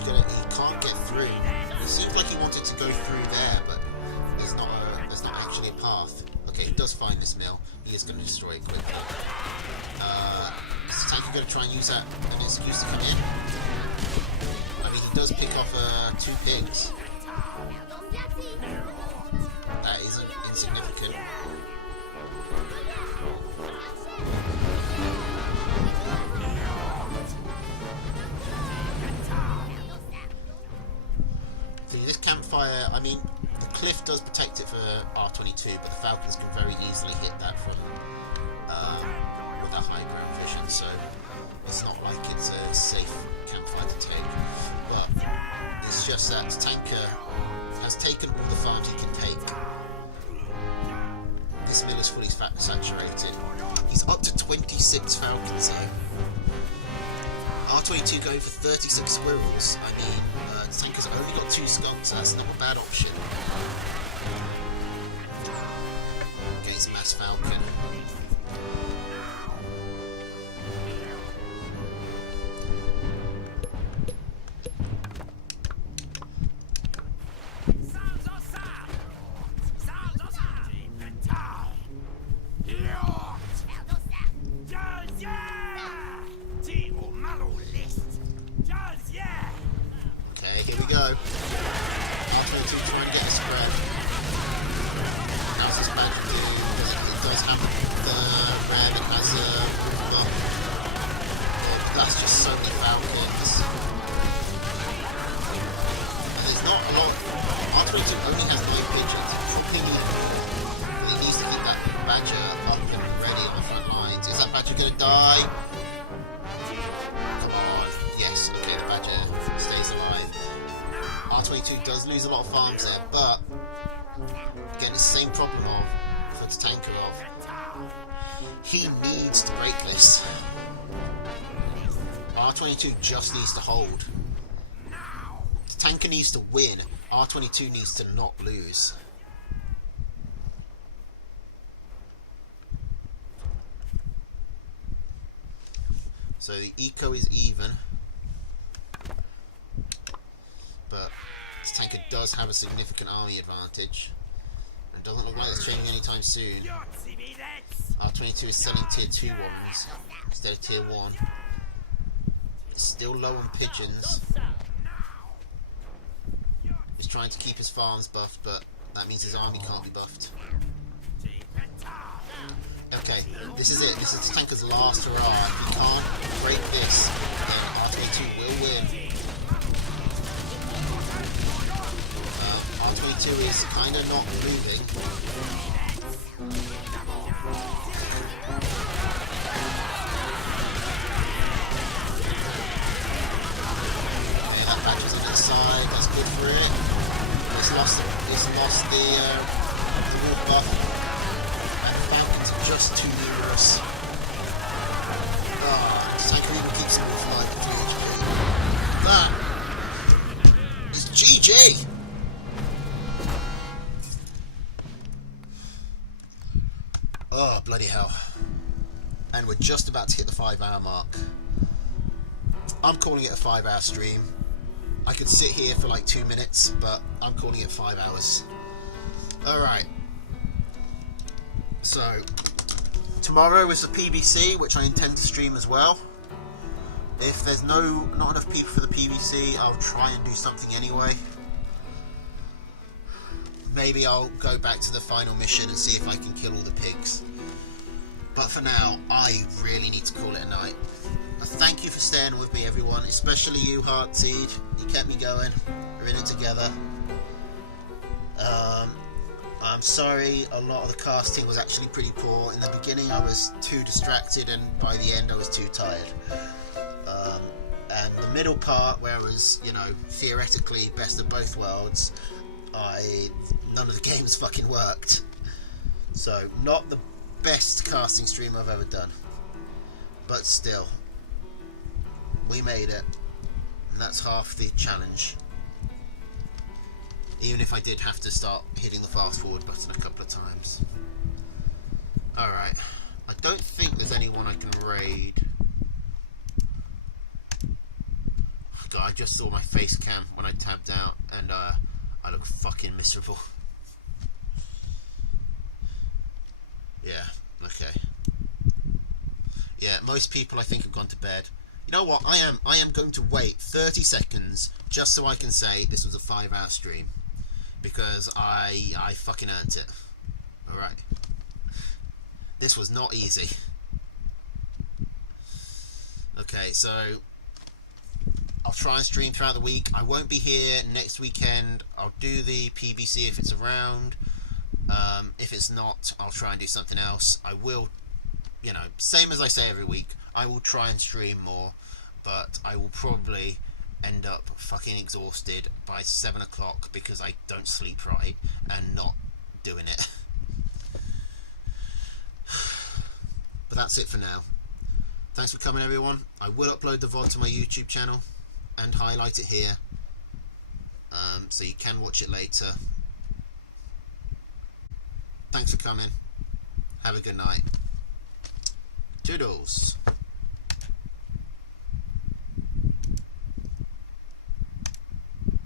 He can't get through. It seems like he wanted to go through there, but there's not actually a path. Okay, he does find this mill. He is going to destroy it quickly. Is the tanker going to try and use that an excuse to come in? I mean, he does pick off 2 pigs. That isn't insignificant. See, this campfire, I mean, the cliff does protect it for R22, but the Falcons can very easily hit that from with that high ground vision, so it's not like it's a safe campfire to take. But it's just that the tanker has taken all the farms he can take. This mill is fully saturated. He's up to 26 Falcons though. R22 going for 36 squirrels. I mean, the tanker's only got 2 skunks, that's not a bad option. Against Mass Falcon. Okay, here we go. R22 trying to get a spread. How's this back to do? It does have the ram, it has a well, that's just so many Falcons. And there's not a lot. R22 only has 9 pigeons. He needs to keep that badger up and ready on the front lines. Is that badger gonna die? Come on. Yes, okay, the badger stays alive. R22 does lose a lot of farms there, but again, it's the same problem for the tanker of he needs to break this. R22 just needs to hold. The tanker needs to win. R22 needs to not lose. So the eco is even, but this tanker does have a significant army advantage, and doesn't look like it's changing anytime soon. R22 is selling tier 2 ones instead of tier 1. It's still low on pigeons. He's trying to keep his farms buffed, but that means his army can't be buffed. Okay, this is it. This is the tanker's last hurrah. If he can't break this, then R22 will win. R22 is kind of not moving. the warp buff, and the Falcons are just too numerous. Ah, this tank even keeps them all alive for GG. That is GG! Oh, bloody hell. And we're just about to hit the 5-hour mark. I'm calling it a 5-hour stream. I could sit here for like 2 minutes, but I'm calling it 5 hours. Alright. So, tomorrow is the PBC, which I intend to stream as well. If there's not enough people for the PBC, I'll try and do something anyway. Maybe I'll go back to the final mission and see if I can kill all the pigs. But for now, I really need to call it a night. Thank you for staying with me, everyone, especially you, Heartseed. You kept me going. We're in it together. I'm sorry, a lot of the casting was actually pretty poor. In the beginning, I was too distracted, and by the end, I was too tired. And the middle part, where I was, you know, theoretically best of both worlds, none of the games fucking worked. So, not the best casting stream I've ever done. But still, we made it. And that's half the challenge. Even if I did have to start hitting the fast forward button a couple of times. Alright. I don't think there's anyone I can raid. God, I just saw my face cam when I tabbed out, and I look fucking miserable. Yeah, okay. Yeah, most people I think have gone to bed. You know what, I am going to wait 30 seconds just so I can say this was a 5-hour stream. Because I fucking earned it. Alright. This was not easy. Okay, so I'll try and stream throughout the week. I won't be here next weekend. I'll do the PBC if it's around. If it's not, I'll try and do something else. I will, you know, same as I say every week, I will try and stream more, but I will probably end up fucking exhausted by 7 o'clock because I don't sleep right and not doing it. But that's it for now. Thanks for coming, everyone. I will upload the VOD to my YouTube channel and highlight it here, so you can watch it later. Thanks for coming. Have a good night. Toodles.